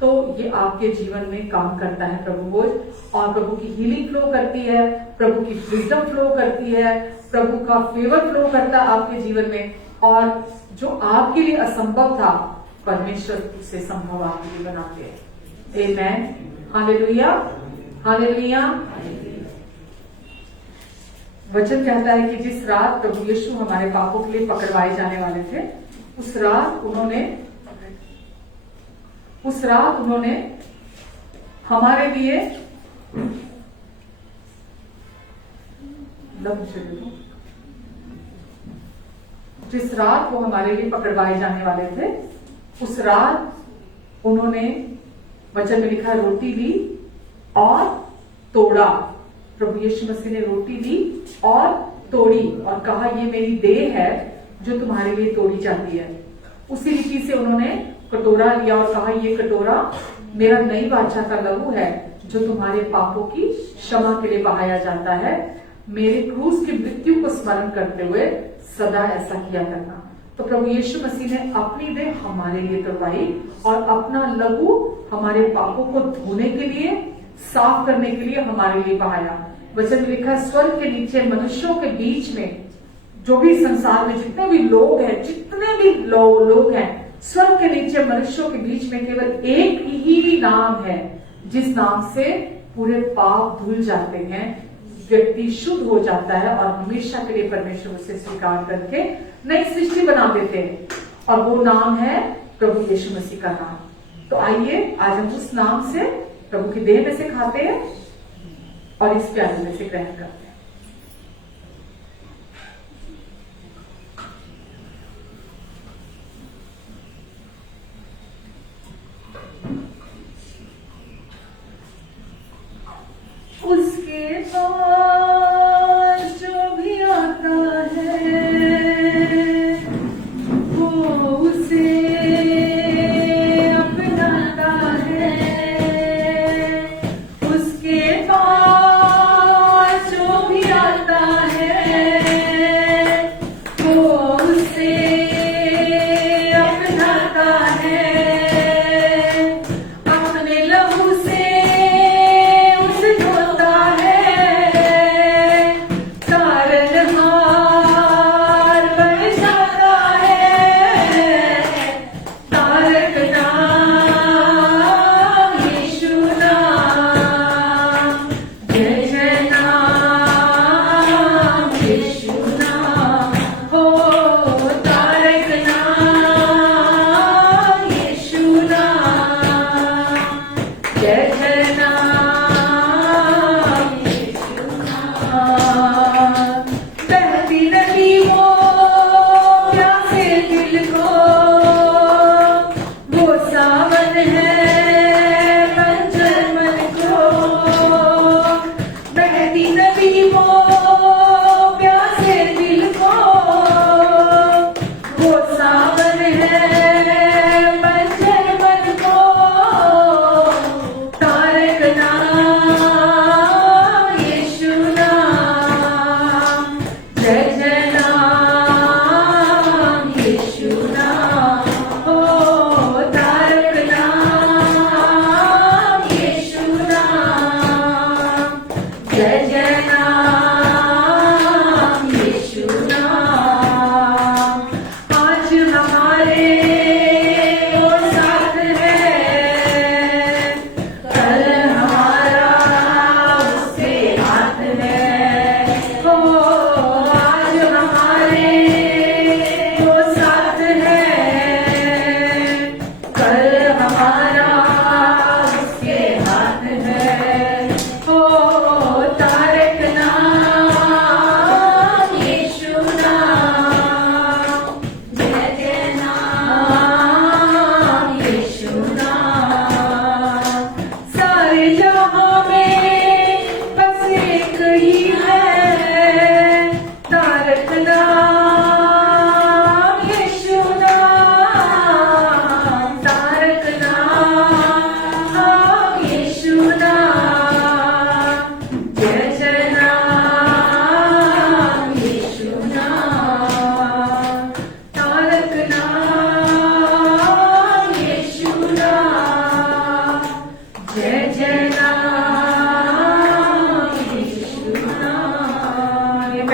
तो ये आपके जीवन में काम करता है प्रभु भोज, और प्रभु की हीलिंग फ्लो करती है, प्रभु की फ्रीडम फ्लो करती है, प्रभु का फेवर फ्लो करता है आपके जीवन में, और जो आपके लिए असंभव था, परमेश्वर से संभव आपके लिए बनाते हैं। आमेन। Hallelujah, hallelujah. वचन कहता है कि जिस रात प्रभु यीशु हमारे पापों के लिए पकड़वाए जाने वाले थे, उस रात उन्होंने हमारे लिए जिस रात वो हमारे लिए पकड़वाए जाने वाले थे, उस रात उन्होंने, वचन में लिखा, रोटी ली और तोड़ा। प्रभु यीशु मसीह ने रोटी ली और तोड़ी और कहा, ये मेरी देह है जो तुम्हारे लिए तोड़ी जाती है। उसी रीति से उन्होंने कटोरा लिया और कहा, ये कटोरा मेरा नई वाचा का लहू है जो तुम्हारे पापों की क्षमा के लिए बहाया जाता है। मेरे क्रूस की मृत्यु को स्मरण करते हुए सदा ऐसा किया करना। तो प्रभु यीशु मसीह ने अपनी देह हमारे लिए तोड़वाई और अपना लहू हमारे पापों को धोने के लिए, साफ करने के लिए हमारे लिए बहाया। वचन में लिखा है, स्वर्ग के नीचे मनुष्यों के बीच में, जो भी संसार में जितने भी लोग हैं, लोग हैं, स्वर्ग के नीचे मनुष्यों के बीच में केवल एक ही नाम है, जिस नाम से पूरे पाप धुल जाते हैं, व्यक्ति शुद्ध हो जाता है और हमेशा के लिए परमेश्वर उसे स्वीकार करके नई सृष्टि बना देते हैं, और वो नाम है प्रभु यीशु मसीह का नाम। तो आइए आज हम उस नाम से प्रभु की देह में से खाते हैं और इस प्याले में से ग्रहण करते हैं। उसके पास जो भी आता है वो उसे अपनाता है। उसके पास जो जय जय नाम यीशु नाम। बहती नदी वो प्यासे दिल को, वो सावन है बंजर मन को। बहती नदी वो प्यासे दिल को, वो सावन है बंजर मन को। तारक नाम यीशु नाम, जय जय नाम यीशु नाम। ओ तारक नाम यीशु नाम, जय जय नाम यीशु नाम। आज हमारे वो साथ है, कल हमारा उससे हाथ है। ओ आज हमारे वो साथ है, कल हमारा उसके हाथ है। ओ तारक नाम यीशु नाम, जय जय नाम यीशु नाम। सारे जहां में बस एक ही है, तारक नाम यीशु नाम। तारक नाम यीशु नाम, जय जय नाम यीशु नाम। तारक नाम यीशु नाम, जय जय नाम यीशु नाम। आमीन।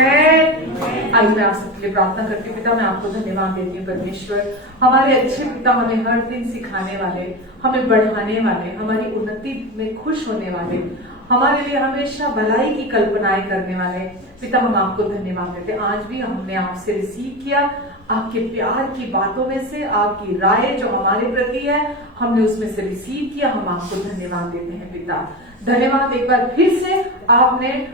आइए मैं आप सबके लिए प्रार्थना करती हूँ। पिता, मैं आपको धन्यवाद देती हूँ परमेश्वर, हमारे अच्छे पिता, हमें हर दिन सिखाने वाले, हमें बढ़ाने वाले, हमारी उन्नति में खुश होने वाले, हमारे लिए हमेशा भलाई की कल्पनाएं करने वाले पिता, हम आपको धन्यवाद देते हैं। आज भी हमने आपसे रिसीव किया आपके प्यार की बातों में से, आपकी राय जो हमारे प्रति है हमने उसमें से रिसीव किया। हम आपको धन्यवाद देते हैं पिता। धन्यवाद एक बार फिर से, आपने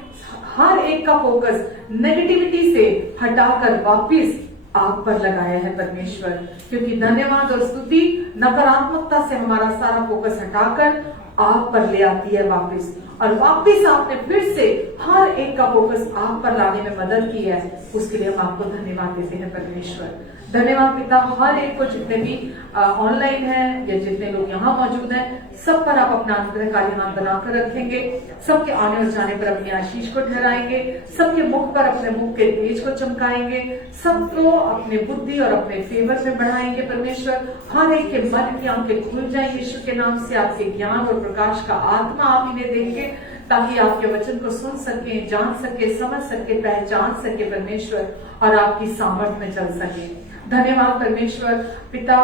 हर एक का फोकस नेगेटिविटी से हटाकर वापिस आप पर लगाया है परमेश्वर, क्योंकि धन्यवाद और स्तुति नकारात्मकता से हमारा सारा फोकस हटाकर आप पर ले आती है वापिस, और वापिस आपने फिर से हर एक का फोकस आप पर लाने में मदद की है। उसके लिए हम आपको धन्यवाद देते हैं परमेश्वर। धन्यवाद पिता, हर एक को जितने भी ऑनलाइन है या जितने लोग यहाँ मौजूद हैं, सब पर आप अपना अनुग्रहकारी हाथ बनाकर रखेंगे, सबके आने और जाने पर अपनी आशीष को ठहराएंगे, सबके मुख पर अपने मुख के तेज को चमकाएंगे, सबको अपने बुद्धि और अपने फेवर में बढ़ाएंगे परमेश्वर। हर एक के मन की आंखें खुल जाए यीशु के नाम से, आपके ज्ञान और प्रकाश का आत्मा आप इन्हें देंगे, ताकि आपके वचन को सुन सके, जान सके, समझ सके, पहचान सके परमेश्वर, और आपकी सामर्थ में चल सके। धन्यवाद परमेश्वर पिता,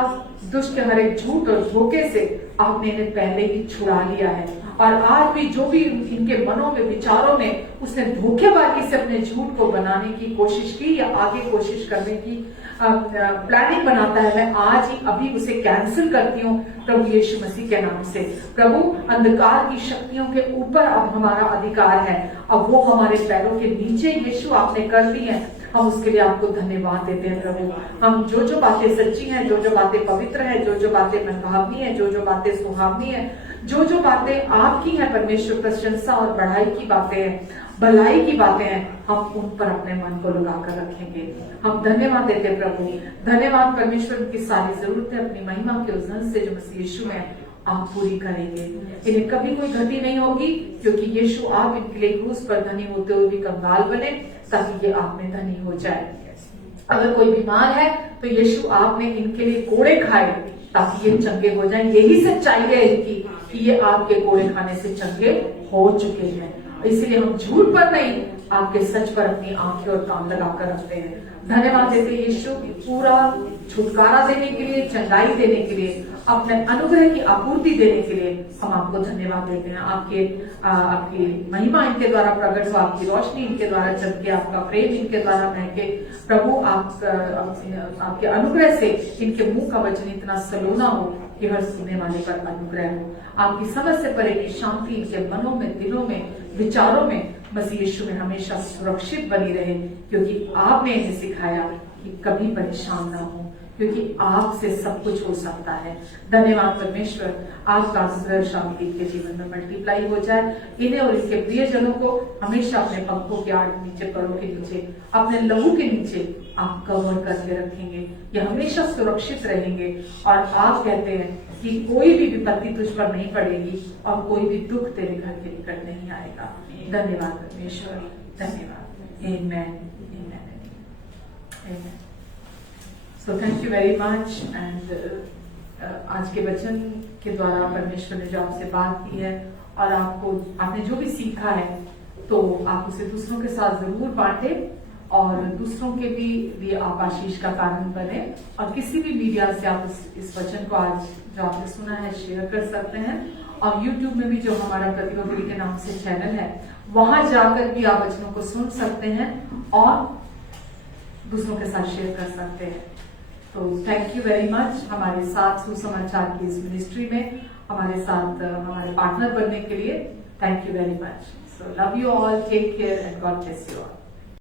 दुष्ट के हर एक झूठ और धोखे से आपने इन्हें पहले ही छुड़ा लिया है, और आज भी जो भी इनके मनों में, विचारों में उसने धोखेबाजी से अपने झूठ को बनाने की कोशिश की या आगे कोशिश करने की प्लानिंग बनाता है, मैं आज ही अभी उसे कैंसिल करती हूँ प्रभु यीशु मसीह के नाम से। प्रभु, अंधकार की शक्तियों के ऊपर अब हमारा अधिकार है, अब वो हमारे पैरों के नीचे यीशु आपने कर दी है। हम उसके लिए आपको धन्यवाद देते हैं प्रभु। हम जो जो बातें सच्ची हैं, जो जो बातें पवित्र हैं, जो जो बातें मनभावनी है, जो जो बातें सुहावनी है, जो जो बातें आपकी हैं परमेश्वर, प्रशंसा और बढ़ाई की बातें हैं, भलाई की बातें हैं, हम उन पर अपने मन को लगाकर रखेंगे। हम धन्यवाद देते हैं प्रभु। धन्यवाद परमेश्वर की सारी जरूरतें अपनी महिमा के उस धन से जो मसीह यीशु में आप पूरी करेंगे। इन्हें कभी कोई गति नहीं होगी, क्योंकि यीशु आप इनके लिए क्रूस पर धनी होते हुए भी कंगाल बने, ताकि ये आप में धनी हो जाए। अगर कोई बीमार है तो यीशु आपने इनके लिए कोड़े खाए ताकि ये चंगे हो जाएं। यही सच्चाई है इनकी कि ये आपके कोड़े खाने से चंगे हो चुके हैं। इसीलिए हम झूठ पर नहीं, आपके सच पर अपनी आंखें और कान लगाकर रखते हैं। धन्यवाद देते हैं यीशु, पूरा छुटकारा देने के लिए, चंगाई देने के लिए, अपने अनुग्रह की आपूर्ति देने के लिए हम आपको धन्यवाद देते हैं। आपकी महिमा इनके द्वारा प्रकट हो, आपकी रोशनी इनके द्वारा चमके, आपका प्रेम इनके द्वारा महके। प्रभु, आपके अनुग्रह से इनके मुंह का वचन इतना सलोना हो केवल सुनने वाले पर अनुग्रह हो। आपकी समझ से परे की शांति इनके मनों में, दिलों में, विचारों में मसीह यीशु में हमेशा सुरक्षित बनी रहे, क्योंकि आपने इन्हें सिखाया कि कभी परेशान ना हो, क्योंकि आपसे सब कुछ हो सकता है। धन्यवाद परमेश्वर, आपका अनुग्रह शांति के जीवन में मल्टीप्लाई हो जाए। इन्हें और इनके प्रियजनों को हमेशा अपने पंखों के आड़ नीचे, पैरों के नीचे, अपने लहू के नीचे आप कवर करके रखेंगे। ये हमेशा सुरक्षित रहेंगे और आप कहते हैं कि कोई भी विपत्ति तुझ पर नहीं पड़ेगी और कोई भी दुख तेरे घर के निकट नहीं आएगा। धन्यवाद परमेश्वर, धन्यवाद। आमेन, आमेन, आमेन। So thank you very much and आज के वचन के द्वारा परमेश्वर ने जो आपसे बात की है और आपने जो भी सीखा है तो आप उसे दूसरों के साथ जरूर बांटे और दूसरों के भी लिए आप आशीष का कारण बने। और किसी भी मीडिया से आप इस वचन को आज जो आपने सुना है शेयर कर सकते हैं। और YouTube में भी जो हमारा प्रतिभा के नाम से चैनल है वहां जाकर भी आप वचनों को सुन सकते हैं और दूसरों के साथ शेयर कर सकते हैं। तो थैंक यू वेरी मच हमारे साथ सुसमाचार की इस मिनिस्ट्री में हमारे साथ हमारे पार्टनर बनने के लिए। Thank you very much. So love you all, take care and God bless you all.